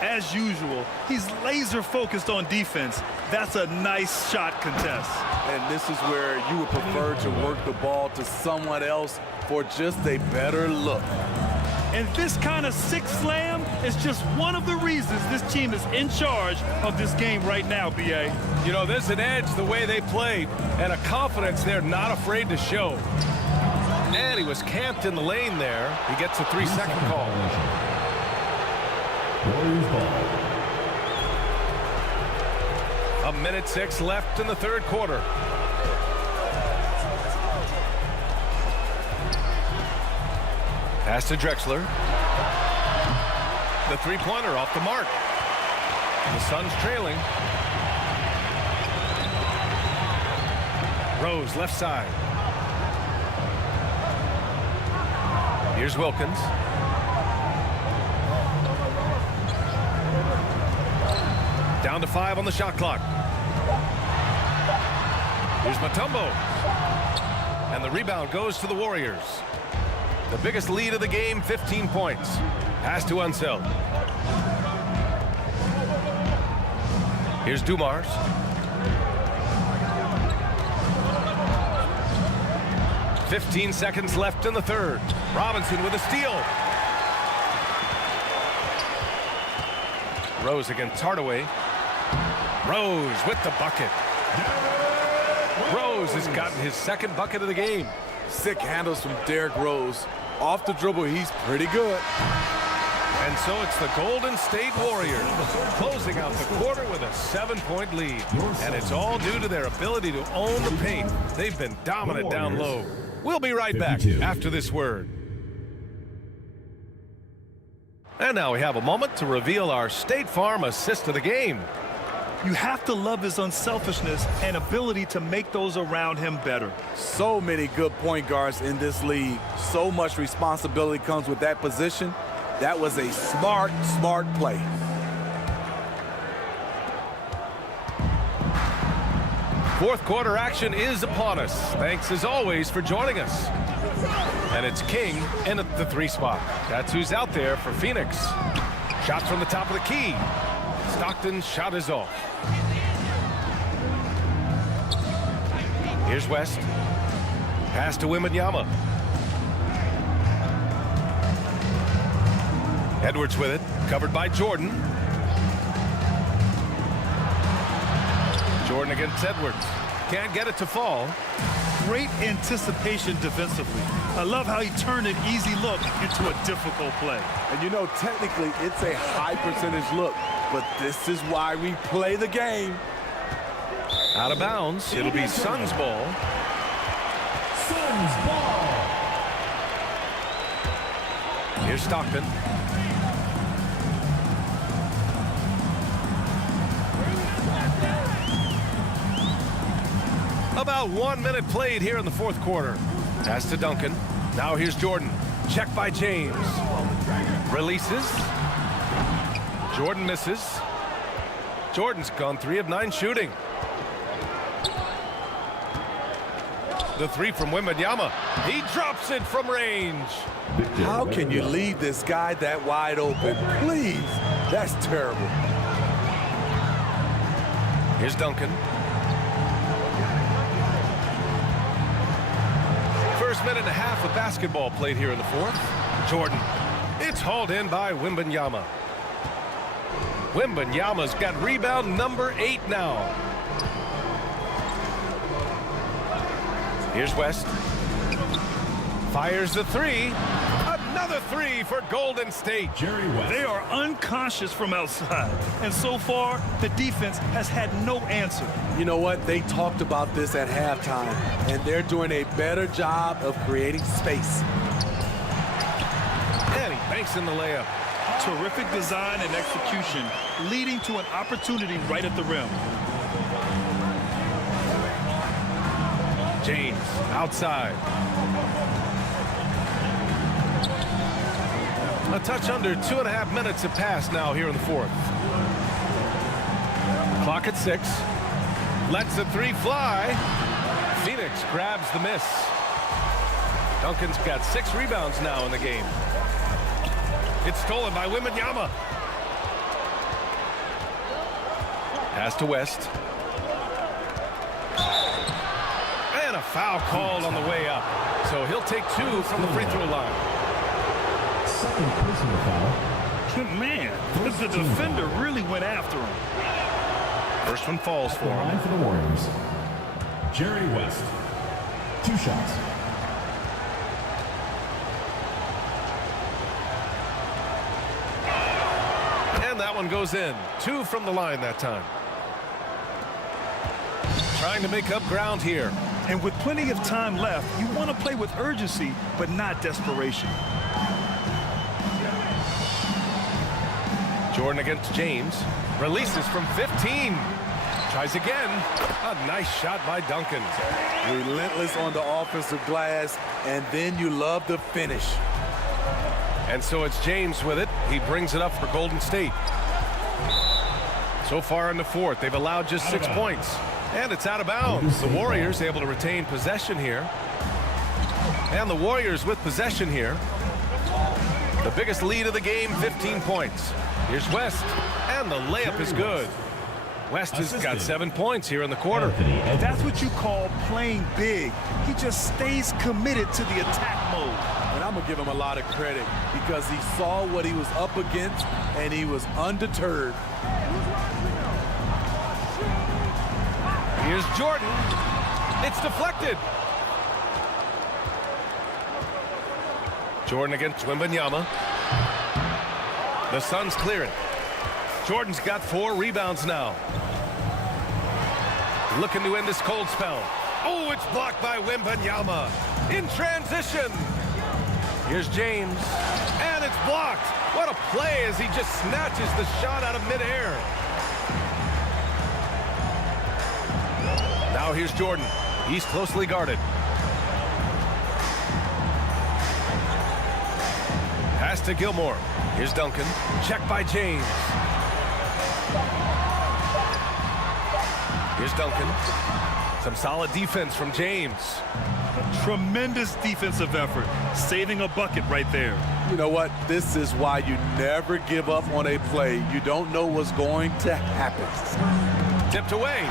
As usual, he's laser focused on defense. That's a nice shot contest. And this is where you would prefer to work the ball to someone else for just a better look. And this kind of sick slam is just one of the reasons this team is in charge of this game right now, B.A. You know, there's an edge the way they play and a confidence they're not afraid to show. And he was camped in the lane there. He gets a 3-second call. A minute 6 left in the third quarter. Pass to Drexler. The three-pointer off the mark. The Suns trailing. Rose left side. Here's Wilkins. Down to 5 on the shot clock. Here's Mutombo. And the rebound goes to the Warriors. The biggest lead of the game, 15 points. Pass to Unseld. Here's Dumars. "15 seconds left in the third. Robinson with a steal. Rose against Hardaway. Rose with the bucket. Rose has gotten his second bucket of the game. Sick handles from Derrick Rose. Off the dribble, he's pretty good. And so it's the Golden State Warriors closing out the quarter with a 7-point lead. And it's all due to their ability to own the paint. They've been dominant down low. We'll be right back after this word. And now we have a moment to reveal our State Farm assist of the game. You have to love his unselfishness and ability to make those around him better. So many good point guards in this league. So much responsibility comes with that position. That was a smart play. Fourth quarter action is upon us. Thanks as always for joining us. And it's King in at the 3 spot. That's who's out there for Phoenix. Shot from the top of the key. Stockton's shot is off. Here's West. Pass to Wembanyama. Edwards with it, covered by Jordan. Jordan against Edwards. Can't get it to fall. Great anticipation defensively. I love how he turned an easy look into a difficult play. And you know, technically, it's a high percentage look, but this is why we play the game. Out of bounds. It'll be Suns ball. Suns ball. Here's Stockton. About 1 minute played here in the fourth quarter. Pass to Duncan. Now here's Jordan. Check by James. Releases. Jordan misses. Jordan's gone 3 of 9 shooting. The 3 from Wembanyama. He drops it from range. How can you leave this guy that wide open? Please. That's terrible. Here's Duncan. First minute and a half of basketball played here in the fourth. Jordan. It's hauled in by Wembanyama. Wembanyama's got rebound number 8 now. Here's West. Fires the 3. Another 3 for Golden State. Jerry West. They are unconscious from outside, and so far the defense has had no answer. You know what? They talked about this at halftime, and they're doing a better job of creating space. And he banks in the layup. Terrific design and execution, leading to an opportunity right at the rim. James outside. A touch under 2.5 minutes have passed now here in the fourth. Clock at 6. Lets the 3 fly. Phoenix grabs the miss. Duncan's got 6 rebounds now in the game. It's stolen by Wembanyama. Pass to West. And a foul called on the way up. So he'll take 2 from the free throw line. Second personal foul. Man, the defender really went after him. First one falls for him. Line for the Warriors. Jerry West. 2 shots. And that one goes in. 2 from the line that time. Trying to make up ground here. And with plenty of time left, you want to play with urgency, but not desperation. Jordan against James. Releases from 15. Tries again. A nice shot by Duncan. Relentless on the offensive glass, and then you love the finish. And so it's James with it. He brings it up for Golden State. So far in the fourth, they've allowed just 6 points. And it's out of bounds. The Warriors able to retain possession here. And the Warriors with possession here. The biggest lead of the game, 15 points. Here's West, and the layup is good. West has got 7 points here in the quarter. That's what you call playing big. He just stays committed to the attack mode. And I'm going to give him a lot of credit because he saw what he was up against, and he was undeterred. Here's Jordan. It's deflected. Jordan against Wembanyama. The Suns clear it. Jordan's got 4 rebounds now. Looking to end this cold spell. Oh, it's blocked by Wembanyama. In transition. Here's James. And it's blocked. What a play as he just snatches the shot out of midair. Now here's Jordan. He's closely guarded. Pass to Gilmore. Here's Duncan. Check by James. Here's Duncan. Some solid defense from James. Tremendous defensive effort. Saving a bucket right there. You know what? This is why you never give up on a play. You don't know what's going to happen. Tipped away.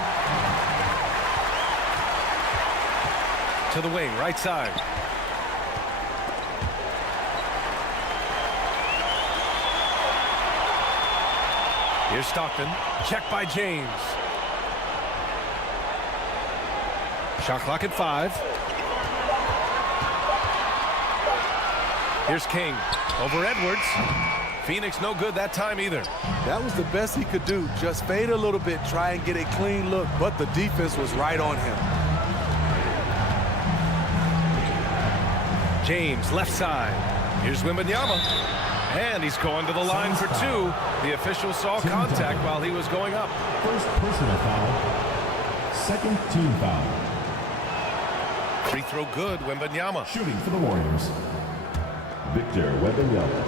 To the wing, right side. Here's Stockton. Check by James. Shot clock at 5. Here's King. Over Edwards. Phoenix no good that time either. That was the best he could do. Just fade a little bit, try and get a clean look, but the defense was right on him. James, left side. Here's Wembanyama. And he's going to the line for 2. The official saw contact while he was going up. First personal foul. Second team foul. Free throw good, Wembanyama. Shooting for the Warriors. Victor Wembanyama.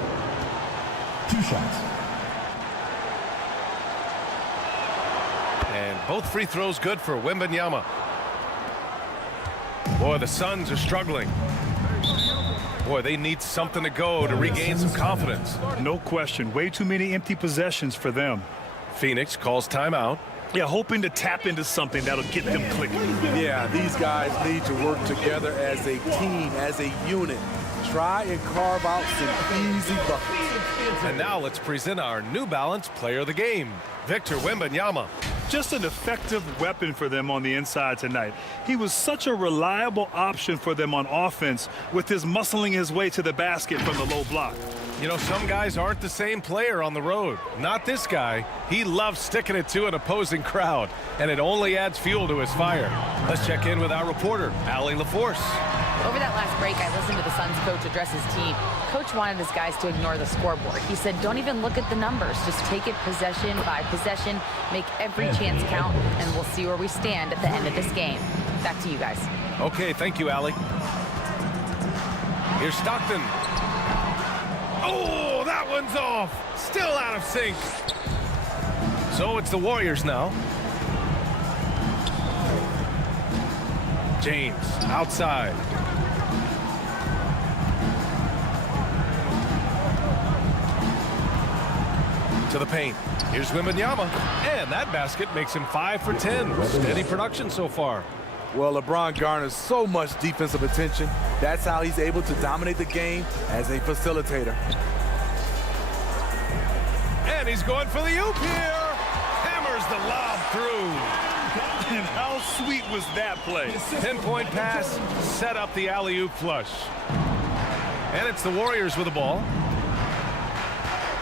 2 shots. And both free throws good for Wembanyama. Boy, the Suns are struggling. Boy, they need something to go to regain some confidence. No question. Way too many empty possessions for them. Phoenix calls timeout. Yeah, hoping to tap into something that'll get them clicking. Yeah, these guys need to work together as a team, as a unit. Try and carve out some easy buckets. And now let's present our New Balance Player of the Game, Victor Wembanyama. Just an effective weapon for them on the inside tonight. He was such a reliable option for them on offense with his muscling his way to the basket from the low block. You know, some guys aren't the same player on the road. Not this guy. He loves sticking it to an opposing crowd, and it only adds fuel to his fire. Let's check in with our reporter, Allie LaForce. Over that last break, I listened to the Suns coach address his team. Coach wanted his guys to ignore the scoreboard. He said, don't even look at the numbers. Just take it possession by possession, make every chance count, and we'll see where we stand at the end of this game. Back to you guys. Okay, thank you, Allie. Here's Stockton. Oh, that one's off. Still out of sync. So it's the Warriors now. James, outside. To the paint. Here's Wembanyama. And that basket makes him 5 for 10. Steady production so far. Well, LeBron garners so much defensive attention. That's how he's able to dominate the game as a facilitator. And he's going for the oop here. Hammers the lob through. And how sweet was that play? 10-point pass, set up the alley-oop flush. And it's the Warriors with the ball.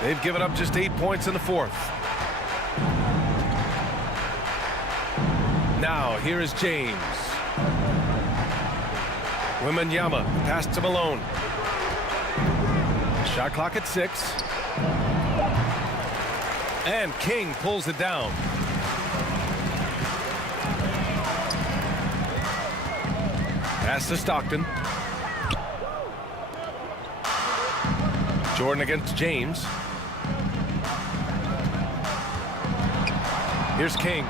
They've given up just 8 points in the 4th. Now, here is James. Wembanyama, pass to Malone. Shot clock at 6. And King pulls it down. Pass to Stockton. Jordan against James. Here's King.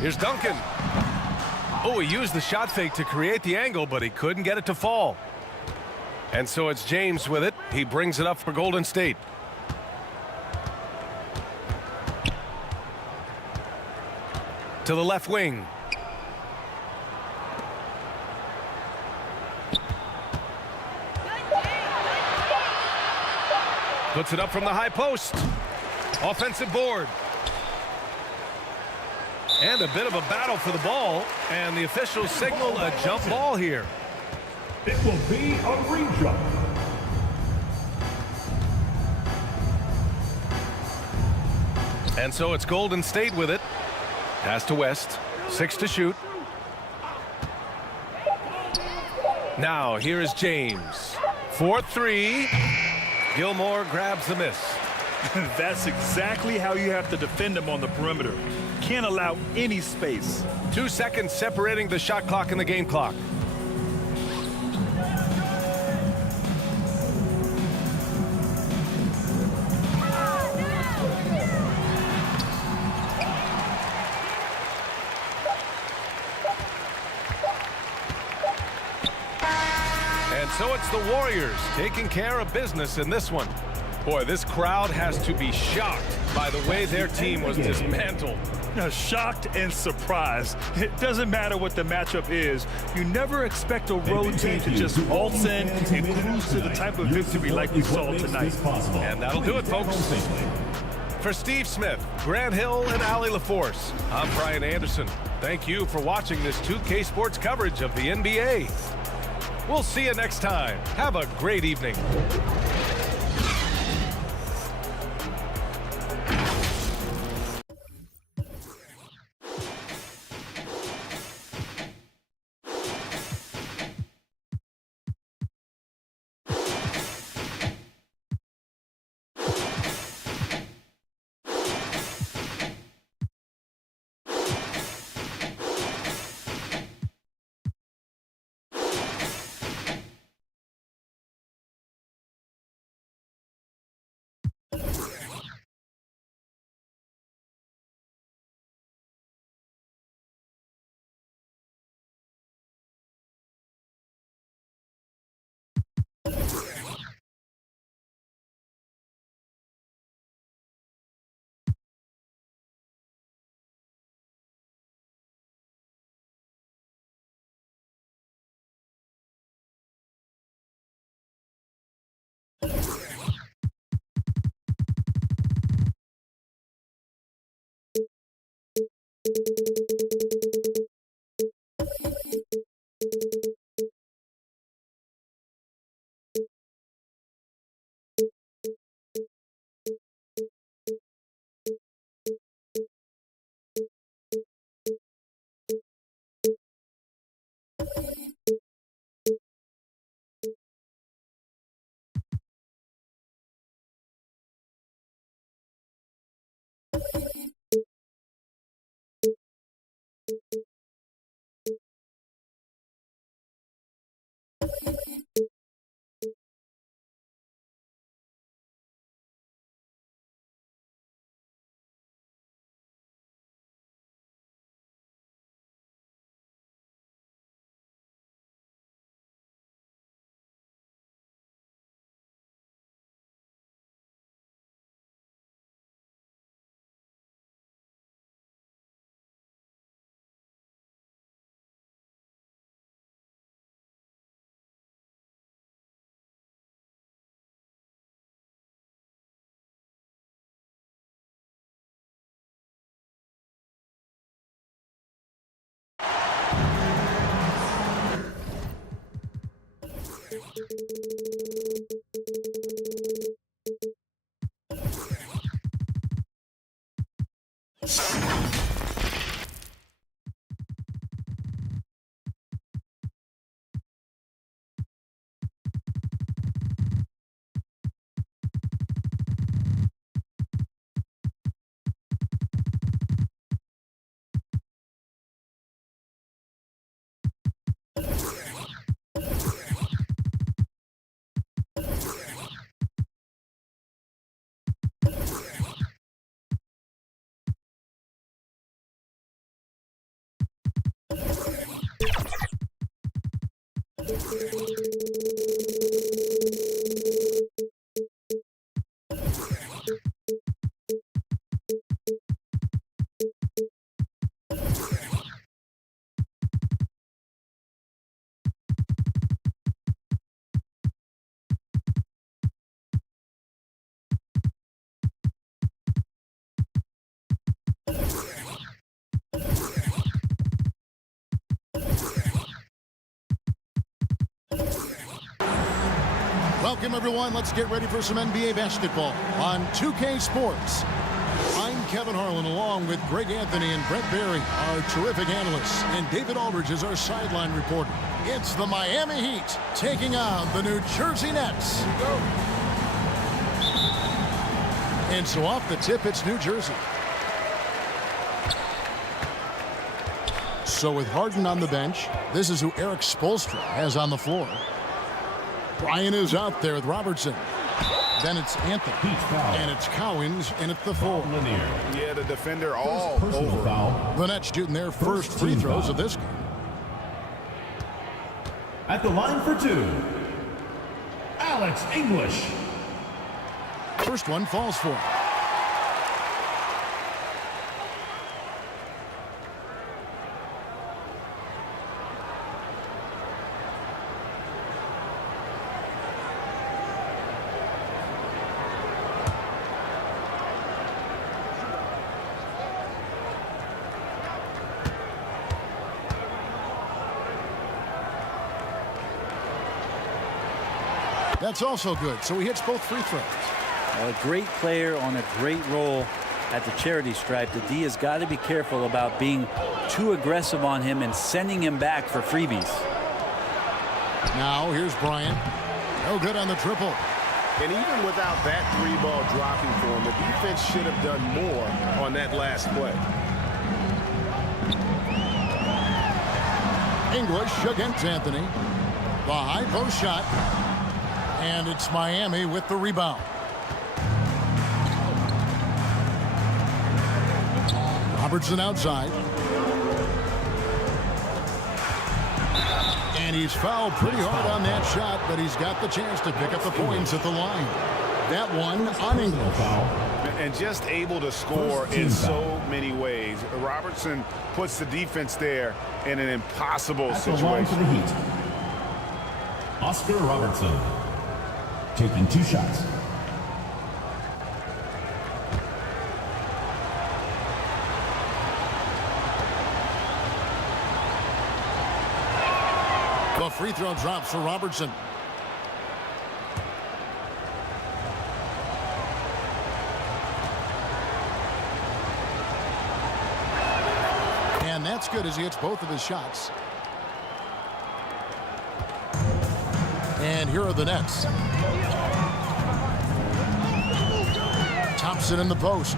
Here's Duncan. Oh, he used the shot fake to create the angle, but he couldn't get it to fall. And so it's James with it. He brings it up for Golden State. To the left wing. Puts it up from the high post. Offensive board. And a bit of a battle for the ball, and the officials signal a jump ball here. It will be a re-jump. And so it's Golden State with it. Pass to West. 6 to shoot. Now here is James. 4-3. Gilmore grabs the miss. That's exactly how you have to defend him on the perimeter. Can't allow any space. 2 seconds separating the shot clock and the game clock. And so it's the Warriors taking care of business in this one. Boy, this crowd has to be shocked by the way their team was dismantled. Shocked and surprised. It doesn't matter what the matchup is. You never expect a road team to just waltz in and cruise to the type of victory like we saw tonight. And that'll do it, folks. For Steve Smith, Grant Hill, and Allie LaForce, I'm Brian Anderson. Thank you for watching this 2K Sports coverage of the NBA. We'll see you next time. Have a great evening. Welcome, everyone. Let's get ready for some NBA basketball on 2K Sports. I'm Kevin Harlan, along with Greg Anthony and Brett Berry, our terrific analysts, and David Aldridge is our sideline reporter. It's the Miami Heat taking on the New Jersey Nets. And so off the tip, it's New Jersey. So with Harden on the bench, this is who Eric Spoelstra has on the floor. Bryant is out there with Robertson. Then it's Anthony, and it's Cowens, and it's the 4. Yeah, the defender all over. Foul. The Nets shooting their first free throws of this game. At the line for 2, Alex English. First one falls for him. That's also good, so he hits both free throws. Well, a great player on a great role at the charity stripe. The D has got to be careful about being too aggressive on him and sending him back for freebies. Now here's Bryant. No good on the triple. And even without that 3-ball dropping for him, the defense should have done more on that last play. English against Anthony. The high post shot. And it's Miami with the rebound. Robertson outside. And he's fouled pretty hard on that shot, but he's got the chance to pick up the points at the line. That one on English. And just able to score in so many ways. Robertson puts the defense there in an impossible situation. Oscar Robertson taking 2 shots. The free throw drops for Robertson. And that's good as he hits both of his shots. And here are the Nets. Thompson in the post.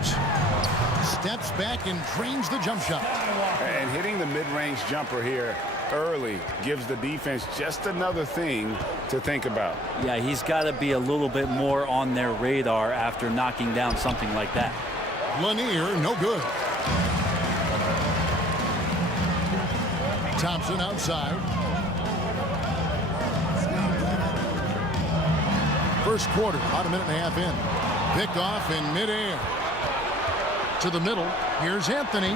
Steps back and drains the jump shot. And hitting the mid-range jumper here early gives the defense just another thing to think about. Yeah, he's got to be a little bit more on their radar after knocking down something like that. Lanier, no good. Thompson outside. First quarter, about a minute and a half in. Picked off in midair. To the middle. Here's Anthony.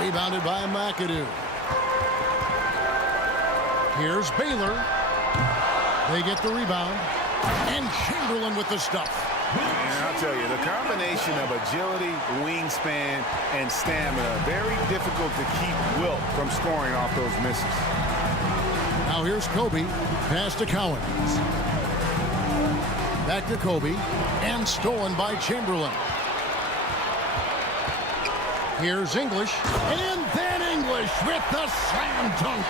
Rebounded by McAdoo. Here's Baylor. They get the rebound. And Chamberlain with the stuff. And I'll tell you, the combination of agility, wingspan, and stamina, very difficult to keep Wilt from scoring off those misses. Now here's Kobe. Pass to Cowens. Back to Kobe. And stolen by Chamberlain. Here's English. And then English with the slam dunk.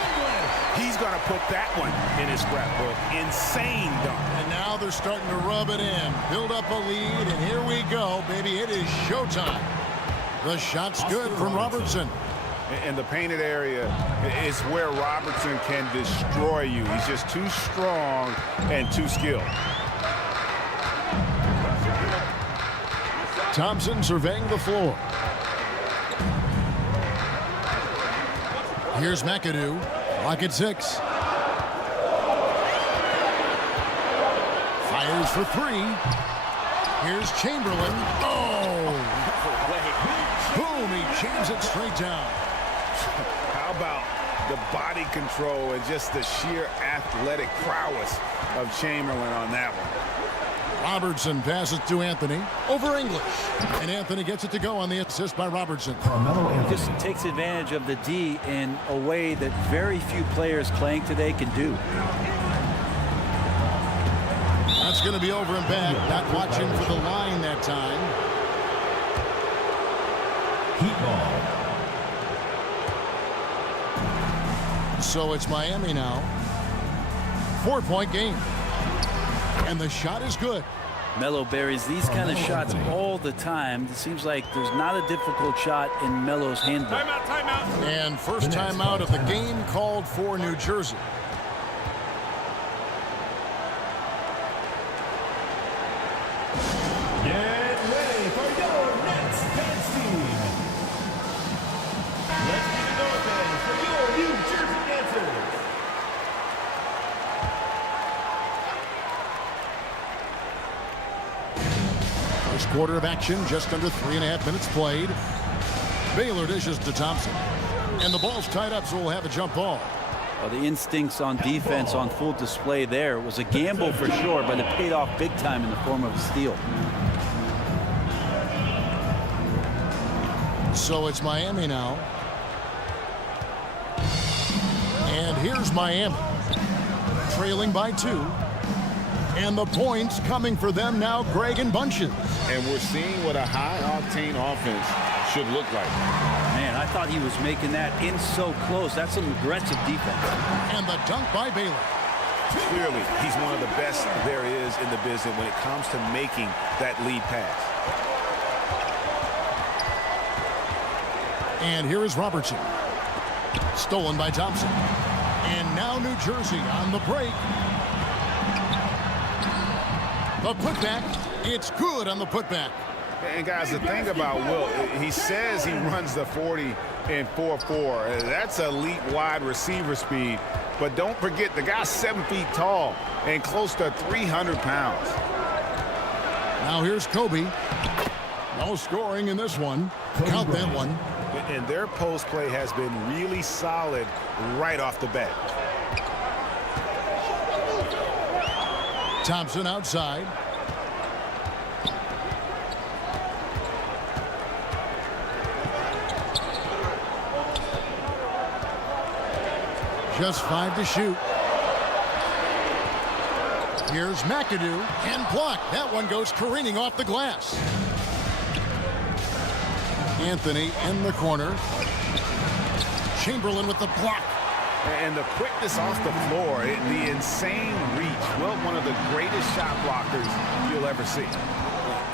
He's going to put that one in his scrapbook. Insane dunk. And now they're starting to rub it in. Build up a lead, and here we go, baby. It is showtime. The shot's good from Robertson. And the painted area is where Robertson can destroy you. He's just too strong and too skilled. Thompson surveying the floor. Here's McAdoo. Lock at 6. Fires for 3. Here's Chamberlain. Oh! Boom! He jams it straight down. How about the body control and just the sheer athletic prowess of Chamberlain on that one? Robertson passes to Anthony over English. And Anthony gets it to go on the assist by Robertson. Just takes advantage of the D in a way that very few players playing today can do. It's going to be over and back. Not watching for the line that time. Heat ball. So it's Miami now. 4-point game. And the shot is good. Melo buries these kind of shots all the time. It seems like there's not a difficult shot in Melo's handbook. Timeout, timeout. And first timeout of the game called for New Jersey. Get ready for your next dance team. Let's get it going then for your New Jersey dancers. First quarter of action, just under 3.5 minutes played. Baylor dishes to Thompson. And the ball's tied up, so we'll have a jump ball. Well, the instincts on defense on full display there. It was a gamble for sure, but it paid off big time in the form of a steal. So it's Miami now. And here's Miami. Trailing by 2. And the points coming for them now, Greg, in bunches. And we're seeing what a high-octane offense should look like. Man, I thought he was making that in so close. That's some aggressive defense. And the dunk by Baylor. Clearly, he's one of the best there is in the business when it comes to making that lead pass. And here is Robertson. Stolen by Thompson. And now New Jersey on the break. The putback. It's good on the putback. And guys, the thing about Will, he says he runs the 40 in 4.4. That's elite wide receiver speed. But don't forget, the guy's 7 feet tall and close to 300 pounds. Now here's Kobe. No scoring in this one. Count that one. And their post play has been really solid right off the bat. Thompson outside. Just 5 to shoot. Here's McAdoo and blocked. That one goes careening off the glass. Anthony in the corner. Chamberlain with the block. And the quickness off the floor, the insane reach. Well, one of the greatest shot blockers you'll ever see.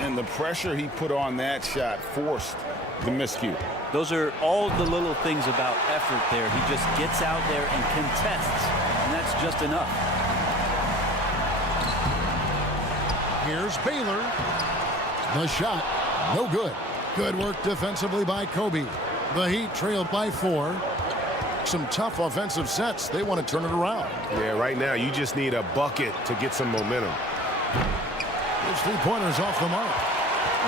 And the pressure he put on that shot forced the miscue. Those are all the little things about effort there. He just gets out there and contests, and that's just enough. Here's Baylor. The shot, no good. Good work defensively by Kobe. The Heat trailed by 4. Some tough offensive sets. They want to turn it around. Yeah, right now you just need a bucket to get some momentum. His 3-pointers off the mark.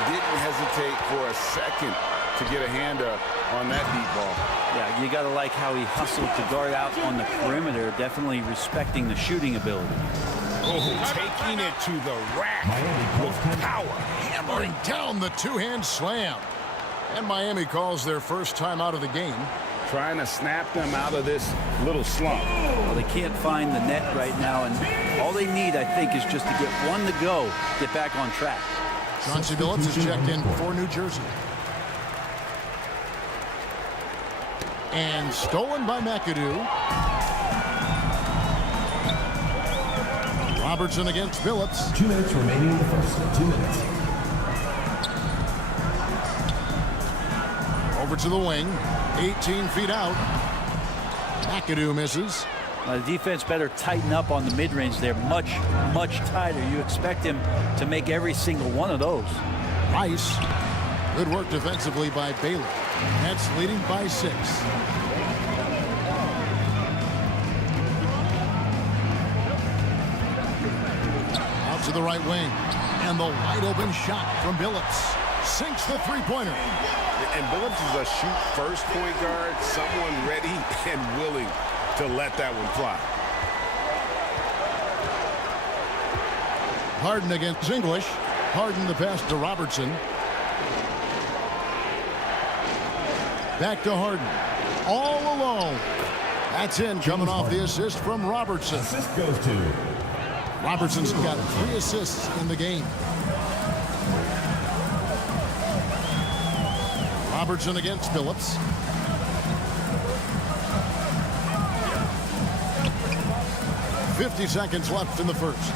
Didn't hesitate for a second to get a hand up on that deep ball. Yeah, you got to like how he hustled to guard out on the perimeter, definitely respecting the shooting ability. Oh, taking it to the rack with power. Hammering down the two-hand slam. And Miami calls their first time out of the game. Trying to snap them out of this little slump. Well, they can't find the net right now, and all they need, I think, is just to get one to go, get back on track. Chauncey Billups is checked in for New Jersey. And stolen by McAdoo. Robertson against Billups. 2 minutes remaining in the first. 2 minutes. Over to the wing. 18 feet out. McAdoo misses. The defense better tighten up on the mid-range there. Much, much tighter. You expect him to make every single one of those. Rice. Good work defensively by Baylor. Nets leading by 6. Out to the right wing. And the wide open shot from Billups. Sinks the 3-pointer. And Billups is a shoot-first point guard, someone ready and willing to let that one fly. Harden against English. Harden the pass to Robertson. Back to Harden. All alone. That's in, coming off the assist from Robertson. Assist goes to Robertson's got 3 assists in the game. Robertson against Phillips. .50 left in the first.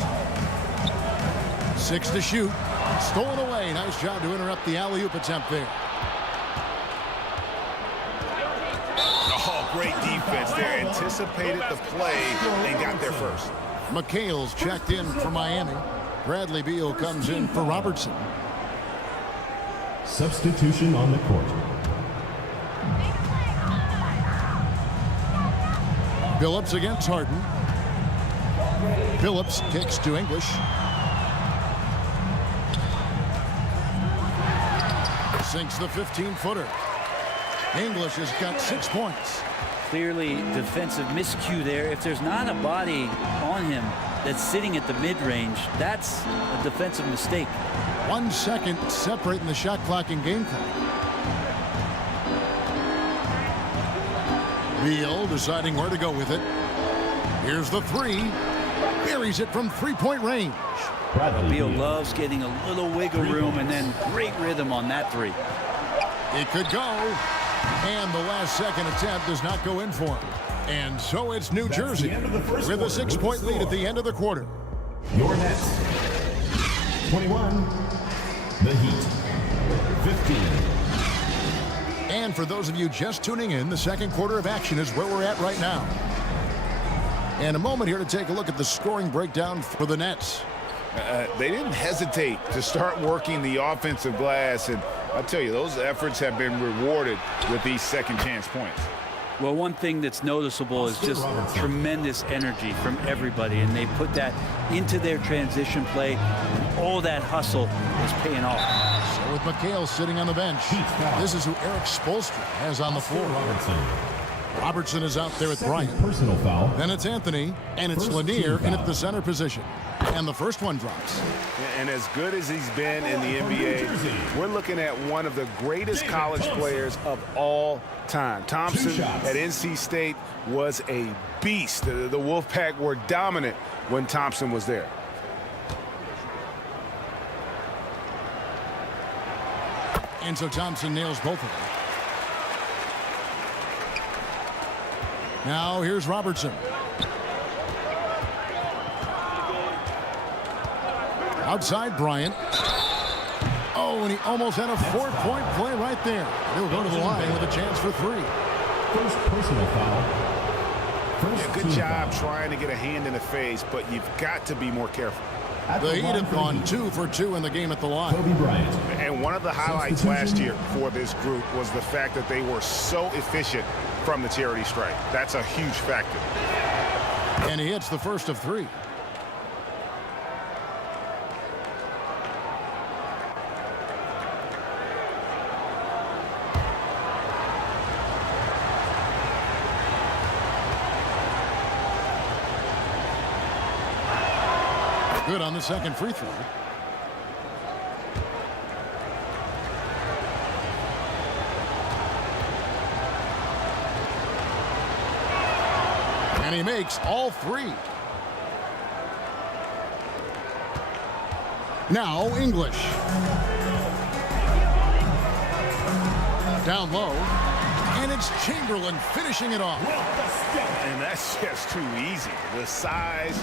6 to shoot. Stolen away. Nice job to interrupt the alley-oop attempt there. Oh, great defense there. Anticipated the play and got there first. McHale's checked in for Miami. Bradley Beal comes in for Robertson. Substitution on the court. Phillips against Harden. Phillips kicks to English. Sinks the 15-footer. English has got 6 points. Clearly defensive miscue there. If there's not a body on him that's sitting at the mid-range, that's a defensive mistake. 1 second separating the shot clock and game clock. Beal deciding where to go with it. Here's the 3. Buries it from 3-point range. Beal loves getting a little wiggle room and then great rhythm on that 3. It could go. And the last second attempt does not go in for him. And so it's New Jersey with a 6-point lead at the end of the quarter. Your Nets. 21. The Heat. 15. And for those of you just tuning in, the second quarter of action is where we're at right now. And a moment here to take a look at the scoring breakdown for the Nets. They didn't hesitate to start working the offensive glass, and I'll tell you, those efforts have been rewarded with these second chance points. Well, one thing that's noticeable is just tremendous energy from everybody, and they put that into their transition play, and all that hustle is paying off. So with McHale sitting on the bench, this is who Eric Spoelstra has on the floor. Robertson is out there with Bryant. Personal foul. Then it's Anthony, and it's Lanier in at the center position. And the first one drops. And as good as he's been in the NBA, we're looking at one of the greatest college players of all time. Thompson at NC State was a beast. The Wolfpack were dominant when Thompson was there. And so Thompson nails both of them. Now here's Robertson. Outside Bryant. Oh, and he almost had a 4-point play right there. He'll go to the line with a chance for 3. First personal foul. Good job trying to get a hand in the face, but you've got to be more careful. The Heat have gone 2 for 2 in the game at the line. And one of the highlights last year for this group was the fact that they were so efficient from the charity stripe. That's a huge factor. And he hits the first of 3. Good on the second free throw. And he makes all 3. Now English. Down low. And it's Chamberlain finishing it off. And that's just too easy. The size,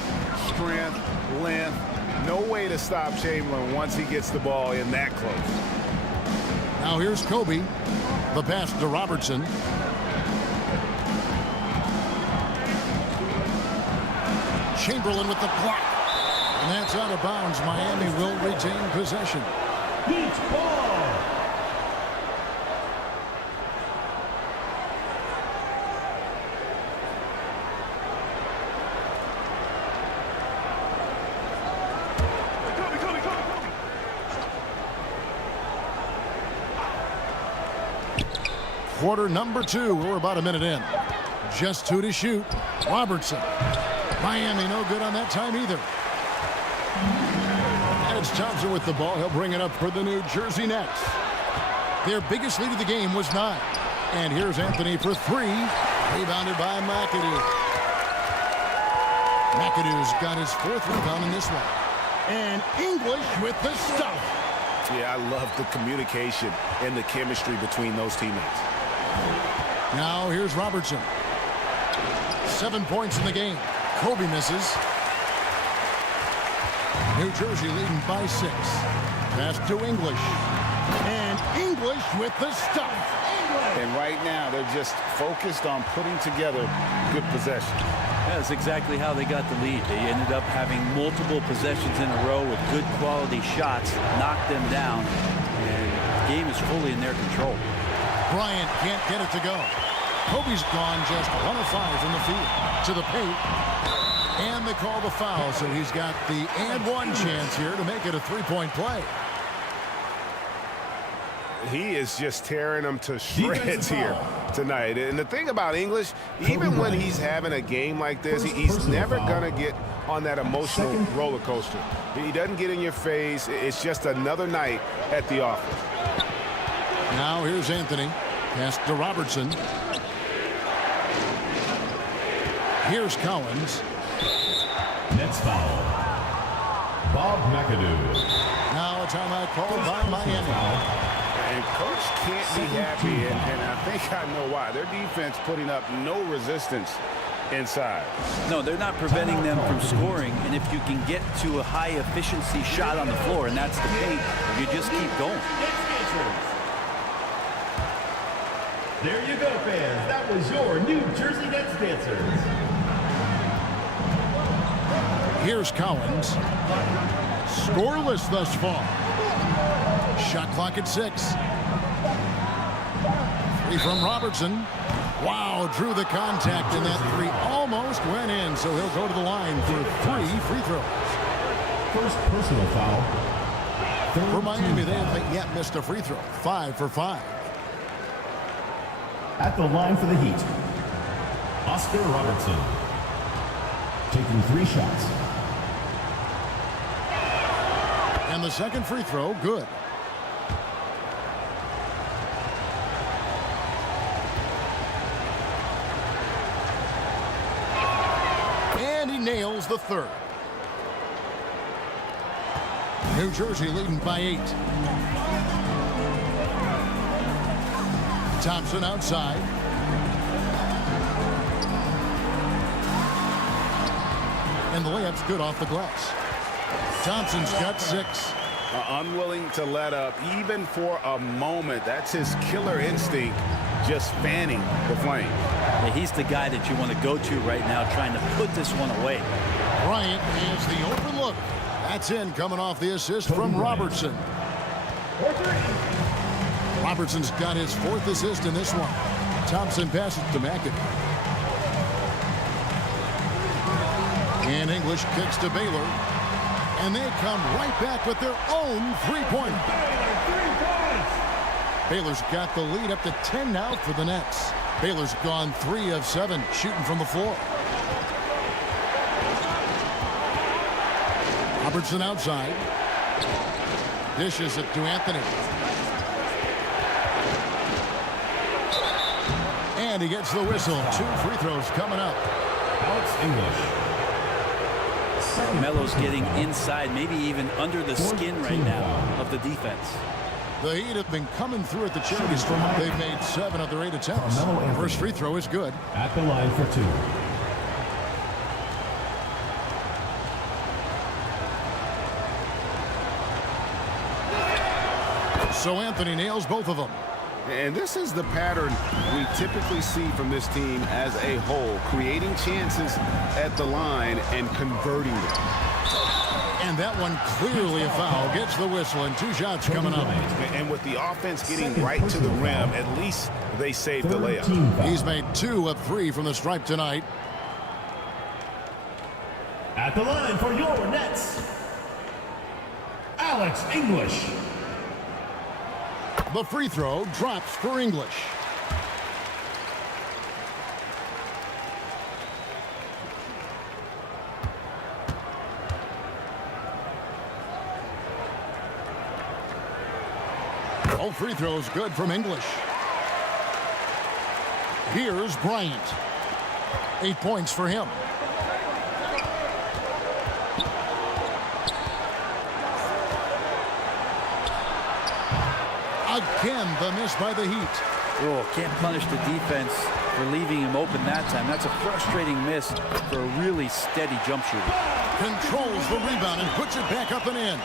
strength, length, no way to stop Chamberlain once he gets the ball in that close. Now here's Kobe. The pass to Robertson. Chamberlain with the block. And that's out of bounds. Miami will retain possession. Heat ball. Quarter number 2. We're about a minute in. Just 2 to shoot. Robertson. Miami no good on that time either. And it's Thompson with the ball. He'll bring it up for the New Jersey Nets. Their biggest lead of the game was 9. And here's Anthony for 3. Rebounded by McAdoo. McAdoo's got his 4th rebound in this one. And English with the stuff. Yeah, I love the communication and the chemistry between those teammates. Now here's Robertson. 7 points in the game. Kobe misses. New Jersey leading by 6. Pass to English. And English with the stuff. And right now, they're just focused on putting together good possession. That's exactly how they got the lead. They ended up having multiple possessions in a row with good quality shots, knocked them down, and the game is fully in their control. Bryant can't get it to go. Kobe's gone just 1 of 5 from the field. To the paint. And they call the foul, so he's got the and one chance here to make it a 3-point play. He is just tearing them to shreds here tonight. And the thing about English, even when he's having a game like this, he's never going to get on that emotional roller coaster. He doesn't get in your face. It's just another night at the office. Now here's Anthony. Pass to Robertson. Here's Collins. Next foul. Bob McAdoo. Now a timeout called by Miami. And coach can't be happy, and I think I know why. Their defense putting up no resistance inside. No, they're not preventing them from scoring, and if you can get to a high efficiency shot on the floor, and that's the paint, you just keep going. There you go, fans. That was your New Jersey Nets dancers. Here's Collins. Scoreless thus far. Shot clock at 6. 3 from Robertson. Wow, drew the contact, and that 3 almost went in, so he'll go to the line for 3 free throws. First personal foul. For Miami, they haven't yet missed a free throw. 5 for 5. At the line for the Heat, Oscar Robertson. Taking 3 shots. And the second free throw, good. And he nails the 3rd. New Jersey leading by 8. Thompson outside. And the layup's good off the glass. Thompson's got 6. Unwilling to let up even for a moment. That's his killer instinct, just fanning the flame. Yeah, he's the guy that you want to go to right now, trying to put this one away. Bryant is the open look. That's in, coming off the assist from Robertson. Robertson's got his 4th assist in this one. Thompson passes to McAdoo. And English kicks to Baylor. And they come right back with their own 3-pointer. Baylor's got the lead up to 10 now for the Nets. Baylor's gone 3 of 7 shooting from the floor. Robertson outside. Dishes it to Anthony. And he gets the whistle. 2 free throws coming up. Alex English. Melo's getting inside, maybe even under the skin right now of the defense. The Heat have been coming through at the charity stripe. They've made 7 of their 8 attempts. First free throw is good. At the line for 2. So Anthony nails both of them. And this is the pattern we typically see from this team as a whole, creating chances at the line and converting them. And that one clearly a foul. Gets the whistle, and 2 shots coming up. And with the offense getting right to the rim, at least they saved the layup. He's made 2 of 3 from the stripe tonight. At the line for your Nets, Alex English. The free throw drops for English. All free throws good from English. Here's Bryant. 8 points for him. Again, the miss by the Heat. Oh, can't punish the defense for leaving him open that time. That's a frustrating miss for a really steady jump shooter. Controls the rebound and puts it back up and in.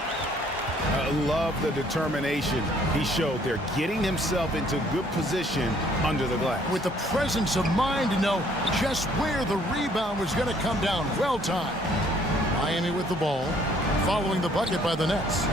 I love the determination he showed there, getting himself into good position under the glass. With the presence of mind to know just where the rebound was going to come down. Well timed. Miami with the ball, following the bucket by the Nets.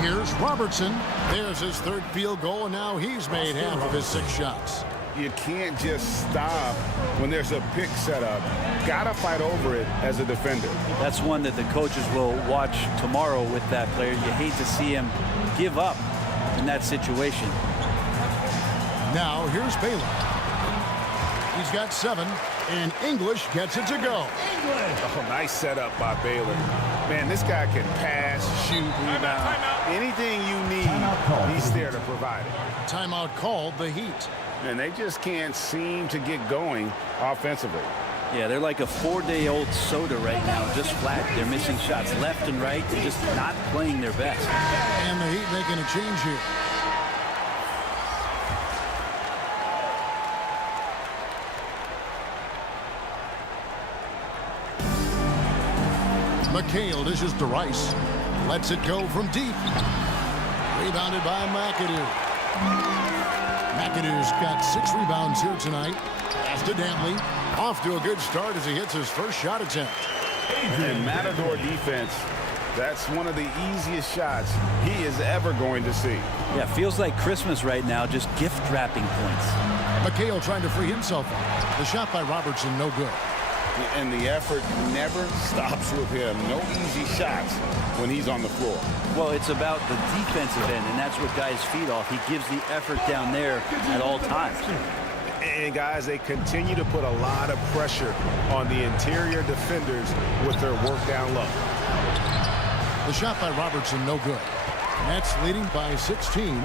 Here's Robertson. There's his third field goal, and now he's made half of his 6 shots. You can't just stop when there's a pick set up. Gotta fight over it as a defender. That's one that the coaches will watch tomorrow with that player. You hate to see him give up in that situation. Now here's Baylor. He's got 7, and English gets it to go. Oh, nice setup by Baylor. Man, this guy can pass, shoot, rebound. Anything you need, he's there to provide it. Timeout called, the Heat. And they just can't seem to get going offensively. Yeah, they're like a 4-day-old soda right now, just flat. They're missing shots left and right. They're just not playing their best. And the Heat making a change here. McHale dishes to Rice. Lets it go from deep. Rebounded by McAdoo. McAdoo's got 6 rebounds here tonight. Pass to Dantley. Off to a good start as he hits his first shot attempt. And Matador defense, that's one of the easiest shots he is ever going to see. Yeah, feels like Christmas right now, just gift wrapping points. McHale trying to free himself up. The shot by Robertson, no good. And the effort never stops with him. No easy shots when he's on the floor. Well, it's about the defensive end, and that's what guys feed off. He gives the effort down there at all times. And guys, they continue to put a lot of pressure on the interior defenders with their work down low. The shot by Robertson, no good. Nets leading by 16.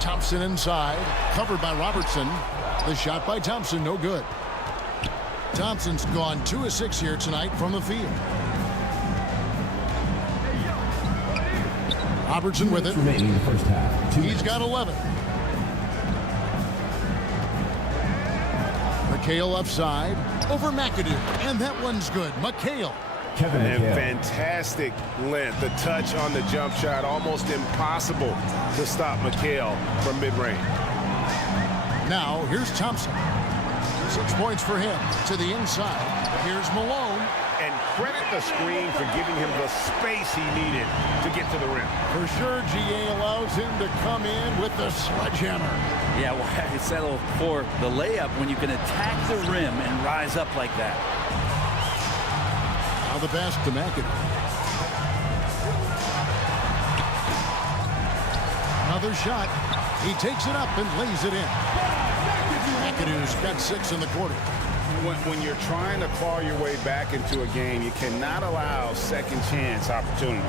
Thompson inside, covered by Robertson. The shot by Thompson, no good. Thompson's gone 2 of 6 here tonight from the field. Robertson with it. Remaining in the first half. He's got 11. McHale upside over McAdoo, and that one's good. McHale. And fantastic length. The touch on the jump shot, almost impossible to stop McHale from mid-range. Now here's Thompson. 6 points for him to the inside. Here's Malone. And credit the screen for giving him the space he needed to get to the rim. For sure, GA allows him to come in with the sledgehammer. Yeah, why settle for the layup when you can attack the rim and rise up like that? Now the pass to McAdoo. Another shot. He takes it up and lays it in. McAdoo's got 6 in the quarter. When you're trying to claw your way back into a game, you cannot allow second chance opportunities.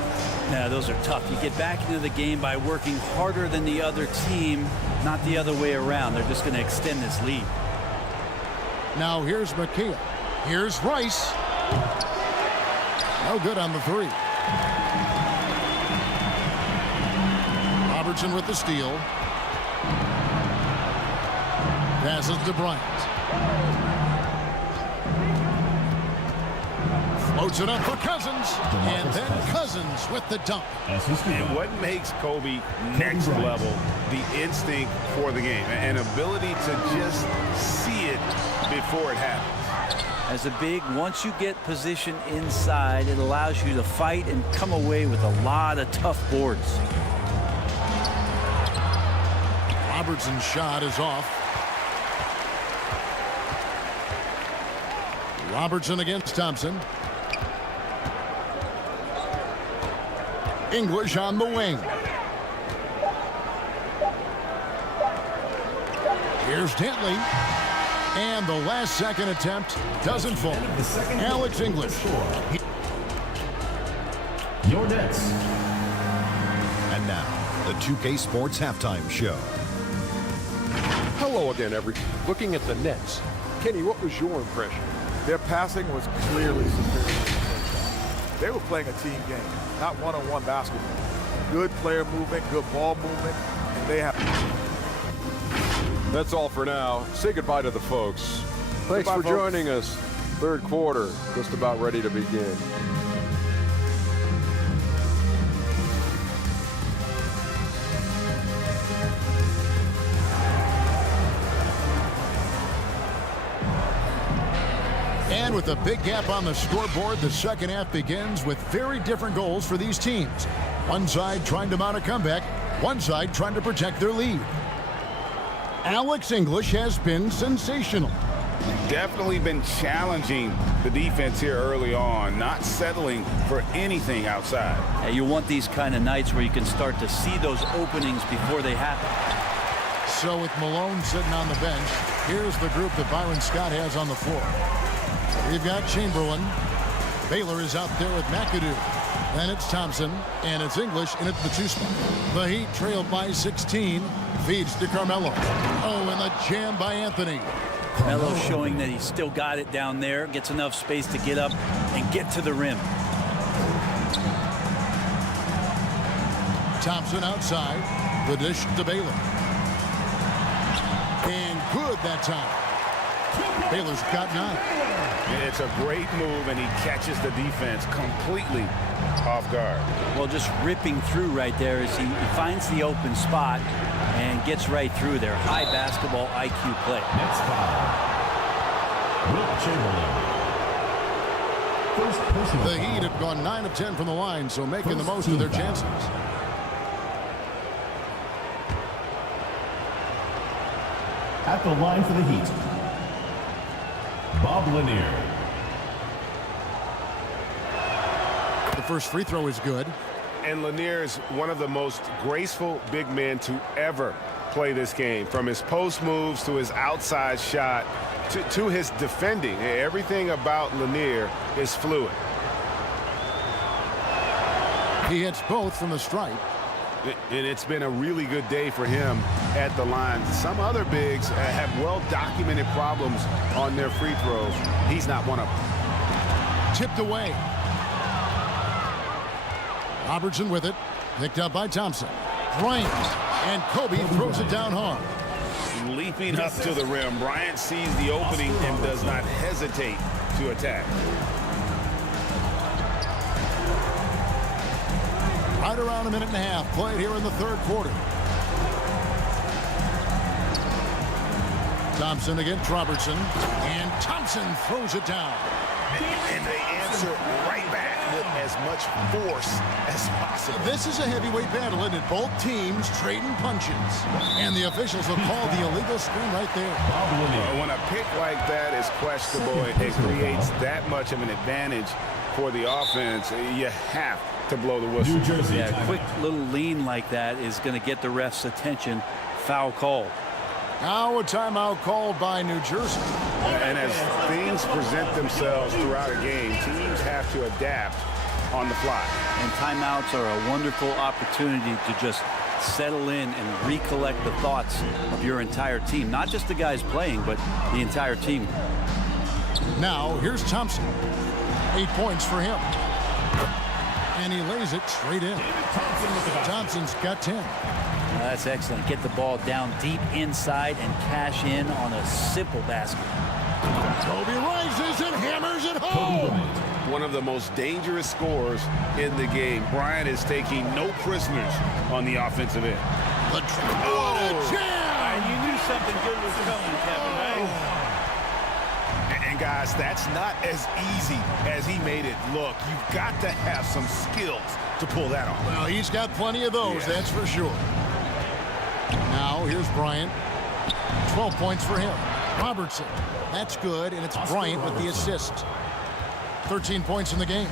Yeah, those are tough. You get back into the game by working harder than the other team, not the other way around. They're just going to extend this lead. Now here's McHale. Here's Rice. No good on the 3. Robertson with the steal. Passes to Bryant. Floats it up for Cousins. And then Cousins with the dunk. And what makes Kobe next level, the instinct for the game, an ability to just see it before it happens. As a big, once you get position inside, it allows you to fight and come away with a lot of tough boards. Robertson's shot is off. Robertson against Thompson. English on the wing. Here's Dantley. And the last second attempt doesn't fall. Alex English. Your Nets. And now, the 2K Sports Halftime Show. Hello again, everyone. Looking at the Nets, Kenny, what was your impression? Their passing was clearly superior. They were playing a team game, not one-on-one basketball. Good player movement, good ball movement, and they have... That's all for now. Say goodbye to the folks. Thanks Goodbye, for folks. joining us. Third quarter, just about ready to begin. And with a big gap on the scoreboard, the second half begins with very different goals for these teams. One side trying to mount a comeback, one side trying to protect their lead. Alex English has been sensational. Definitely been challenging the defense here early on, not settling for anything outside. Yeah, you want these kind of nights where you can start to see those openings before they happen. So with Malone sitting on the bench, here's the group that Byron Scott has on the floor. We've got Chamberlain. Baylor is out there with McAdoo. Then it's Thompson, and it's English in at the 2 spot. The Heat trailed by 16. Feeds to Carmelo. Oh, and the jam by Anthony. Carmelo showing that he's still got it down there, gets enough space to get up and get to the rim. Thompson outside. The dish to Baylor. And good that time. Baylor's got 9. It's a great move, and he catches the defense completely off guard. Well, just ripping through right there as he finds the open spot and gets right through there. High basketball IQ play. Next foul. The Heat have gone 9 of 10 from the line, so making the most of their chances. At the line for the Heat, Bob Lanier. The first free throw is good. And Lanier is one of the most graceful big men to ever play this game. From his post moves to his outside shot to his defending. Everything about Lanier is fluid. He hits both from the stripe. And it's been a really good day for him at the line. Some other bigs have well-documented problems on their free throws. He's not one of them. Tipped away. Robertson with it. Picked up by Thompson. Bryant. And Kobe throws it down hard. Leaping up to the rim. Bryant sees the opening and does not hesitate to attack. Right around a minute and a half played here in the third quarter. Thompson against Robertson. And Thompson throws it down. And they answer right back with as much force as possible. This is a heavyweight battle, isn't it? Both teams trading punches. And the officials have called the illegal screen right there. When a pick like that is questionable, it creates that much of an advantage for the offense. You have to blow the whistle. New Jersey. Yeah, a quick little lean like that is going to get the ref's attention. Foul call. Now a timeout called by New Jersey. And as things present themselves throughout a game, teams have to adapt on the fly. And timeouts are a wonderful opportunity to just settle in and recollect the thoughts of your entire team. Not just the guys playing, but the entire team. Now here's Thompson. 8 points for him. And he lays it straight in. Thompson's got 10. That's excellent. Get the ball down deep inside and cash in on a simple basket. Kobe rises and hammers it home. One of the most dangerous scorers in the game. Bryant is taking no prisoners on the offensive end. What a jam! You knew something good was coming, Kevin, right? And guys, that's not as easy as he made it look. You've got to have some skills to pull that off. Well, he's got plenty of those, that's for sure. Now here's Bryant. 12 points for him. Robertson. That's good, and it's Bryant with the assist. 13 points in the game.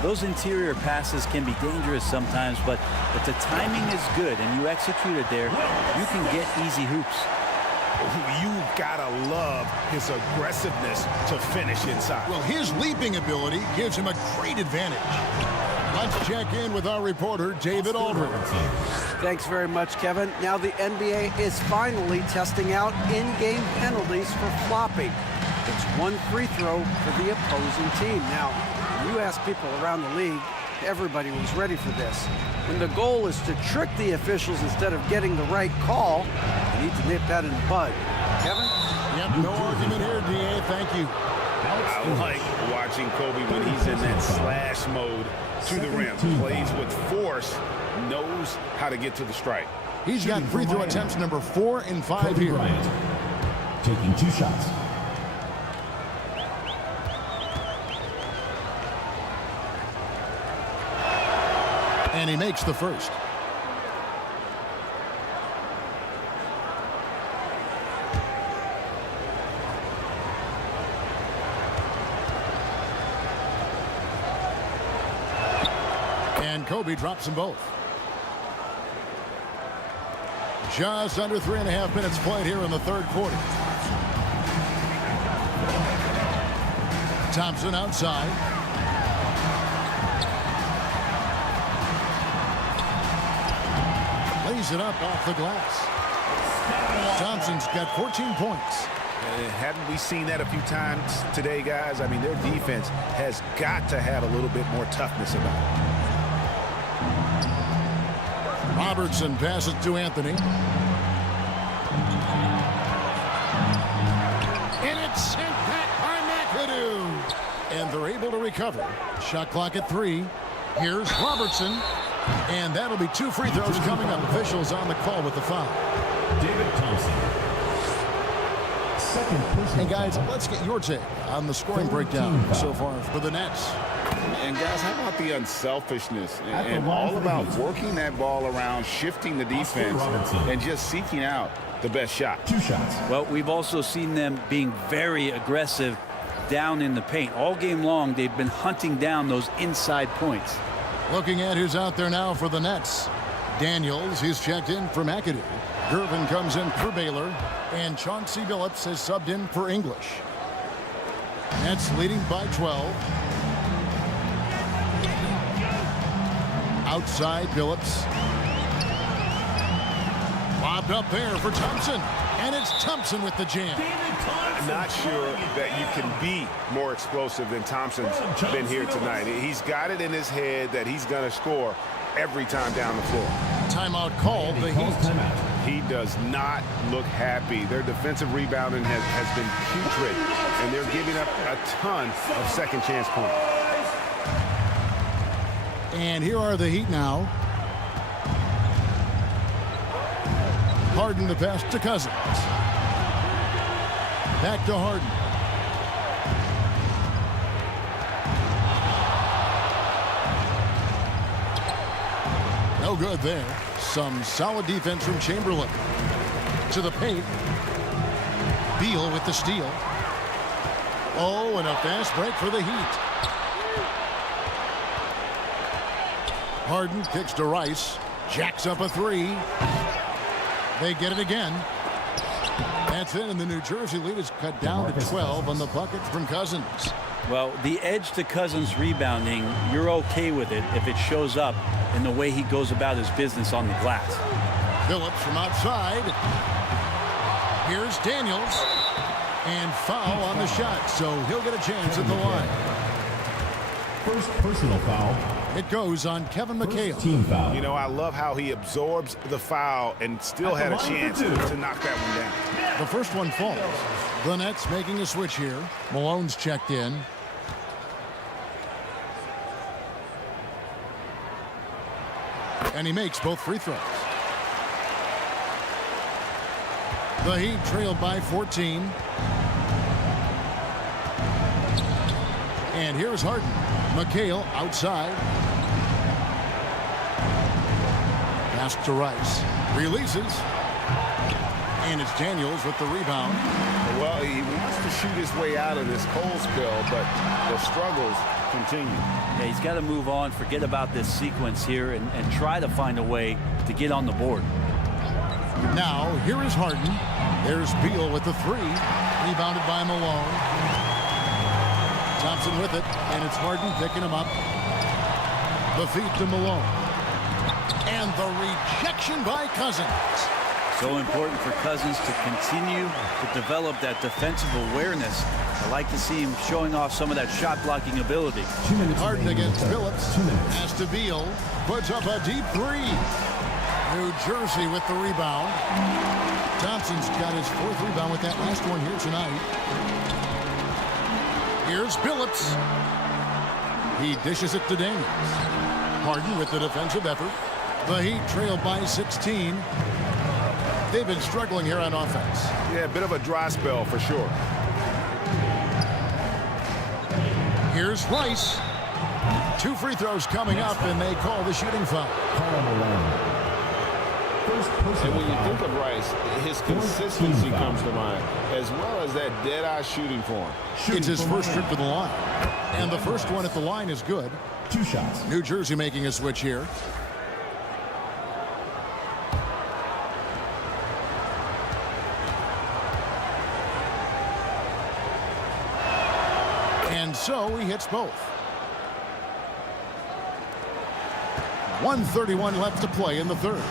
Those interior passes can be dangerous sometimes, but if the timing is good and you execute it there, you can get easy hoops. You've got to love his aggressiveness to finish inside. Well, his leaping ability gives him a great advantage. Let's check in with our reporter, David Aldridge. Thanks very much, Kevin. Now the NBA is finally testing out in-game penalties for flopping. It's one free throw for the opposing team. Now, You ask people around the league, everybody was ready for this. When the goal is to trick the officials instead of getting the right call, you need to nip that in the bud. Kevin? Yep, no argument here, DA. Thank you. I like watching Kobe when he's in that slash mode to the rim. Plays with force, knows how to get to the strike. He's got free throw attempts number 4 and 5 here. Taking 2 shots. And he makes the first. And Kobe drops them both. Just under 3.5 minutes played here in the third quarter. Thompson outside. Lays it up off the glass. Thompson's got 14 points. Haven't we seen that a few times today, guys? I mean, their defense has got to have a little bit more toughness about it. Robertson passes to Anthony. And it's sent back by McAdoo. And they're able to recover. Shot clock at 3. Here's Robertson. And that'll be 2 free throws coming up. Officials on the call with the foul. David Thompson. Second personal. And guys, let's get your take on the scoring breakdown so far for the Nets. And guys, how about the unselfishness and all about working that ball around, shifting the defense, and just seeking out the best shot? 2 shots. Well, we've also seen them being very aggressive down in the paint. All game long, they've been hunting down those inside points. Looking at who's out there now for the Nets. Daniels, he's checked in for McAdoo. Gervin comes in for Baylor. And Chauncey Billups has subbed in for English. Nets leading by 12. Outside, Billups. Lobbed up there for Thompson. And it's Thompson with the jam. I'm not sure that you can be more explosive than Thompson's been here tonight. He's got it in his head that he's going to score every time down the floor. Timeout called. The Heat. He does not look happy. Their defensive rebounding has been putrid, and they're giving up a ton of second chance points. And here are the Heat now. Harden the pass to Cousins. Back to Harden. No good there. Some solid defense from Chamberlain. To the paint. Beal with the steal. Oh, and a fast break for the Heat. Harden kicks to Rice. Jacks up a 3. They get it again. That's it, and the New Jersey lead is cut down to 12 on the bucket from Cousins. Well, the edge to Cousins rebounding, you're okay with it if it shows up in the way he goes about his business on the glass. Phillips from outside. Here's Daniels. And foul on the shot, so he'll get a chance at the line. First personal foul. It goes on Kevin McHale. Team foul. You know, I love how he absorbs the foul and still had a chance to knock that one down. The first one falls. The Nets making a switch here. Malone's checked in. And he makes both free throws. The Heat trailed by 14. And here's Harden. McHale outside. Pass to Rice. Releases. And it's Daniels with the rebound. Well, he wants to shoot his way out of this cold spill, but the struggles continue. Yeah, he's got to move on, forget about this sequence here, and try to find a way to get on the board. Now, here is Harden. There's Beal with the 3. Rebounded by Malone. Thompson with it, and it's Harden picking him up. The feed to Malone. And the rejection by Cousins. So important for Cousins to continue to develop that defensive awareness I like to see him showing off some of that shot blocking ability. Harden against Phillips. Has to Beal. Puts up a deep three. New Jersey with the rebound. Thompson's got his 4th rebound with that last one here tonight. Here's Phillips. He dishes it to Daniels. Harden with the defensive effort. The Heat trail by 16. They've been struggling here on offense. Yeah, a bit of a dry spell for sure. Here's Rice. 2 free throws coming up, and they call the shooting foul. And when you think of Rice, his consistency comes to mind, as well as that dead-eye shooting form. It's his first trip to the line. And the first one at the line is good. 2 shots. New Jersey making a switch here. And so he hits both. 1:31 left to play in the 3rd.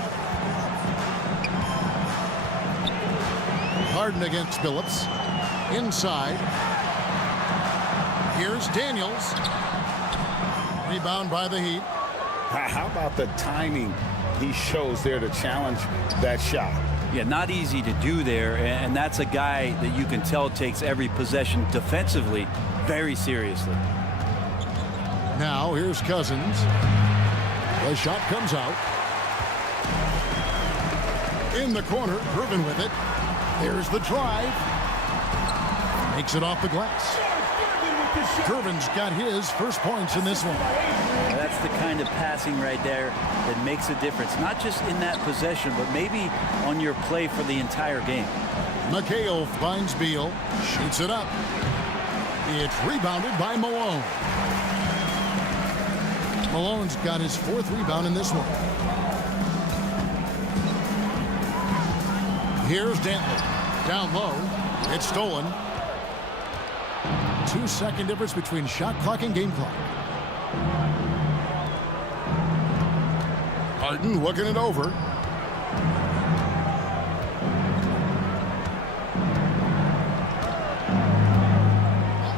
Harden against Phillips. Inside. Here's Daniels. Rebound by the Heat. How about the timing he shows there to challenge that shot? Yeah, not easy to do there, and that's a guy that you can tell takes every possession defensively very seriously. Now here's Cousins. The shot comes out. In the corner, Irvin with it. There's the drive. Makes it off the glass. Irvin's got his first points in this one. That's the kind of passing right there that makes a difference, not just in that possession, but maybe on your play for the entire game. McHale finds Beal, shoots it up. It's rebounded by Malone. Malone's got his 4th rebound in this one. Here's Dantley. Down low. It's stolen. 2-second difference between shot clock and game clock. Harden looking it over.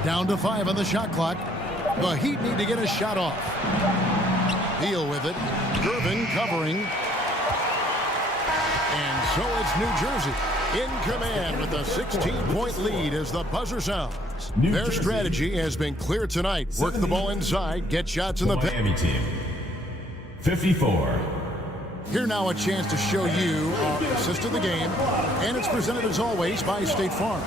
Down to 5 on the shot clock. The Heat need to get a shot off. Beal with it. Irvin covering. And so it's New Jersey in command with a 16-point lead as the buzzer sounds. Their strategy has been clear tonight. Work the ball inside, get shots in the paint. Miami team. 54. Here now a chance to show you our assist of the game. And it's presented as always by State Farm.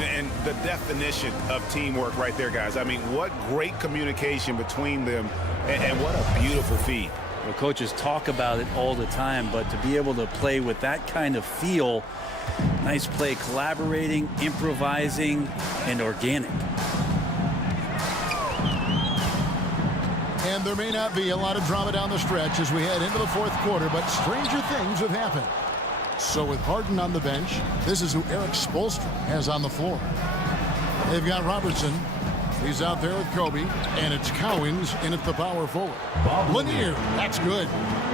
And the definition of teamwork right there, guys. I mean, what great communication between them, and what a beautiful feed. Well, coaches talk about it all the time, but to be able to play with that kind of feel, nice play, collaborating, improvising, and organic. And there may not be a lot of drama down the stretch as we head into the 4th quarter, but stranger things have happened. So with Harden on the bench, this is who Eric Spoelstra has on the floor. They've got Robertson. He's out there with Kobe, and it's Cowens in at the power forward. Lanier, that's good.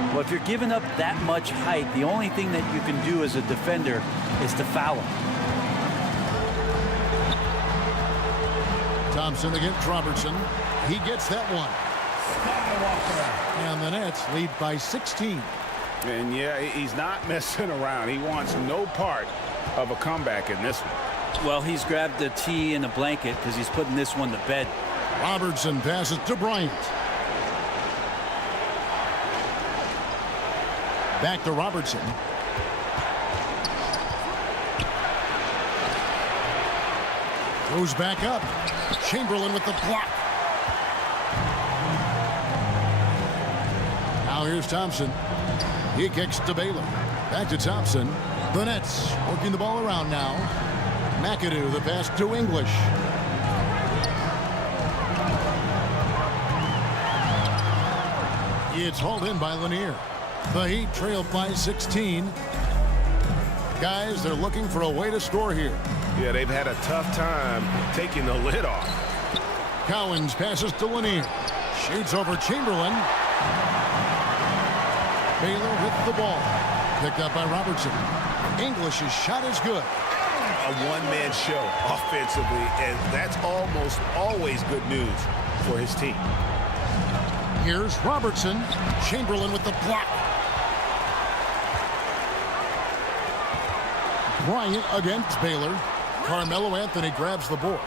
Well, if you're giving up that much height, the only thing that you can do as a defender is to foul him. Thompson against Robertson. He gets that one. And the Nets lead by 16. And yeah, he's not messing around. He wants no part of a comeback in this one. Well, he's grabbed the tee and a blanket because he's putting this one to bed. Robertson passes to Bryant. Back to Robertson. Goes back up. Chamberlain with the block. Now here's Thompson. He kicks to Baylor. Back to Thompson. The Nets working the ball around now. McAdoo, the pass to English. It's hauled in by Lanier. The Heat trail by 16. Guys, they're looking for a way to score here. Yeah, they've had a tough time taking the lid off. Cowens passes to Lanier. Shoots over Chamberlain. Baylor with the ball. Picked up by Robertson. English's shot is good. a one-man show offensively, and that's almost always good news for his team. Here's Robertson. Chamberlain with the block. Bryant against Baylor. Carmelo Anthony grabs the board.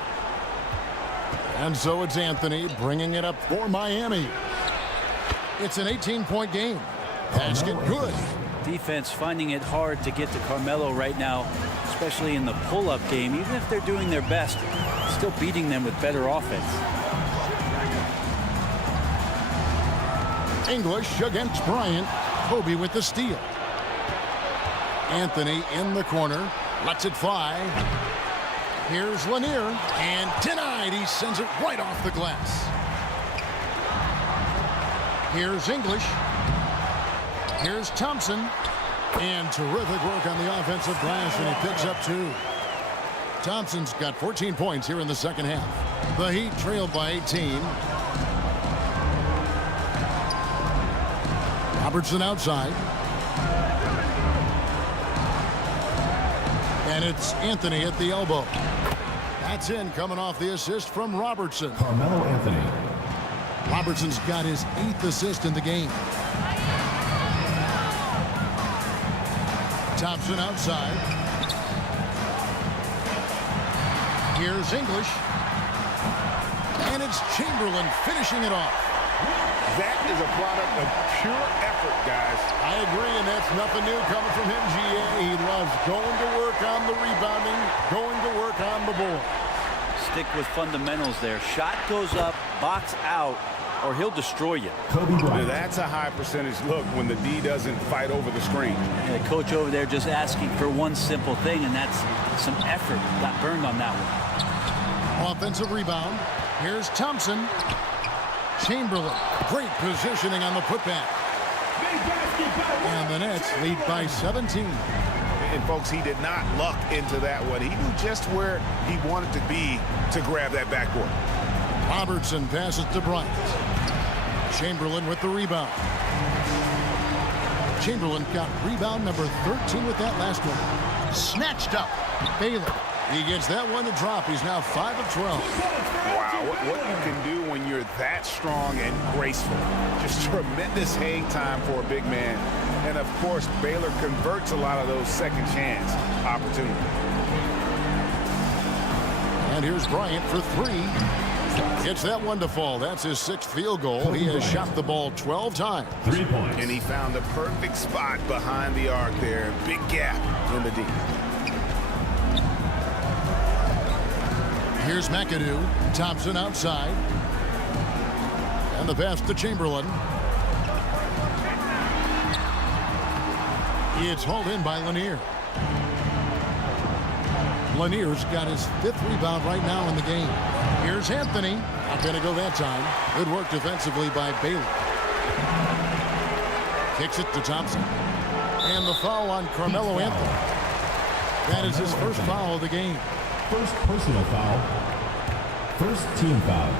And so it's Anthony bringing it up for Miami. It's an 18-point game. Basket good. Defense finding it hard to get to Carmelo right now, especially in the pull-up game. Even if they're doing their best, still beating them with better offense. English against Bryant. Kobe with the steal. Anthony in the corner. Lets it fly. Here's Lanier. And denied. He sends it right off the glass. Here's English. Here's Thompson. And terrific work on the offensive glass, and he picks up 2. Thompson's got 14 points here in the second half. The Heat trailed by 18. Robertson outside. And it's Anthony at the elbow. That's in, coming off the assist from Robertson. Carmelo Anthony. Robertson's got his 8th assist in the game. Thompson outside. Here's English. And it's Chamberlain finishing it off. That is a product of pure effort, guys. I agree, and that's nothing new coming from him, GA. He loves going to work on the rebounding, going to work on the board. Stick with fundamentals there. Shot goes up, box out, or he'll destroy you. That's a high percentage look when the D doesn't fight over the screen. And the coach over there just asking for one simple thing, and that's some effort. Got burned on that one. Offensive rebound. Here's Thompson. Chamberlain. Great positioning on the putback. And the Nets lead by 17. And folks, he did not luck into that one. He knew just where he wanted to be to grab that backboard. Robertson passes to Bryant. Chamberlain with the rebound. Chamberlain got rebound number 13 with that last one. Snatched up. Baylor. He gets that one to drop. He's now 5 of 12. Wow, what you can do when you're that strong and graceful. Just tremendous hang time for a big man. And of course, Baylor converts a lot of those second chance opportunities. And here's Bryant for 3. Gets that one to fall. That's his 6th field goal. He has shot the ball 12 times. 3 points. And he found the perfect spot behind the arc there. Big gap in the D. Here's McAdoo. Thompson outside. And the pass to Chamberlain. It's hauled in by Lanier. Lanier's got his 5th rebound right now in the game. Here's Anthony. Not going to go that time. Good work defensively by Baylor. Kicks it to Thompson. And the foul on Carmelo Anthony. That is his first foul of the game. First personal foul. First team foul.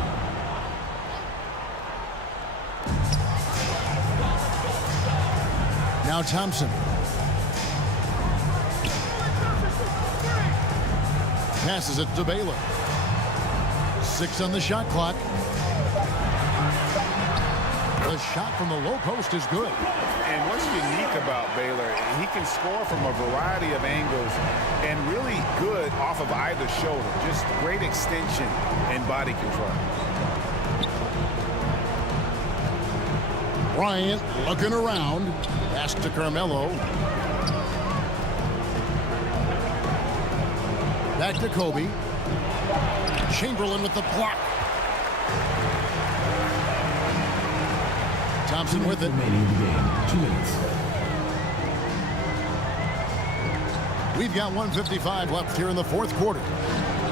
Now Thompson. Passes it to Baylor. 6 on the shot clock. The shot from the low post is good. And what's unique about Baylor, he can score from a variety of angles and really good off of either shoulder. Just great extension and body control. Bryant looking around. Pass to Carmelo. Back to Kobe. Chamberlain with the block. Thompson with it. Remaining in the game. 2 minutes. We've got 1:55 left here in the 4th quarter.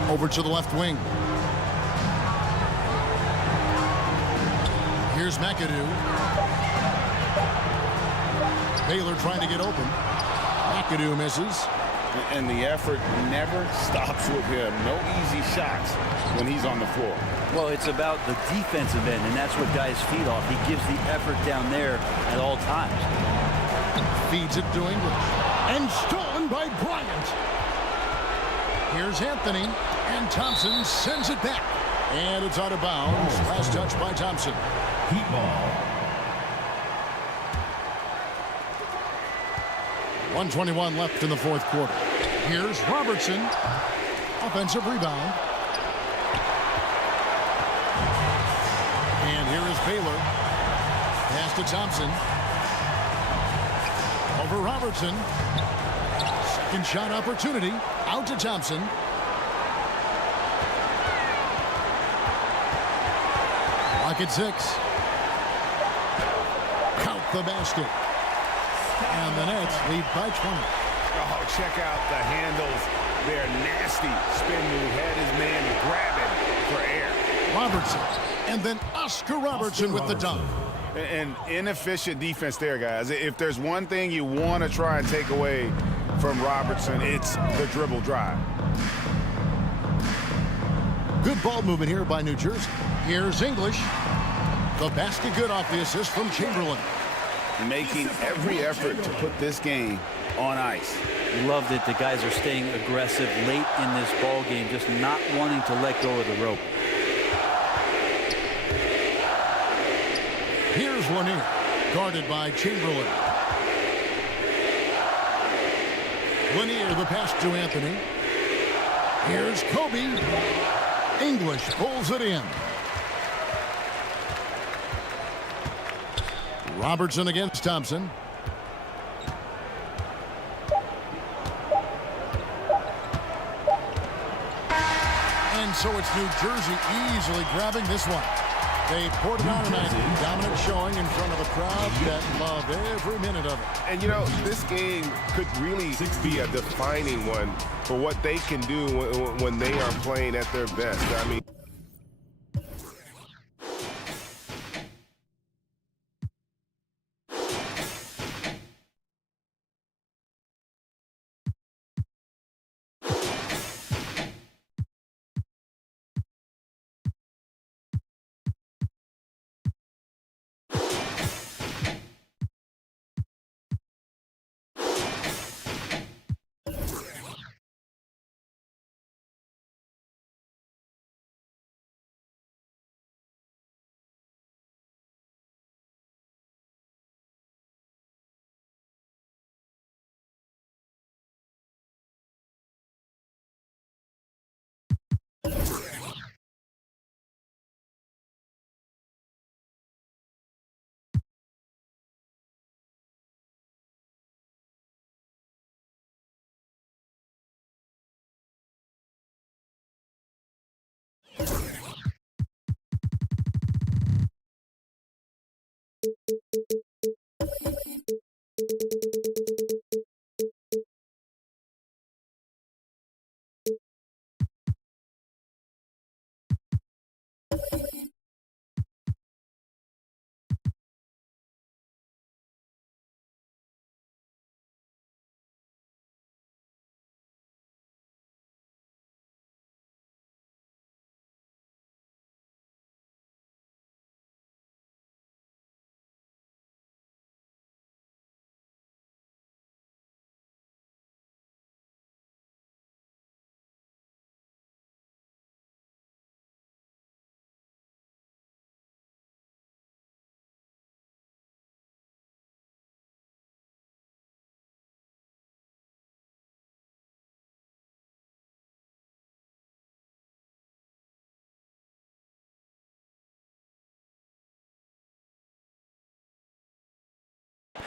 Over to the left wing. Here's McAdoo. Baylor trying to get open. McAdoo misses. And the effort never stops with him. No easy shots when he's on the floor. Well, it's about the defensive end, and that's what guys feed off. He gives the effort down there at all times. Feeds it to English. And stolen by Bryant. Here's Anthony, and Thompson sends it back. And it's out of bounds. Last touch by Thompson. Heat ball. 1:21 left in the fourth quarter. Here's Robertson. Offensive rebound. And here is Baylor. Pass to Thompson. Over Robertson. Second shot opportunity. Out to Thompson. Lock at 6. Count the basket. And the Nets lead by 20. Oh, check out the handles. They're nasty. Spin move. Had his man grabbing for air. Robertson. And then Oscar Robertson with the dunk. An inefficient defense there, guys. If there's one thing you want to try and take away from Robertson, it's the dribble drive. Good ball movement here by New Jersey. Here's English. The basket good off the assist from Chamberlain. Making every effort to put this game on ice. Loved it. The guys are staying aggressive late in this ball game, just not wanting to let go of the rope. Here's Lanier, guarded by Chamberlain. Lanier, the pass to Anthony. Here's Kobe. English pulls it in. Robertson against Thompson. And so it's New Jersey easily grabbing this one. They poured it on tonight. Dominant showing in front of a crowd that loved every minute of it. And, you know, this game could really be a defining one for what they can do when they are playing at their best. I mean,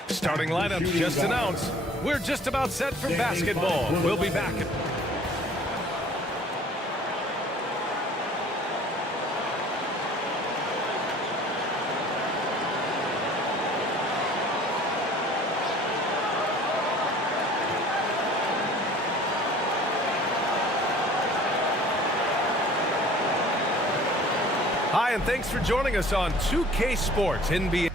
Starting lineup just announced. We're just about set for basketball. We'll be back. Hi, and thanks for joining us on 2K Sports NBA.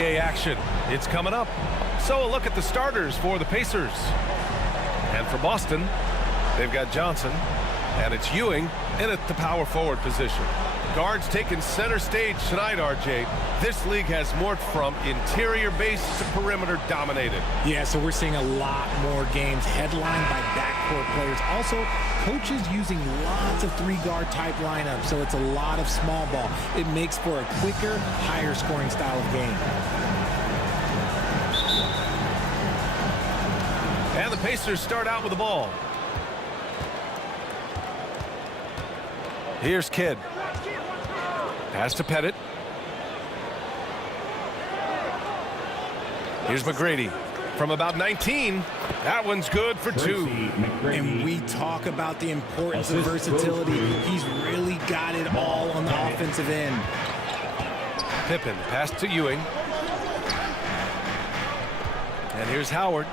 Action. It's coming up. So a look at the starters for the Pacers. And for Boston, they've got Johnson, and it's Ewing in at the power forward position. Guards taking center stage tonight, RJ. This league has morphed from interior base to perimeter dominated. Yeah, so we're seeing a lot more games headlined by backcourt players. Also, coaches using lots of three-guard type lineups, so it's a lot of small ball. It makes for a quicker, higher scoring style of game. And the Pacers start out with the ball. Here's Kidd. Pass to Pettit. Here's McGrady from about 19. That one's good for 2. And we talk about the importance of versatility. He's really got it all on the offensive end. Pippen, pass to Ewing. And here's Howard.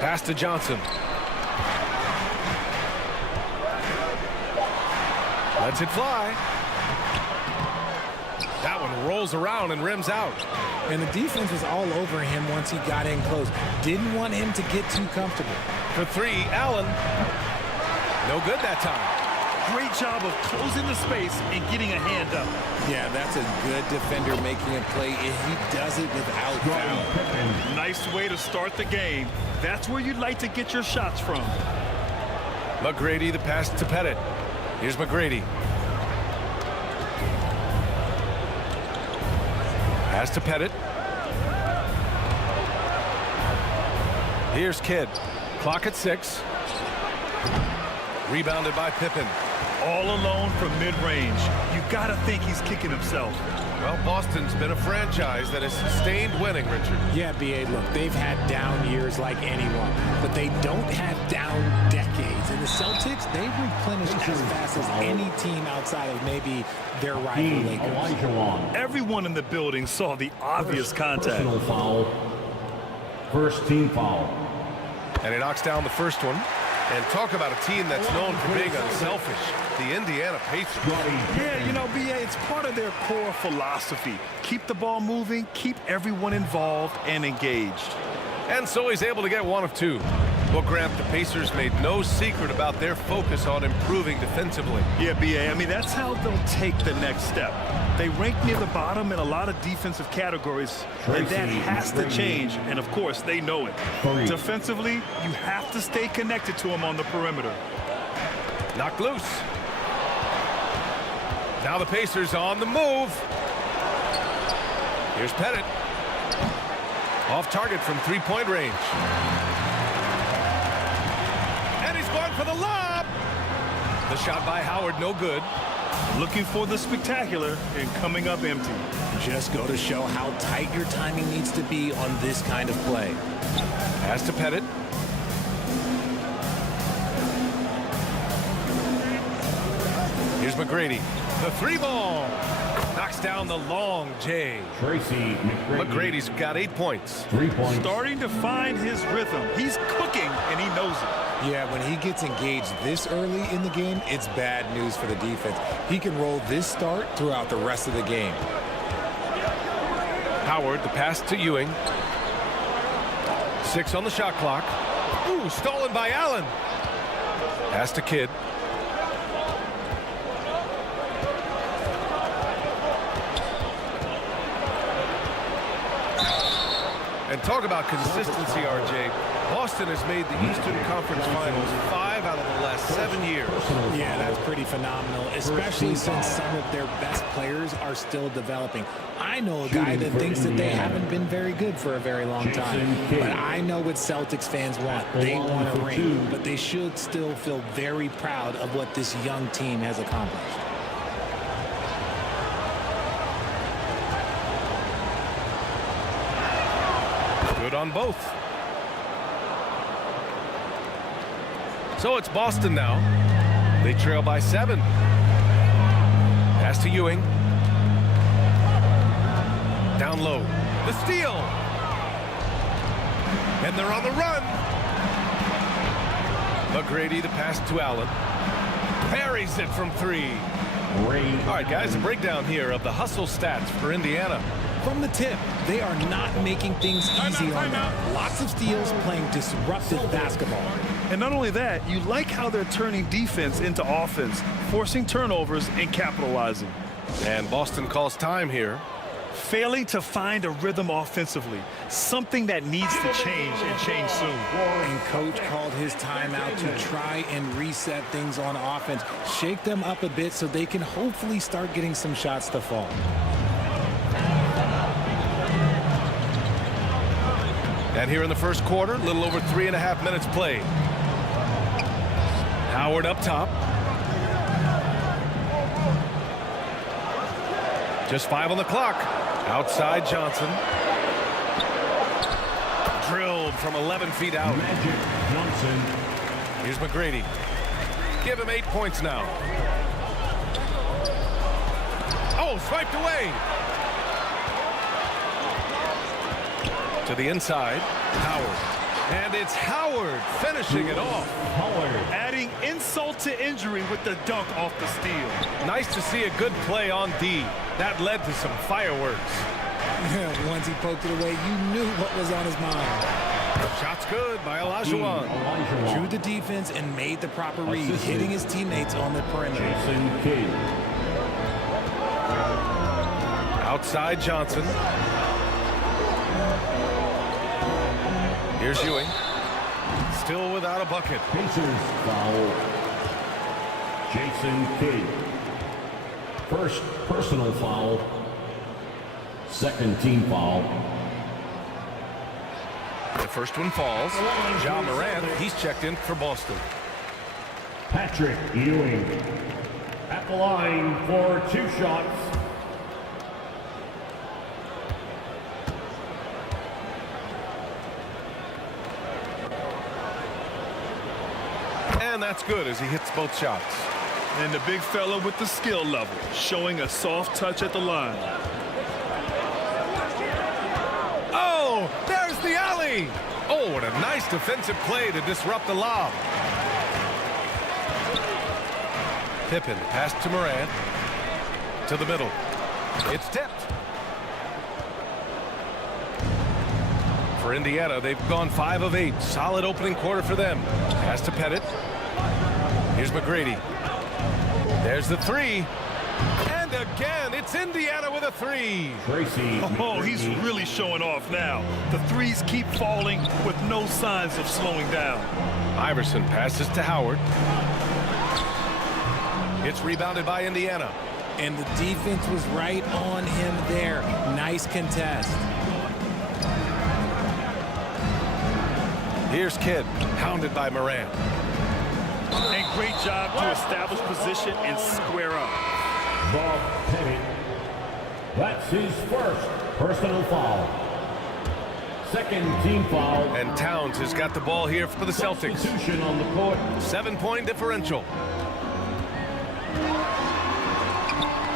Pass to Johnson. Lets it fly. That one rolls around and rims out. And the defense was all over him once he got in close. Didn't want him to get too comfortable. For 3, Allen. No good that time. Great job of closing the space and getting a hand up. Yeah, that's a good defender making a play, and he does it without foul. Nice way to start the game. That's where you'd like to get your shots from. McGrady, the pass to Pettit. Here's McGrady. Pass to Pettit. Here's Kidd. Clock at 6. Rebounded by Pippen. All alone from mid-range. You gotta think he's kicking himself. Well, Boston's been a franchise that has sustained winning, Richard. Yeah, B.A., look, they've had down years like anyone, but they don't have down decades. And the Celtics, they replenish as fast as any team outside of maybe their rival Lakers. Everyone in the building saw the obvious contact. Personal foul. First team foul. And he knocks down the first one. And talk about a team that's known for being unselfish. The Indiana Pacers. Yeah, you know, B.A., it's part of their core philosophy. Keep the ball moving, keep everyone involved and engaged. And so he's able to get 1 of 2. Well, Grant, the Pacers made no secret about their focus on improving defensively. Yeah, B.A., I mean, that's how they'll take the next step. They rank near the bottom in a lot of defensive categories, and that has to change, and of course, they know it. Defensively, you have to stay connected to them on the perimeter. Knocked loose. Now the Pacers on the move. Here's Pettit. Off target from 3-point range. And he's going for the lob. The shot by Howard, no good. Looking for the spectacular and coming up empty. Just go to show how tight your timing needs to be on this kind of play. Pass to Pettit. Here's McGrady. The 3-ball. Knocks down the long J. Tracy McGrady's got 8 points. 3 points. Starting to find his rhythm. He's cooking, and he knows it. Yeah, when he gets engaged this early in the game, it's bad news for the defense. He can roll this start throughout the rest of the game. Howard, the pass to Ewing. 6 on the shot clock. Ooh, stolen by Allen. Pass to Kidd. And talk about consistency, RJ. Boston has made the Eastern Conference Finals 5 out of the last 7 years. Yeah, that's pretty phenomenal, especially since some of their best players are still developing. I know a guy that thinks that they haven't been very good for a very long time, but I know what Celtics fans want. They want a ring, but they should still feel very proud of what this young team has accomplished. Good on both. So it's Boston now. They trail by 7. Pass to Ewing. Down low. The steal. And they're on the run. McGrady, the pass to Allen. Parries it from 3. All right, guys, a breakdown here of the hustle stats for Indiana. From the tip, they are not making things easy on them. Lots of steals, playing disruptive basketball. And not only that, you like how they're turning defense into offense, forcing turnovers and capitalizing. And Boston calls time here. Failing to find a rhythm offensively, something that needs to change and change soon. And coach called his timeout to try and reset things on offense, shake them up a bit so they can hopefully start getting some shots to fall. And here in the first quarter, a little over 3.5 minutes played. Howard up top. Just 5 on the clock. Outside Johnson. Drilled from 11 feet out. Magic Johnson. Here's McGrady. Give him 8 points now. Oh, swiped away. To the inside. Howard. And it's Howard finishing it off. Adding insult to injury with the dunk off the steal. Nice to see a good play on D. That led to some fireworks. Yeah, once he poked it away, you knew what was on his mind. Shot's good by Olajuwon. Drew the defense and made the proper read, hitting his teammates on the perimeter. Outside Johnson. Here's Ewing. Still without a bucket. Pacers foul. Jason Kidd. First personal foul. Second team foul. The first one falls. Ja Morant, he's checked in for Boston. Patrick Ewing at the line for 2 shots. And that's good as he hits both shots. And the big fella with the skill level, showing a soft touch at the line. Oh, there's the alley. Oh, what a nice defensive play to disrupt the lob. Pippen passed to Morant. To the middle. It's tipped. For Indiana, they've gone 5 of 8. Solid opening quarter for them. Pass to Pettit. Here's McGrady. There's the 3. And again, it's Indiana with a 3. Oh, he's really showing off now. The threes keep falling with no signs of slowing down. Iverson passes to Howard. It's rebounded by Indiana. And the defense was right on him there. Nice contest. Here's Kidd, hounded by Morant. And great job to establish position and square up. Bob Pettit. That's his first personal foul. Second team foul. And Towns has got the ball here for the Celtics. Substitution on the court. 7-point differential.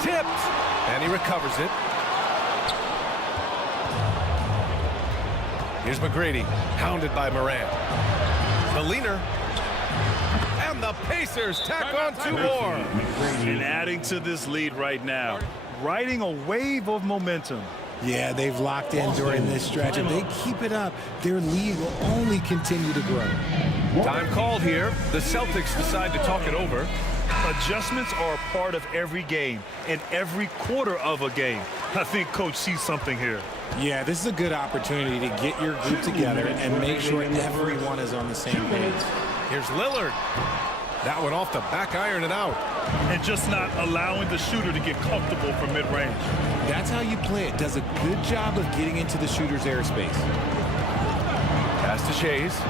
Tipped. And he recovers it. Here's McGrady, hounded by Morant. The leaner. And the Pacers tack on 2 more. And adding to this lead right now, riding a wave of momentum. Yeah, they've locked in during this stretch. If they keep it up, their lead will only continue to grow. Time called here. The Celtics decide to talk it over. Adjustments are a part of every game and every quarter of a game. I think Coach sees something here. Yeah, this is a good opportunity to get your group together and make sure everyone is on the same page. Here's Lillard. That one off the back iron and out. And just not allowing the shooter to get comfortable from mid-range. That's how you play it. Does a good job of getting into the shooter's airspace. Pass to Shays.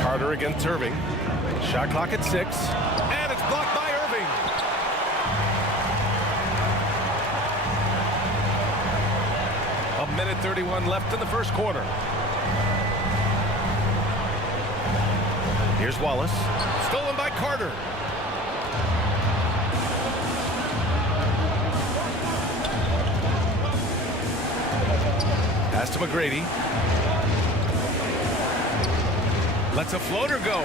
Carter against Irving. Shot clock at 6. And it's blocked by Irving. A minute 31 left in the first quarter. Here's Wallace. Stolen by Carter. Pass to McGrady. Lets a floater go.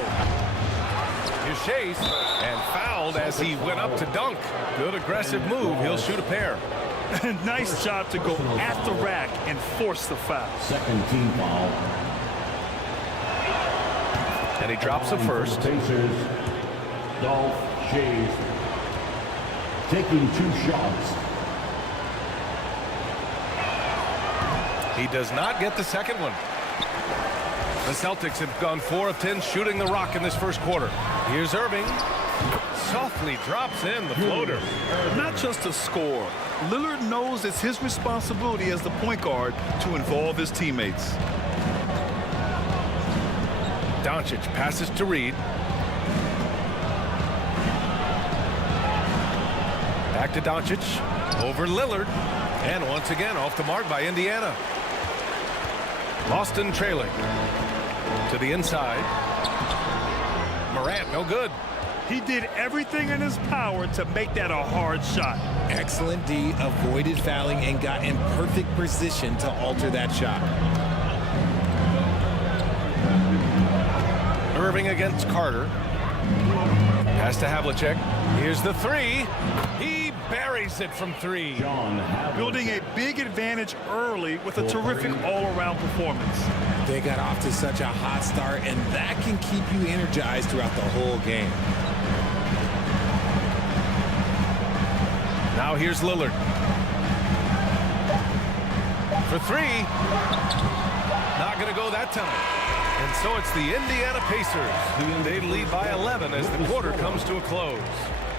Here's Chase, and fouled as he went up to dunk. Good aggressive move. He'll shoot a pair. Nice job to go at the rack and force the foul. Second team foul. And he drops the first. Pacers, Dolph Shays taking 2 shots. He does not get the second one. The Celtics have gone 4 of 10 shooting the rock in this first quarter. Here's Irving. Softly drops in the floater. Not just a score. Lillard knows it's his responsibility as the point guard to involve his teammates. Doncic passes to Reed. Back to Doncic. Over Lillard. And once again off the mark by Indiana. Boston trailing. To the inside. Morant, no good. He did everything in his power to make that a hard shot. Excellent D, avoided fouling and got in perfect position to alter that shot. Irving against Carter. Pass to Havlicek. Here's the 3. He buries it from 3. Building a big advantage early with a terrific all-around performance. They got off to such a hot start, and that can keep you energized throughout the whole game. Now here's Lillard. For 3. Not going to go that time. And so it's the Indiana Pacers. They lead by 11 as the quarter comes to a close.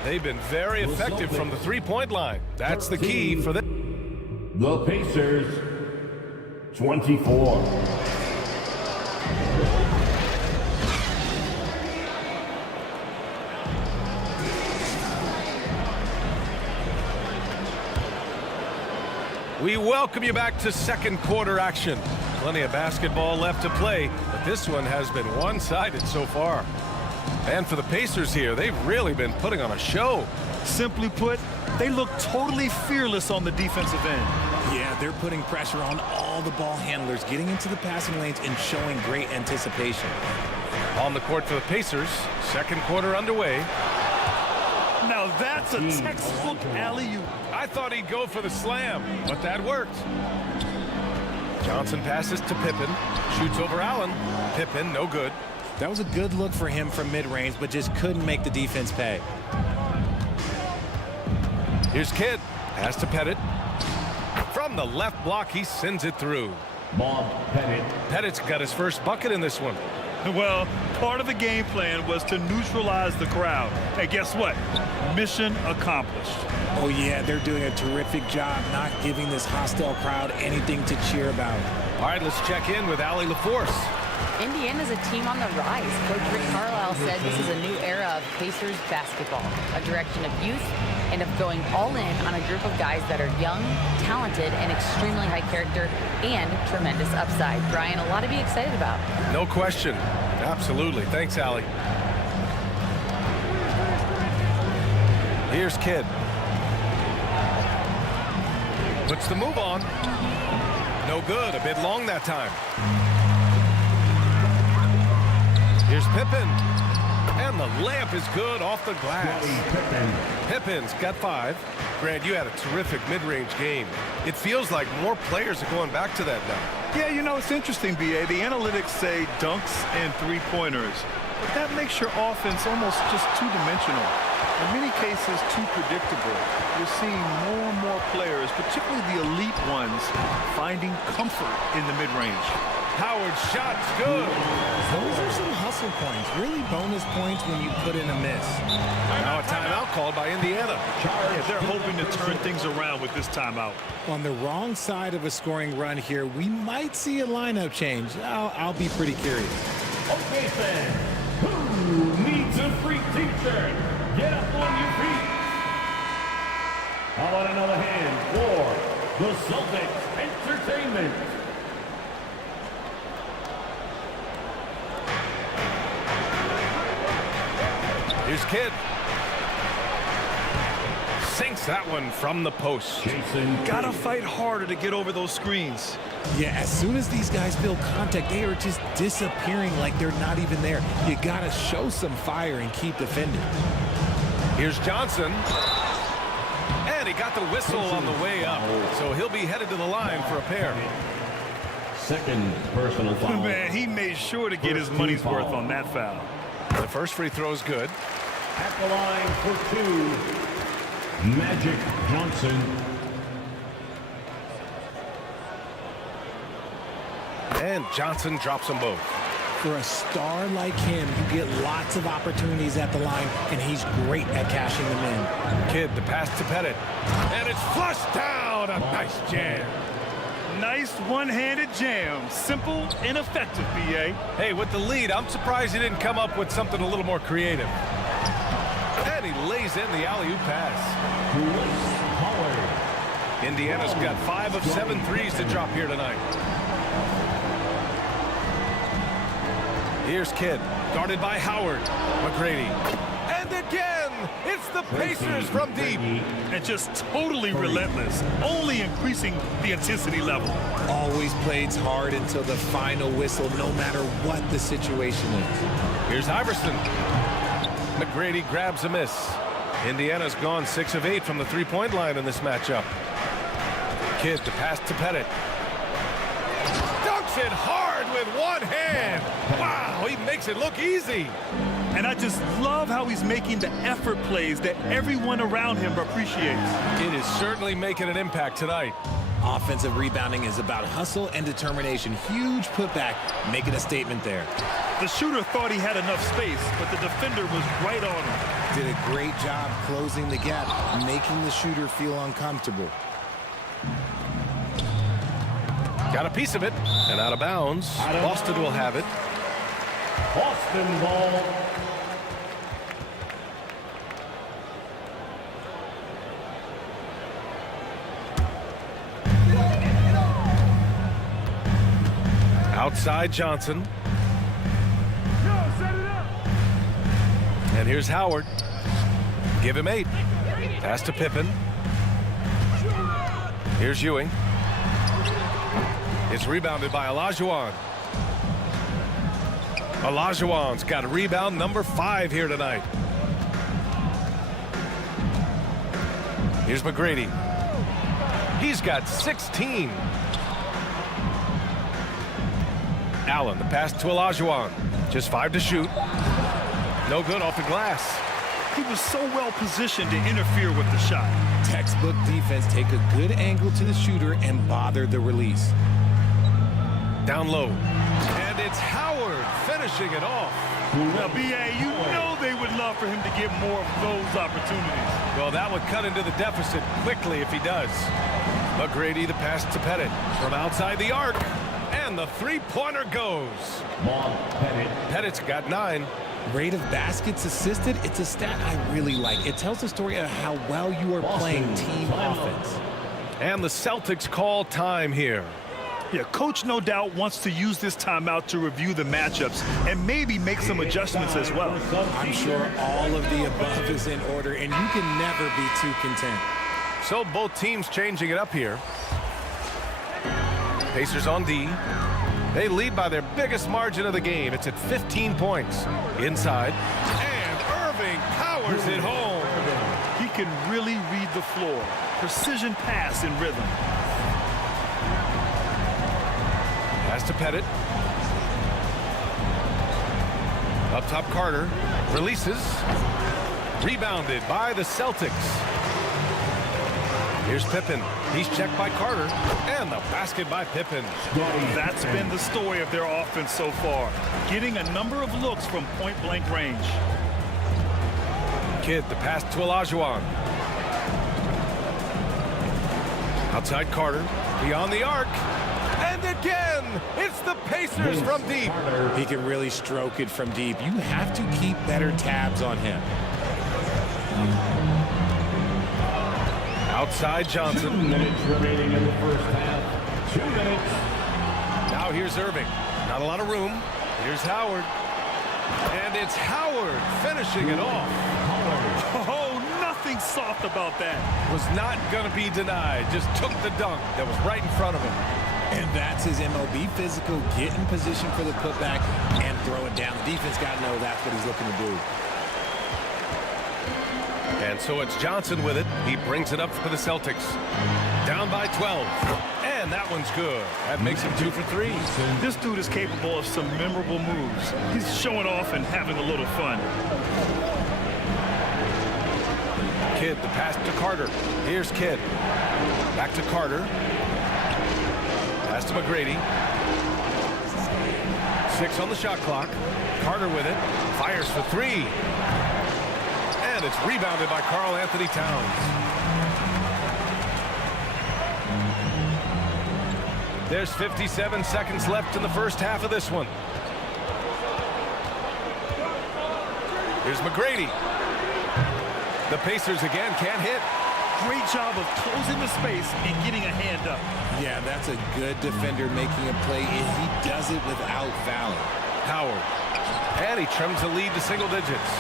They've been very effective from the three-point line. That's the key for the Pacers, 24. We welcome you back to second quarter action. Plenty of basketball left to play, but this one has been one-sided so far. And for the Pacers here, they've really been putting on a show. Simply put, they look totally fearless on the defensive end. Yeah, they're putting pressure on all the ball handlers, getting into the passing lanes and showing great anticipation. On the court for the Pacers, second quarter underway. Now that's a textbook alley-oop. I thought he'd go for the slam, but that worked. Johnson passes to Pippen, shoots over Allen. Pippen, no good. That was a good look for him from mid-range, but just couldn't make the defense pay. Here's Kidd, pass to Pettit. From the left block, he sends it through. Bob Pettit. Pettit's got his first bucket in this one. Well, part of the game plan was to neutralize the crowd. And guess what? Mission accomplished. Oh, yeah, they're doing a terrific job not giving this hostile crowd anything to cheer about. All right, let's check in with Allie LaForce. Indiana's a team on the rise. Coach Rick Carlisle said this is a new era of Pacers basketball, a direction of youth and of going all in on a group of guys that are young, talented, and extremely high character and tremendous upside. Brian, a lot to be excited about. No question. Absolutely. Thanks, Allie. Here's Kidd. Puts the move on. No good. A bit long that time. Here's Pippen. And the layup is good off the glass. Pippen's got 5. Grant, you had a terrific mid-range game. It feels like more players are going back to that now. Yeah, you know, it's interesting, B.A. The analytics say dunks and three-pointers. But that makes your offense almost just two-dimensional. In many cases, too predictable. You're seeing more and more players, particularly the elite ones, finding comfort in the mid-range. Howard's shot's good. Those are some hustle points. Really bonus points when you put in a miss. Now a timeout called by Indiana. Yeah, they're hoping to turn things around with this timeout. On the wrong side of a scoring run here, we might see a lineup change. I'll be pretty curious. Okay, fans, who needs a free t-shirt? Get up on your feet. How about another hand for the Celtics Entertainment? Here's Kidd. Sinks that one from the post. Gotta fight harder to get over those screens. Yeah, as soon as these guys feel contact, they are just disappearing like they're not even there. You gotta show some fire and keep defending. Here's Johnson. And he got the whistle on the way up. So he'll be headed to the line for a pair. Second personal foul. Man, he made sure to get his money's worth on that foul. The first free throw is good. At the line for 2, Magic Johnson. And Johnson drops them both. For a star like him, you get lots of opportunities at the line, and he's great at cashing them in. Kidd, the pass to Pettit. And it's flushed down. A nice jam. Nice one-handed jam. Simple and effective, B.A. Hey, with the lead, I'm surprised he didn't come up with something a little more creative. And he lays in the alley-oop pass. Indiana's got 5 of 7 threes to drop here tonight. Here's Kidd, guarded by Howard. McGrady. And again, it's the Pacers from deep. And just totally relentless, only increasing the intensity level. Always plays hard until the final whistle, no matter what the situation is. Here's Iverson. McGrady grabs a miss. Indiana's gone 6 of 8 from the three-point line in this matchup. Kidd to pass to Pettit. Dunks it hard with one hand. Wow, he makes it look easy. And I just love how he's making the effort plays that everyone around him appreciates. It is certainly making an impact tonight. Offensive rebounding is about hustle and determination. Huge putback, making a statement there. The shooter thought he had enough space, but the defender was right on him. Did a great job closing the gap, making the shooter feel uncomfortable. Got a piece of it, and out of bounds. Boston will have it. Boston ball. Outside Johnson. And here's Howard. Give him 8. Pass to Pippen. Here's Ewing. It's rebounded by Olajuwon. Olajuwon's got a rebound number 5 here tonight. Here's McGrady. He's got 16. Allen, the pass to Olajuwon. Just 5 to shoot. No good off the glass. He was so well positioned to interfere with the shot. Textbook defense, take a good angle to the shooter and bother the release. Down low. And it's Howard finishing it off. Now, B.A., you know they would love for him to get more of those opportunities. Well, that would cut into the deficit quickly if he does. McGrady, the pass to Pettit from outside the arc. And the three-pointer goes. Pettit's got 9. Rate of baskets assisted, it's a stat I really like. It tells the story of how well you are playing team offense. And the Celtics call time here. Yeah, coach no doubt wants to use this timeout to review the matchups and maybe make some adjustments as well. I'm sure all of the above is in order, and you can never be too content. So both teams changing it up here. Pacers on D. They lead by their biggest margin of the game. It's at 15 points. Inside. And Irving powers it home. He can really read the floor. Precision pass in rhythm. Pass to Pettit. Up top Carter. Releases. Rebounded by the Celtics. Here's Pippen. He's checked by Carter. And the basket by Pippen. That's been the story of their offense so far. Getting a number of looks from point-blank range. Kidd, the pass to Olajuwon. Outside Carter. Beyond the arc. And again, it's the Pacers from deep. He can really stroke it from deep. You have to keep better tabs on him. Outside Johnson. 2 minutes remaining in the first half. 2 minutes. Now here's Irving. Not a lot of room. Here's Howard. And it's Howard finishing it off. Oh, nothing soft about that. Was not going to be denied. Just took the dunk that was right in front of him. And that's his MOB, physical, get in position for the putback and throw it down. The defense got to know that's what he's looking to do. And so it's Johnson with it. He brings it up for the Celtics. Down by 12. And that one's good. That makes him 2 for 3. This dude is capable of some memorable moves. He's showing off and having a little fun. Kidd, the pass to Carter. Here's Kidd. Back to Carter. Pass to McGrady. 6 on the shot clock. Carter with it. Fires for 3. And it's rebounded by Karl Anthony Towns. There's 57 seconds left in the first half of this one. Here's McGrady. The Pacers again can't hit. Great job of closing the space and getting a hand up. Yeah, that's a good defender making a play, and he does it without fouling. Howard. And he trims the lead to single digits.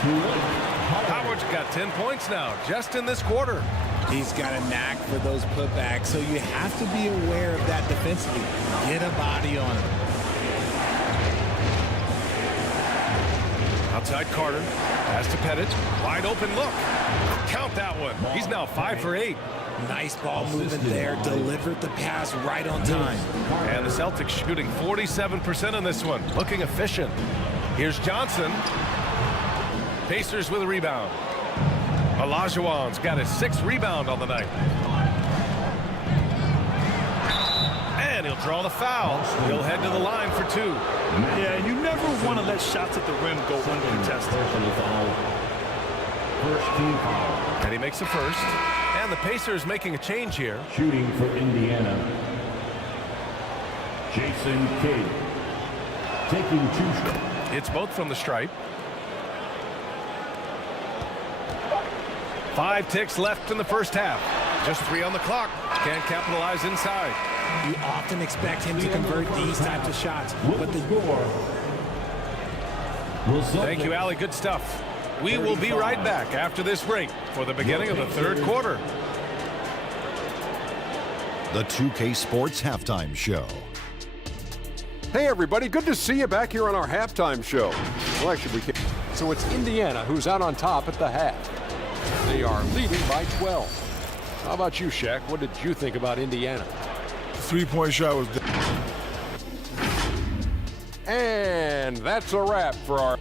Howard's got 10 points now, just in this quarter. He's got a knack for those putbacks, so you have to be aware of that defensively. Get a body on him. Outside Carter. Pass to Pettit. Wide open look. Count that one. He's now 5 for 8. Nice ball movement there. Delivered the pass right on time. And the Celtics shooting 47% on this one. Looking efficient. Here's Johnson. Pacers with a rebound. Olajuwon's got his 6th rebound on the night. And he'll draw the foul. He'll head to the line for 2. Yeah, you never want to let shots at the rim go uncontested. And he makes a first. And the Pacers making a change here. Shooting for Indiana, Jason Kidd. Taking 2 shots. It's both from the stripe. 5 ticks left in the first half. Just 3 on the clock. Can't capitalize inside. You often expect him to convert these types of shots, but the Thank you, Allie. Good stuff. We will be right back after this break for the beginning of the 3rd quarter. The 2K Sports Halftime Show. Hey, everybody. Good to see you back here on our halftime show. Well, actually, we can't. So it's Indiana who's out on top at the half. They are leading by 12. How about you, Shaq? What did you think about Indiana? 3-point shot was... And that's a wrap for our...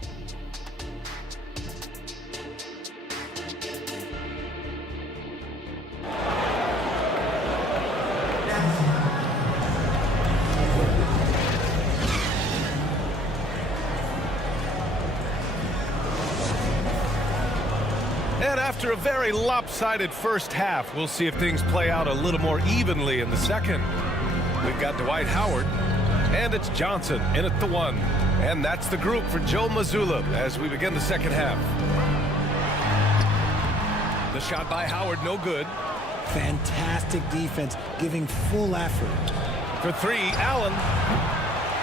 After a very lopsided first half, we'll see if things play out a little more evenly in the second. We've got Dwight Howard, and it's Johnson in at the 1. And that's the group for Joe Mazzulla as we begin the second half. The shot by Howard, no good. fantastic defense, giving full effort. For 3, Allen.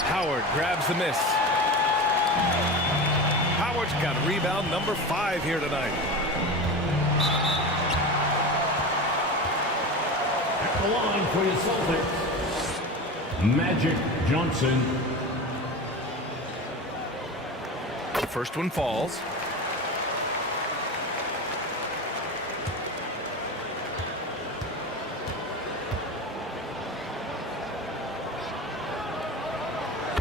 Howard grabs the miss. Howard's got rebound number 5 here tonight. At the line for your Celtics, Magic Johnson. The first one falls.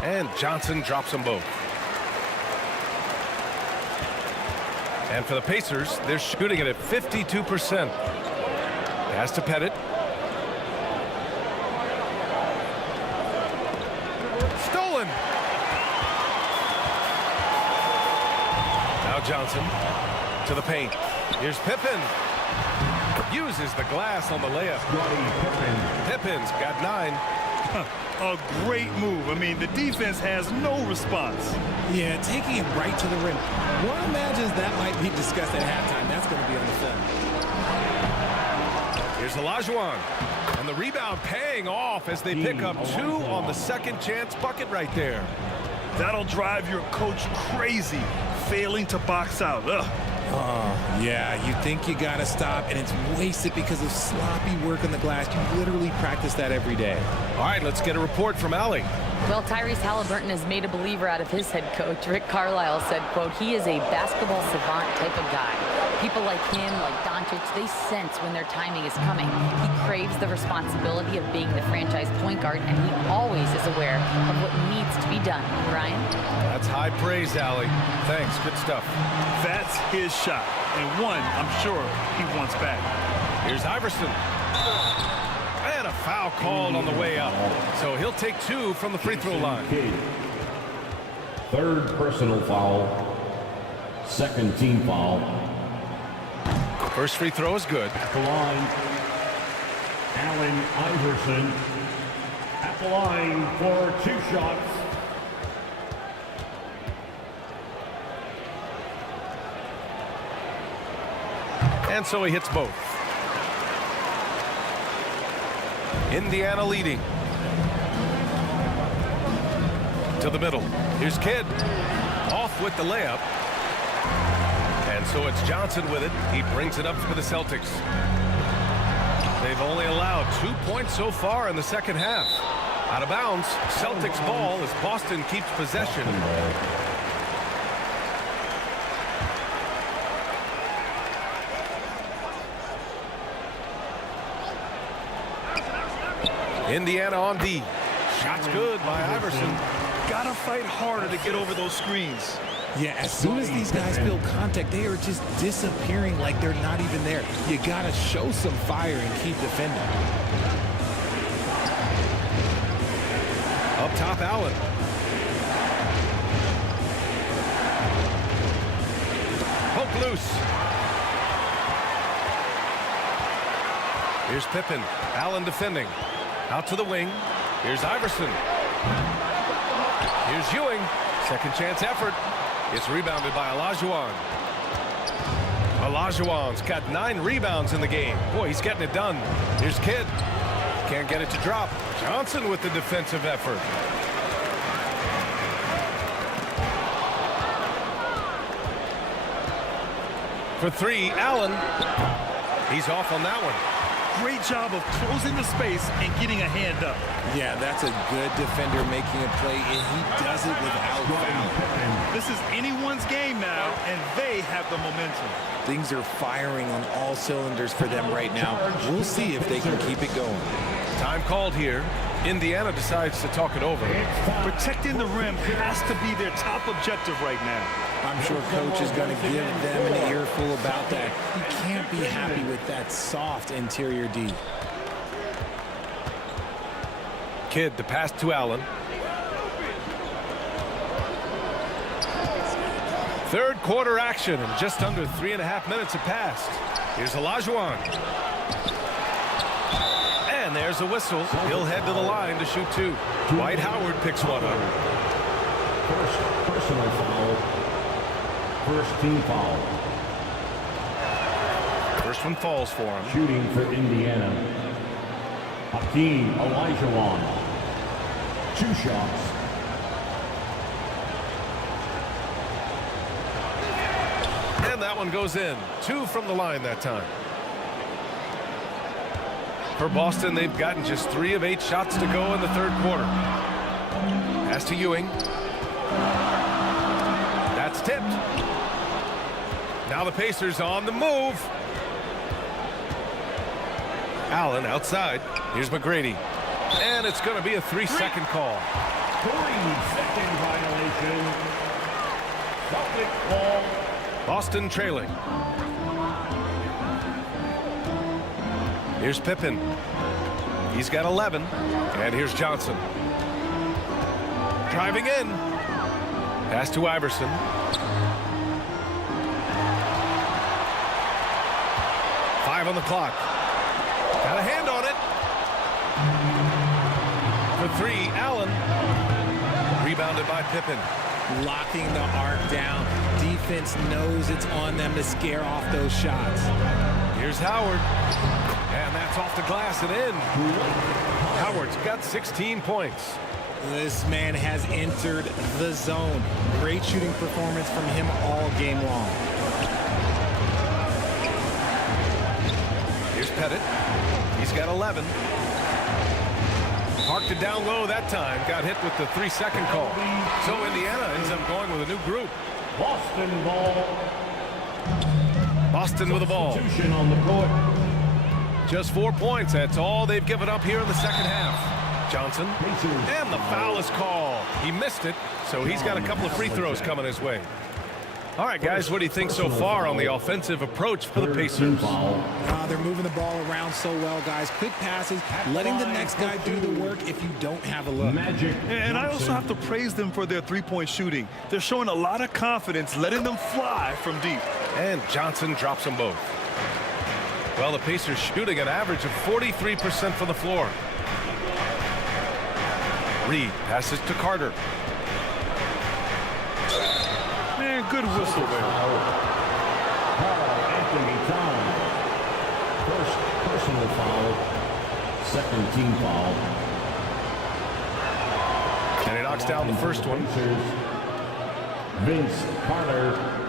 And Johnson drops them both. And for the Pacers, they're shooting it at 52%. Pass to Pettit. Stolen. Now Johnson to the paint. Here's Pippen. Uses the glass on the layup. Pippen's got 9. A great move. I mean, the defense has no response. Yeah, taking it right to the rim. One imagines that might be discussed at halftime. That's going to be on the film. Here's Olajuwon. And the rebound paying off as they pick up 2 on the second chance bucket right there. That'll drive your coach crazy, failing to box out. Ugh. Yeah, you think you got to stop, and it's wasted because of sloppy work on the glass. You literally practice that every day. All right, let's get a report from Allie. Well, Tyrese Halliburton has made a believer out of his head coach. Rick Carlisle said, quote, he is a basketball savant type of guy. People like him, like Doncic, they sense when their timing is coming. He craves the responsibility of being the franchise point guard, and he always is aware of what needs to be done. Brian? That's high praise, Allie. Thanks, good stuff. That's his shot, and one I'm sure he wants back. Here's Iverson. And a foul called on the way up. So he'll take 2 from the free throw line. Third personal foul. Second team foul. First free throw is good. At the line, Allen Iverson. At the line for 2 shots. And so he hits both. Indiana leading. To the middle. Here's Kidd. Off with the layup. And so it's Johnson with it. He brings it up for the Celtics. They've only allowed 2 points so far in the second half. Out of bounds. Celtics ball as Boston keeps possession. Indiana on D. Shot's good by Iverson. Gotta fight harder to get over those screens. Yeah, as soon as these guys feel contact, they are just disappearing like they're not even there. You gotta show some fire and keep defending. Up top, Allen. Poke loose. Here's Pippen. Allen defending. Out to the wing. Here's Iverson. Here's Ewing. Second chance effort. It's rebounded by Olajuwon. Olajuwon's got 9 rebounds in the game. Boy, he's getting it done. Here's Kidd. Can't get it to drop. Johnson with the defensive effort. For 3, Allen. He's off on that one. Great job of closing the space and getting a hand up. Yeah, that's a good defender making a play, and he does it without foul. This is anyone's game now, and they have the momentum. Things are firing on all cylinders for them right now. We'll see if they can keep it going. Time called here. Indiana decides to talk it over. Protecting the rim has to be their top objective right now. I'm sure coach is going to give them an earful about that. You can't be happy with that soft interior D. Kidd, the pass to Allen. Third quarter action, and just under 3.5 minutes have passed. Here's Olajuwon. And there's a whistle. He'll head to the line to shoot 2. Dwight Howard picks one up. First personal foul. First team foul. First one falls for him. Shooting for Indiana. Hakeem Olajuwon. 2 shots. And that one goes in. 2 from the line that time. For Boston, they've gotten just 3 of 8 shots to go in the third quarter. Pass to Ewing. That's tipped. Now the Pacers on the move. Allen outside. Here's McGrady. And it's going to be a 3-second call. 3-second violation. Celtic ball. Boston trailing. Here's Pippen. He's got 11. And here's Johnson. Driving in. Pass to Iverson. Five on the clock. Got a hand on it. For 3, Allen. Rebounded by Pippen. Locking the arc down. Defense knows it's on them to scare off those shots. Here's Howard. And that's off the glass and in. Howard's got 16 points. This man has entered the zone. Great shooting performance from him all game long. had it. He's got 11. Parked it down low that time. Got hit with the 3-second call. So Indiana ends up going with a new group. Boston ball. Boston with the ball. Substitution on the court. Just 4 points. That's all they've given up here in the second half. Johnson. And the foul is called. He missed it, so he's got a couple of free throws coming his way. All right, guys, what do you think so far on the offensive approach for the Pacers? They're moving the ball around so well, guys. Quick passes, letting the next guy do the work if you don't have a look. And I also have to praise them for their three-point shooting. They're showing a lot of confidence, letting them fly from deep. And Johnson drops them both. Well, the Pacers shooting an average of 43% from the floor. Reed passes to Carter. Man, good whistle there. Anthony Towns. First personal foul. Second team foul. And he knocks down the first one. Vince Carter.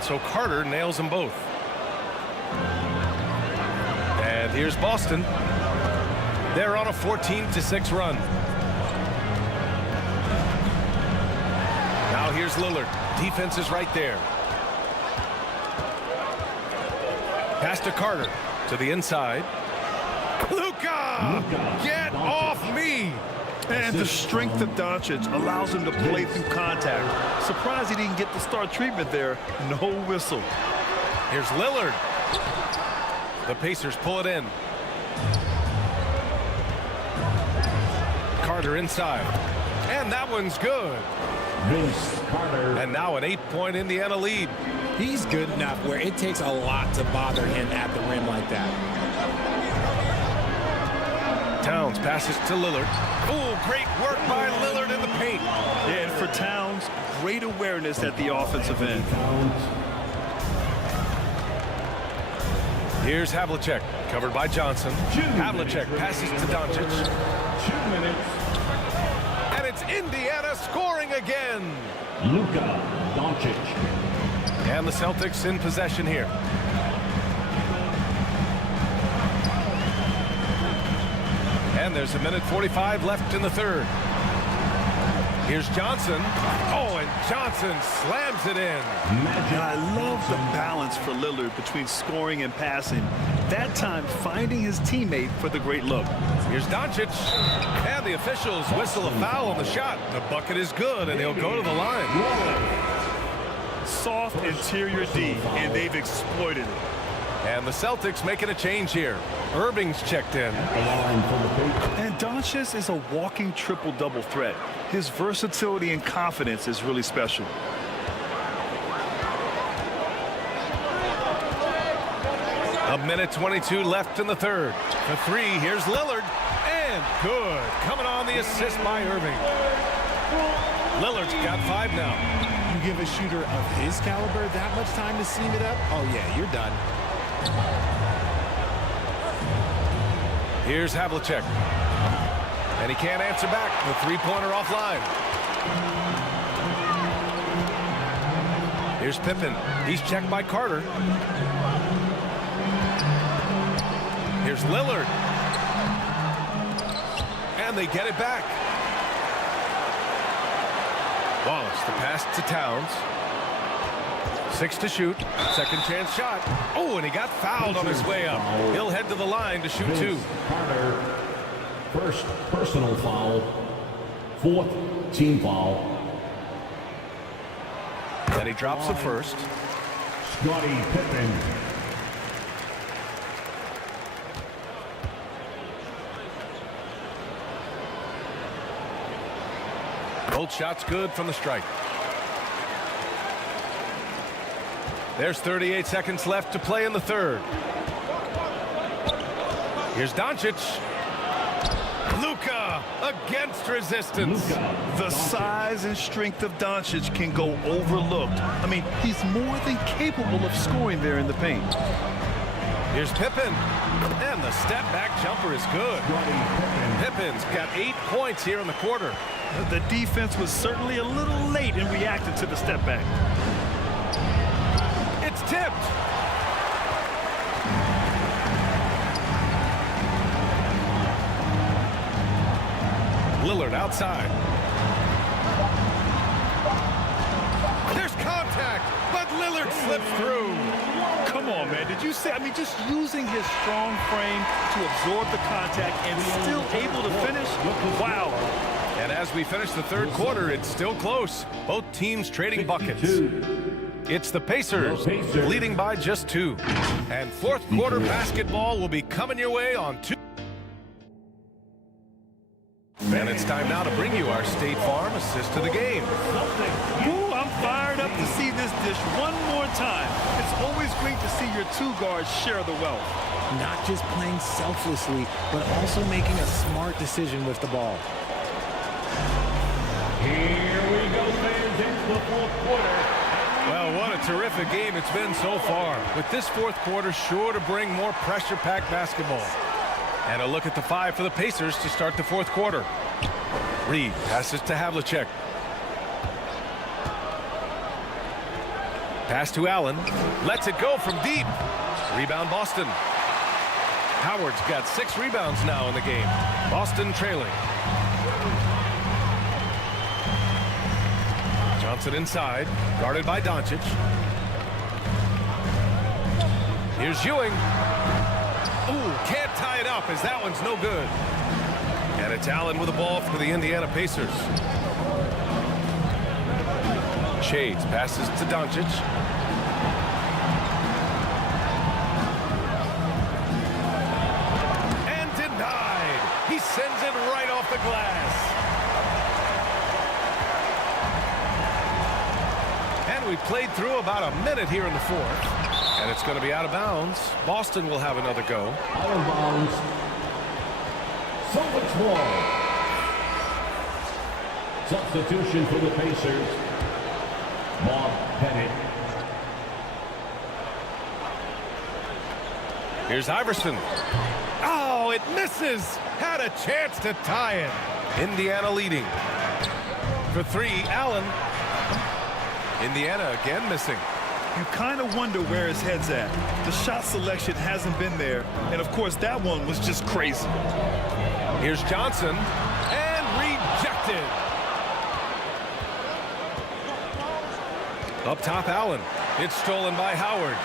So Carter nails them both. And here's Boston. They're on a 14-6 run. Now here's Lillard. Defense is right there. Pass to Carter. To the inside. Luka! Get off me! And the strength of Doncic allows him to play through contact. Surprised he didn't get the start treatment there. No whistle. Here's Lillard. The Pacers pull it in. Carter inside. And that one's good. Vince Carter. And now an 8-point Indiana lead. He's good enough where it takes a lot to bother him at the rim like that. Towns passes to Lillard. Oh, great work by Lillard in the paint. And for Towns, great awareness at the offensive end. Here's Havlicek, covered by Johnson. Havlicek passes to Doncic. 2 minutes. And it's Indiana scoring again. Luka Doncic. And the Celtics in possession here. And there's 1:45 left in the third. Here's Johnson. Oh, and Johnson slams it in. And I love the balance for Lillard between scoring and passing. That time finding his teammate for the great look. Here's Doncic. And the officials whistle a foul on the shot. The bucket is good, and he'll go to the line. Soft interior D, and they've exploited it. And the Celtics making a change here. Irving's checked in. And Doncic is a walking triple-double threat. His versatility and confidence is really special. A minute 22 left in the third. For three, here's Lillard. And good. Coming on the assist by Irving. Lillard's got 5 now. You give a shooter of his caliber that much time to seam it up? Oh, yeah, you're done. Here's Havlicek. And he can't answer back. The three-pointer offline. Here's Pippen. He's checked by Carter. Here's Lillard. And they get it back. Wallace, the pass to Towns. 6 to shoot. Second chance shot. Oh, and he got fouled on his way up. He'll head to the line to shoot 2. Carter, first personal foul. 4th team foul. Then he drops the first. Scottie Pippen. Both shots good from the strike. There's 38 seconds left to play in the third. Here's Doncic. Luka against resistance. The size and strength of Doncic can go overlooked. I mean, he's more than capable of scoring there in the paint. Here's Pippen, and the step-back jumper is good. Pippen's got 8 points here in the quarter. The defense was certainly a little late in reacting to the step back. It's tipped. Lillard outside. There's contact, but Lillard slips through. Come on, man. Did you say, I mean, just using his strong frame to absorb the contact and still able to finish? Wow. And as we finish the third quarter, it's still close. Both teams trading buckets. It's the Pacers leading by just 2. And fourth quarter basketball will be coming your way on 2. And it's time now to bring you our State Farm assist to the game. Ooh, I'm fired up to see this dish one more time. It's always great to see your 2 guards share the wealth. Not just playing selflessly, but also making a smart decision with the ball. Here we go, fans, into the fourth quarter. Well, what a terrific game it's been so far. With this fourth quarter sure to bring more pressure-packed basketball. And a look at the 5 for the Pacers to start the fourth quarter. Reed passes to Havlicek. Pass to Allen. Lets it go from deep. Rebound Boston. Howard's got 6 rebounds now in the game. Boston trailing. Johnson inside, guarded by Doncic. Here's Ewing. Ooh, can't tie it up as that one's no good. And it's Allen with the ball for the Indiana Pacers. Shades passes to Doncic. And denied. He sends it right off the glass. And we played through about a minute here in the fourth. And it's going to be out of bounds. Boston will have another go. Out of bounds. Celtics ball. Substitution for the Pacers. Bob Pettit. Here's Iverson. Oh, it misses. Had a chance to tie it. Indiana leading. For 3, Allen. Indiana again missing. You kind of wonder where his head's at. The shot selection hasn't been there. And, of course, that one was just crazy. Here's Johnson. And rejected. Up top, Allen. It's stolen by Howard.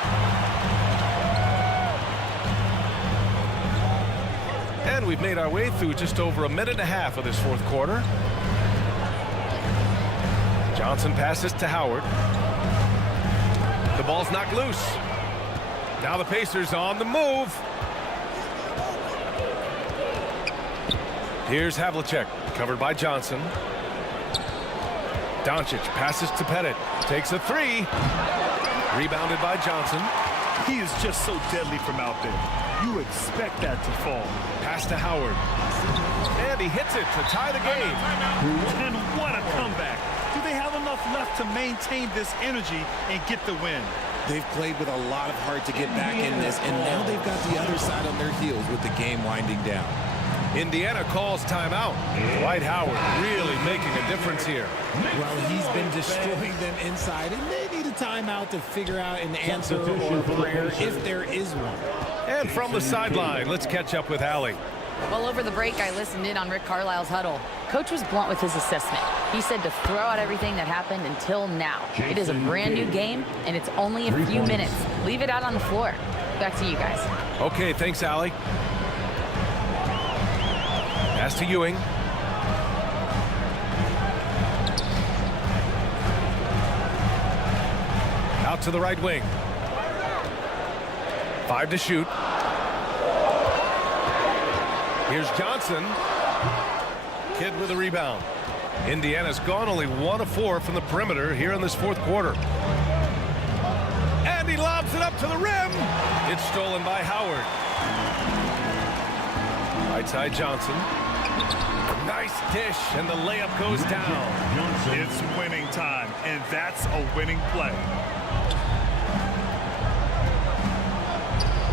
And we've made our way through just over a minute and a half of this fourth quarter. Johnson passes to Howard. The ball's knocked loose. Now the Pacers on the move. Here's Havlicek, covered by Johnson. Doncic passes to Pettit. Takes a 3. Rebounded by Johnson. He is just so deadly from out there. You expect that to fall. Pass to Howard. And he hits it to tie the game. And what a comeback. Do they have enough left to maintain this energy and get the win? They've played with a lot of heart to get back in this, and now they've got the other side on their heels with the game winding down. Indiana calls timeout. Dwight Howard really making a difference here. Well, he's been destroying them inside, and they need a timeout to figure out an answer or a prayer if there is one. And from the sideline, let's catch up with Allie. Well, over the break, I listened in on Rick Carlisle's huddle. Coach was blunt with his assessment. He said to throw out everything that happened until now. It is a brand new game, and it's only a few minutes. Leave it out on the floor. Back to you guys. Okay, thanks, Allie. Pass to Ewing. Out to the right wing. 5 to shoot. Here's Johnson. Kidd with a rebound. Indiana's gone only 1 of 4 from the perimeter here in this fourth quarter. And he lobs it up to the rim. It's stolen by Howard. Right side Johnson. Nice dish, and the layup goes down. It's winning time, and that's a winning play.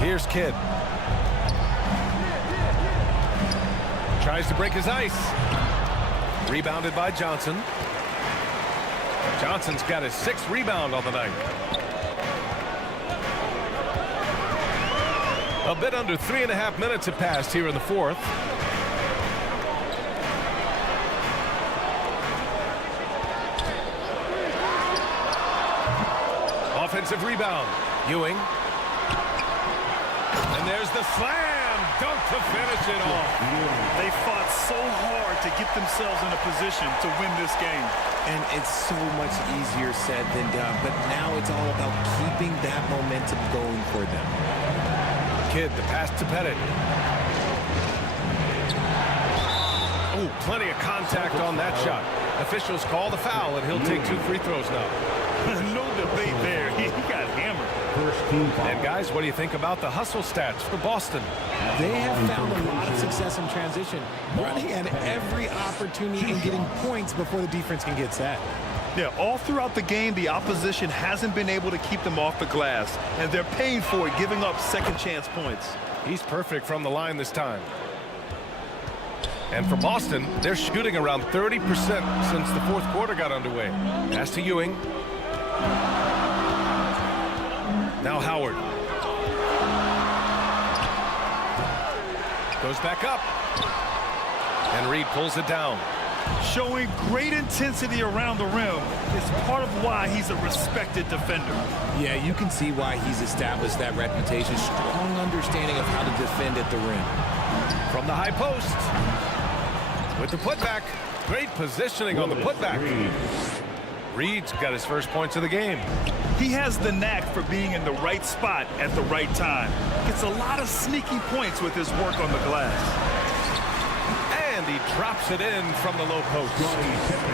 Here's Kidd. Tries to break his ice. Rebounded by Johnson. Johnson's got his 6th rebound on the night. A bit under 3.5 minutes have passed here in the 4th. Offensive rebound. Ewing. And there's the slam dunk to finish it off. They fought so hard to get themselves in a position to win this game. And it's so much easier said than done, but now it's all about keeping that momentum going for them. Kidd, the pass to Pettit. Oh, plenty of contact on that shot. Officials call the foul, and he'll take 2 free throws now. No debate there. He got hammered. And guys, what do you think about the hustle stats for Boston? They have found a lot of success in transition, running at every opportunity and getting points before the defense can get set. Yeah, all throughout the game, the opposition hasn't been able to keep them off the glass, and they're paying for it, giving up second chance points. He's perfect from the line this time. And for Boston, they're shooting around 30% since the 4th quarter got underway. Pass to Ewing. Now Howard. Goes back up. And Reed pulls it down. Showing great intensity around the rim is part of why he's a respected defender. Yeah, you can see why he's established that reputation. Strong understanding of how to defend at the rim. From the high post. With the putback. Great positioning on the putback. Reed's got his first points of the game. He has the knack for being in the right spot at the right time. Gets a lot of sneaky points with his work on the glass. And he drops it in from the low post.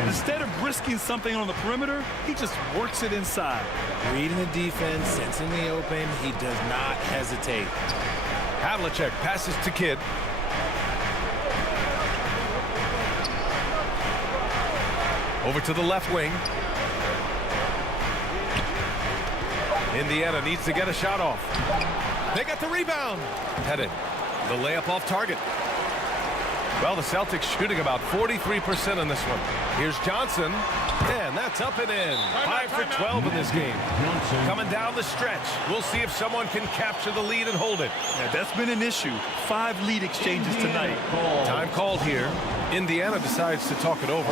Instead of risking something on the perimeter, he just works it inside. Reading the defense, sensing the open, he does not hesitate. Havlicek passes to Kidd. Over to the left wing. Indiana needs to get a shot off. They got the rebound. Pettit, the layup off target. Well, the Celtics shooting about 43% in this one. Here's Johnson, and that's up and in. 5 for 12 in this game. Coming down the stretch. We'll see if someone can capture the lead and hold it. Yeah, that's been an issue. 5 lead exchanges tonight. Time called here. Indiana decides to talk it over.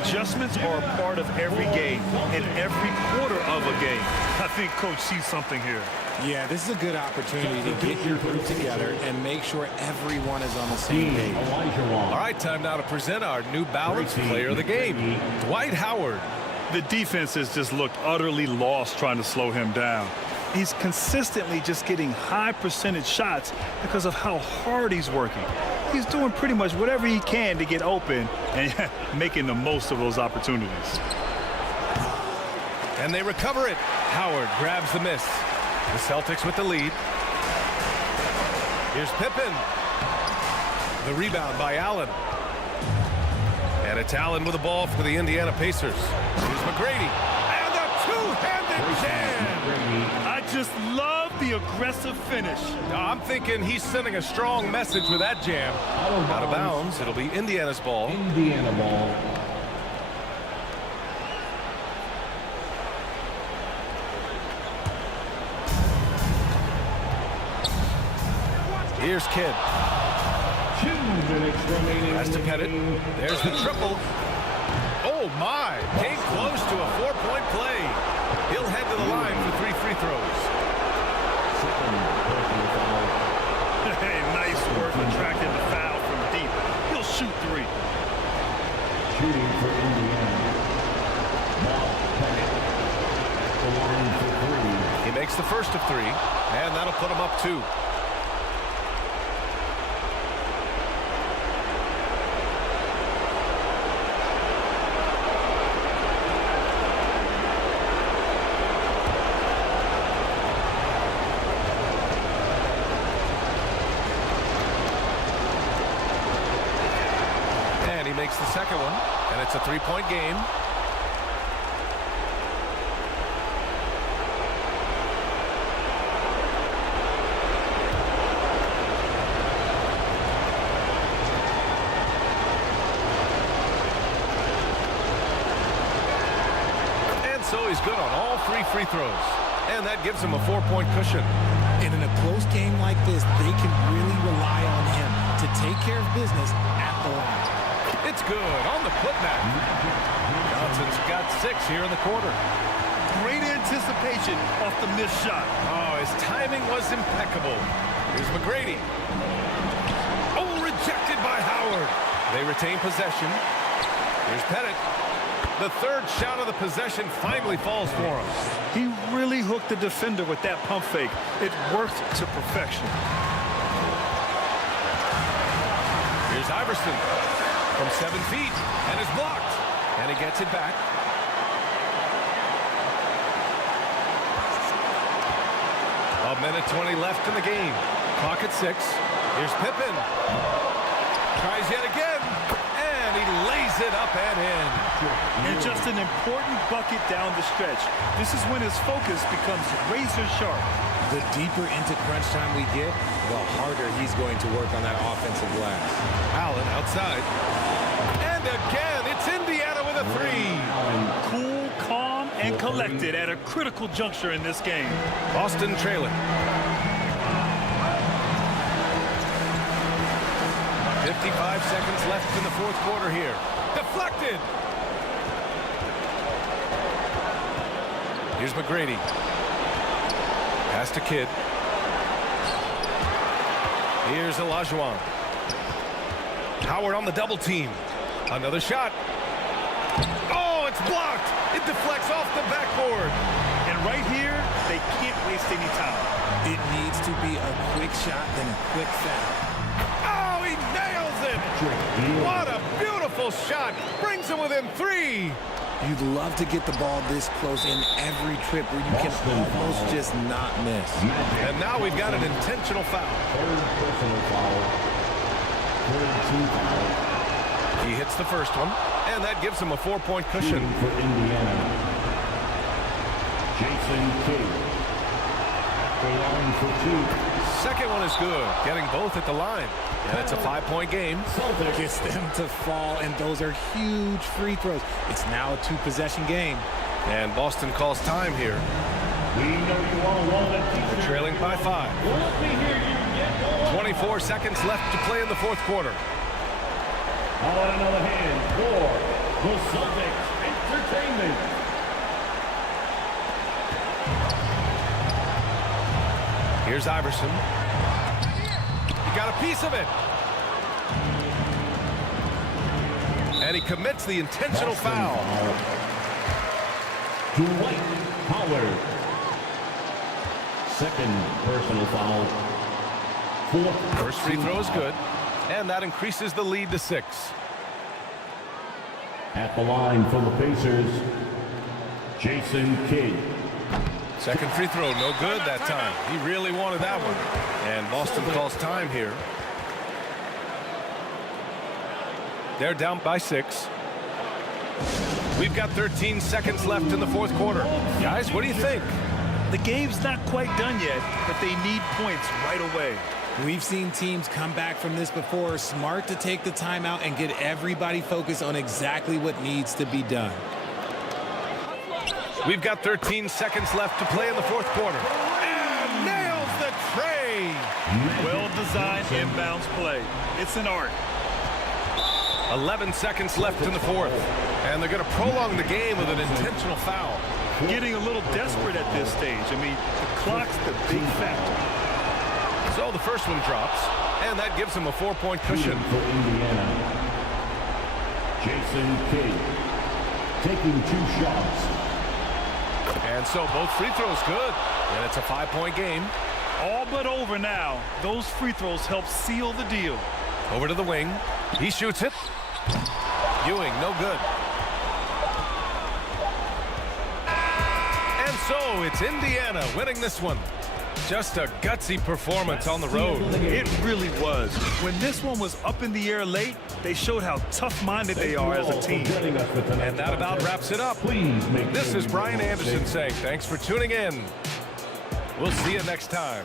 Adjustments are a part of every game and every quarter of a game. I think Coach sees something here. Yeah, this is a good opportunity to get your group together and make sure everyone is on the same page. All right, time now to present our new balanced player of the game, Dwight Howard. The defense has just looked utterly lost trying to slow him down. He's consistently just getting high percentage shots because of how hard he's working. He's doing pretty much whatever he can to get open and making the most of those opportunities. And they recover it. Howard grabs the miss. The Celtics with the lead. Here's Pippen. The rebound by Allen. And it's Allen with the ball for the Indiana Pacers. Here's McGrady. And a two-handed jam. I just love the aggressive finish. I'm thinking he's sending a strong message with that jam. Out of bounds. It'll be Indiana's ball. Indiana ball. Here's Kidd. 2 minutes remaining. That's to Pettit. There's the triple. Oh, my. Came close to a 4-point play. He'll head to the line for 3 free throws. Hey, nice work attracting the foul from deep. He'll shoot 3. Shooting for Indiana. The line for 3. He makes the first of 3, and that'll put him up 2. Makes the second one, and it's a 3-point game. He's good on all 3 free throws. And that gives him a 4-point cushion. And in a close game like this, they can really rely on him to take care of business at the line. It's good on the putback. Johnson's got 6 here in the quarter. Great anticipation off the missed shot. Oh, his timing was impeccable. Here's McGrady. Oh, rejected by Howard. They retain possession. Here's Pettit. The third shot of the possession finally falls for him. He really hooked the defender with that pump fake. It worked to perfection. Here's Iverson from 7 feet and is blocked. And he gets it back. A minute 20 left in the game. Clock at 6. Here's Pippen. Tries yet again. And he lays it up and in. And just an important bucket down the stretch. This is when his focus becomes razor sharp. The deeper into crunch time we get, the harder he's going to work on that offensive glass. Allen outside. And again, it's Indiana with a 3. Cool, calm, and collected at a critical juncture in this game. Boston trailing. 55 seconds left in the fourth quarter here. Deflected. Here's McGrady. Pass to Kidd. Here's Olajuwon. Howard on the double team. Another shot. Oh, it's blocked. It deflects off the backboard. And right here, they can't waste any time. It needs to be a quick shot, then a quick foul. Oh, he nails it. What a beautiful shot. Brings him within 3. You'd love to get the ball this close in every trip where you can almost just not miss. And now we've got an intentional foul. Third personal foul. Third team foul. He hits the first one, and that gives him a 4-point cushion. For Indiana, Jason Kidd. The line for 2. Second one is good, getting both at the line. And it's a 5-point game. Celtics gets them to fall, and those are huge free throws. It's now a 2-possession game. And Boston calls time here. We know you want to wallet They're trailing by 5. 24 seconds left to play in the fourth quarter. How about another hand for the Celtics Entertainment? Here's Iverson. He got a piece of it. And he commits the intentional foul. Dwight Howard. Second personal foul. Fourth. First free throw is good. And that increases the lead to 6. At the line for the Pacers, Jason Kidd. Second free throw, no good that time. He really wanted that one. And Boston calls time here. They're down by 6. We've got 13 seconds left in the fourth quarter. Guys, what do you think? The game's not quite done yet, but they need points right away. We've seen teams come back from this before. Smart to take the timeout and get everybody focused on exactly what needs to be done. We've got 13 seconds left to play in the fourth quarter. And nails the tray. Well-designed inbounds play. It's an art. 11 seconds left in the fourth. And they're going to prolong the game with an intentional foul. Getting a little desperate at this stage. I mean, the clock's the big factor. So the first one drops, and that gives him a 4-point cushion. For Indiana, Jason Kidd taking 2 shots. And so both free throws good, and it's a 5-point game. All but over now. Those free throws help seal the deal. Over to the wing. He shoots it. Ewing, no good. And so it's Indiana winning this one. Just a gutsy performance on the road. It really was. When this one was up in the air late, they showed how tough-minded they are as a team. And that about wraps it up. This is Brian Anderson saying thanks for tuning in. We'll see you next time.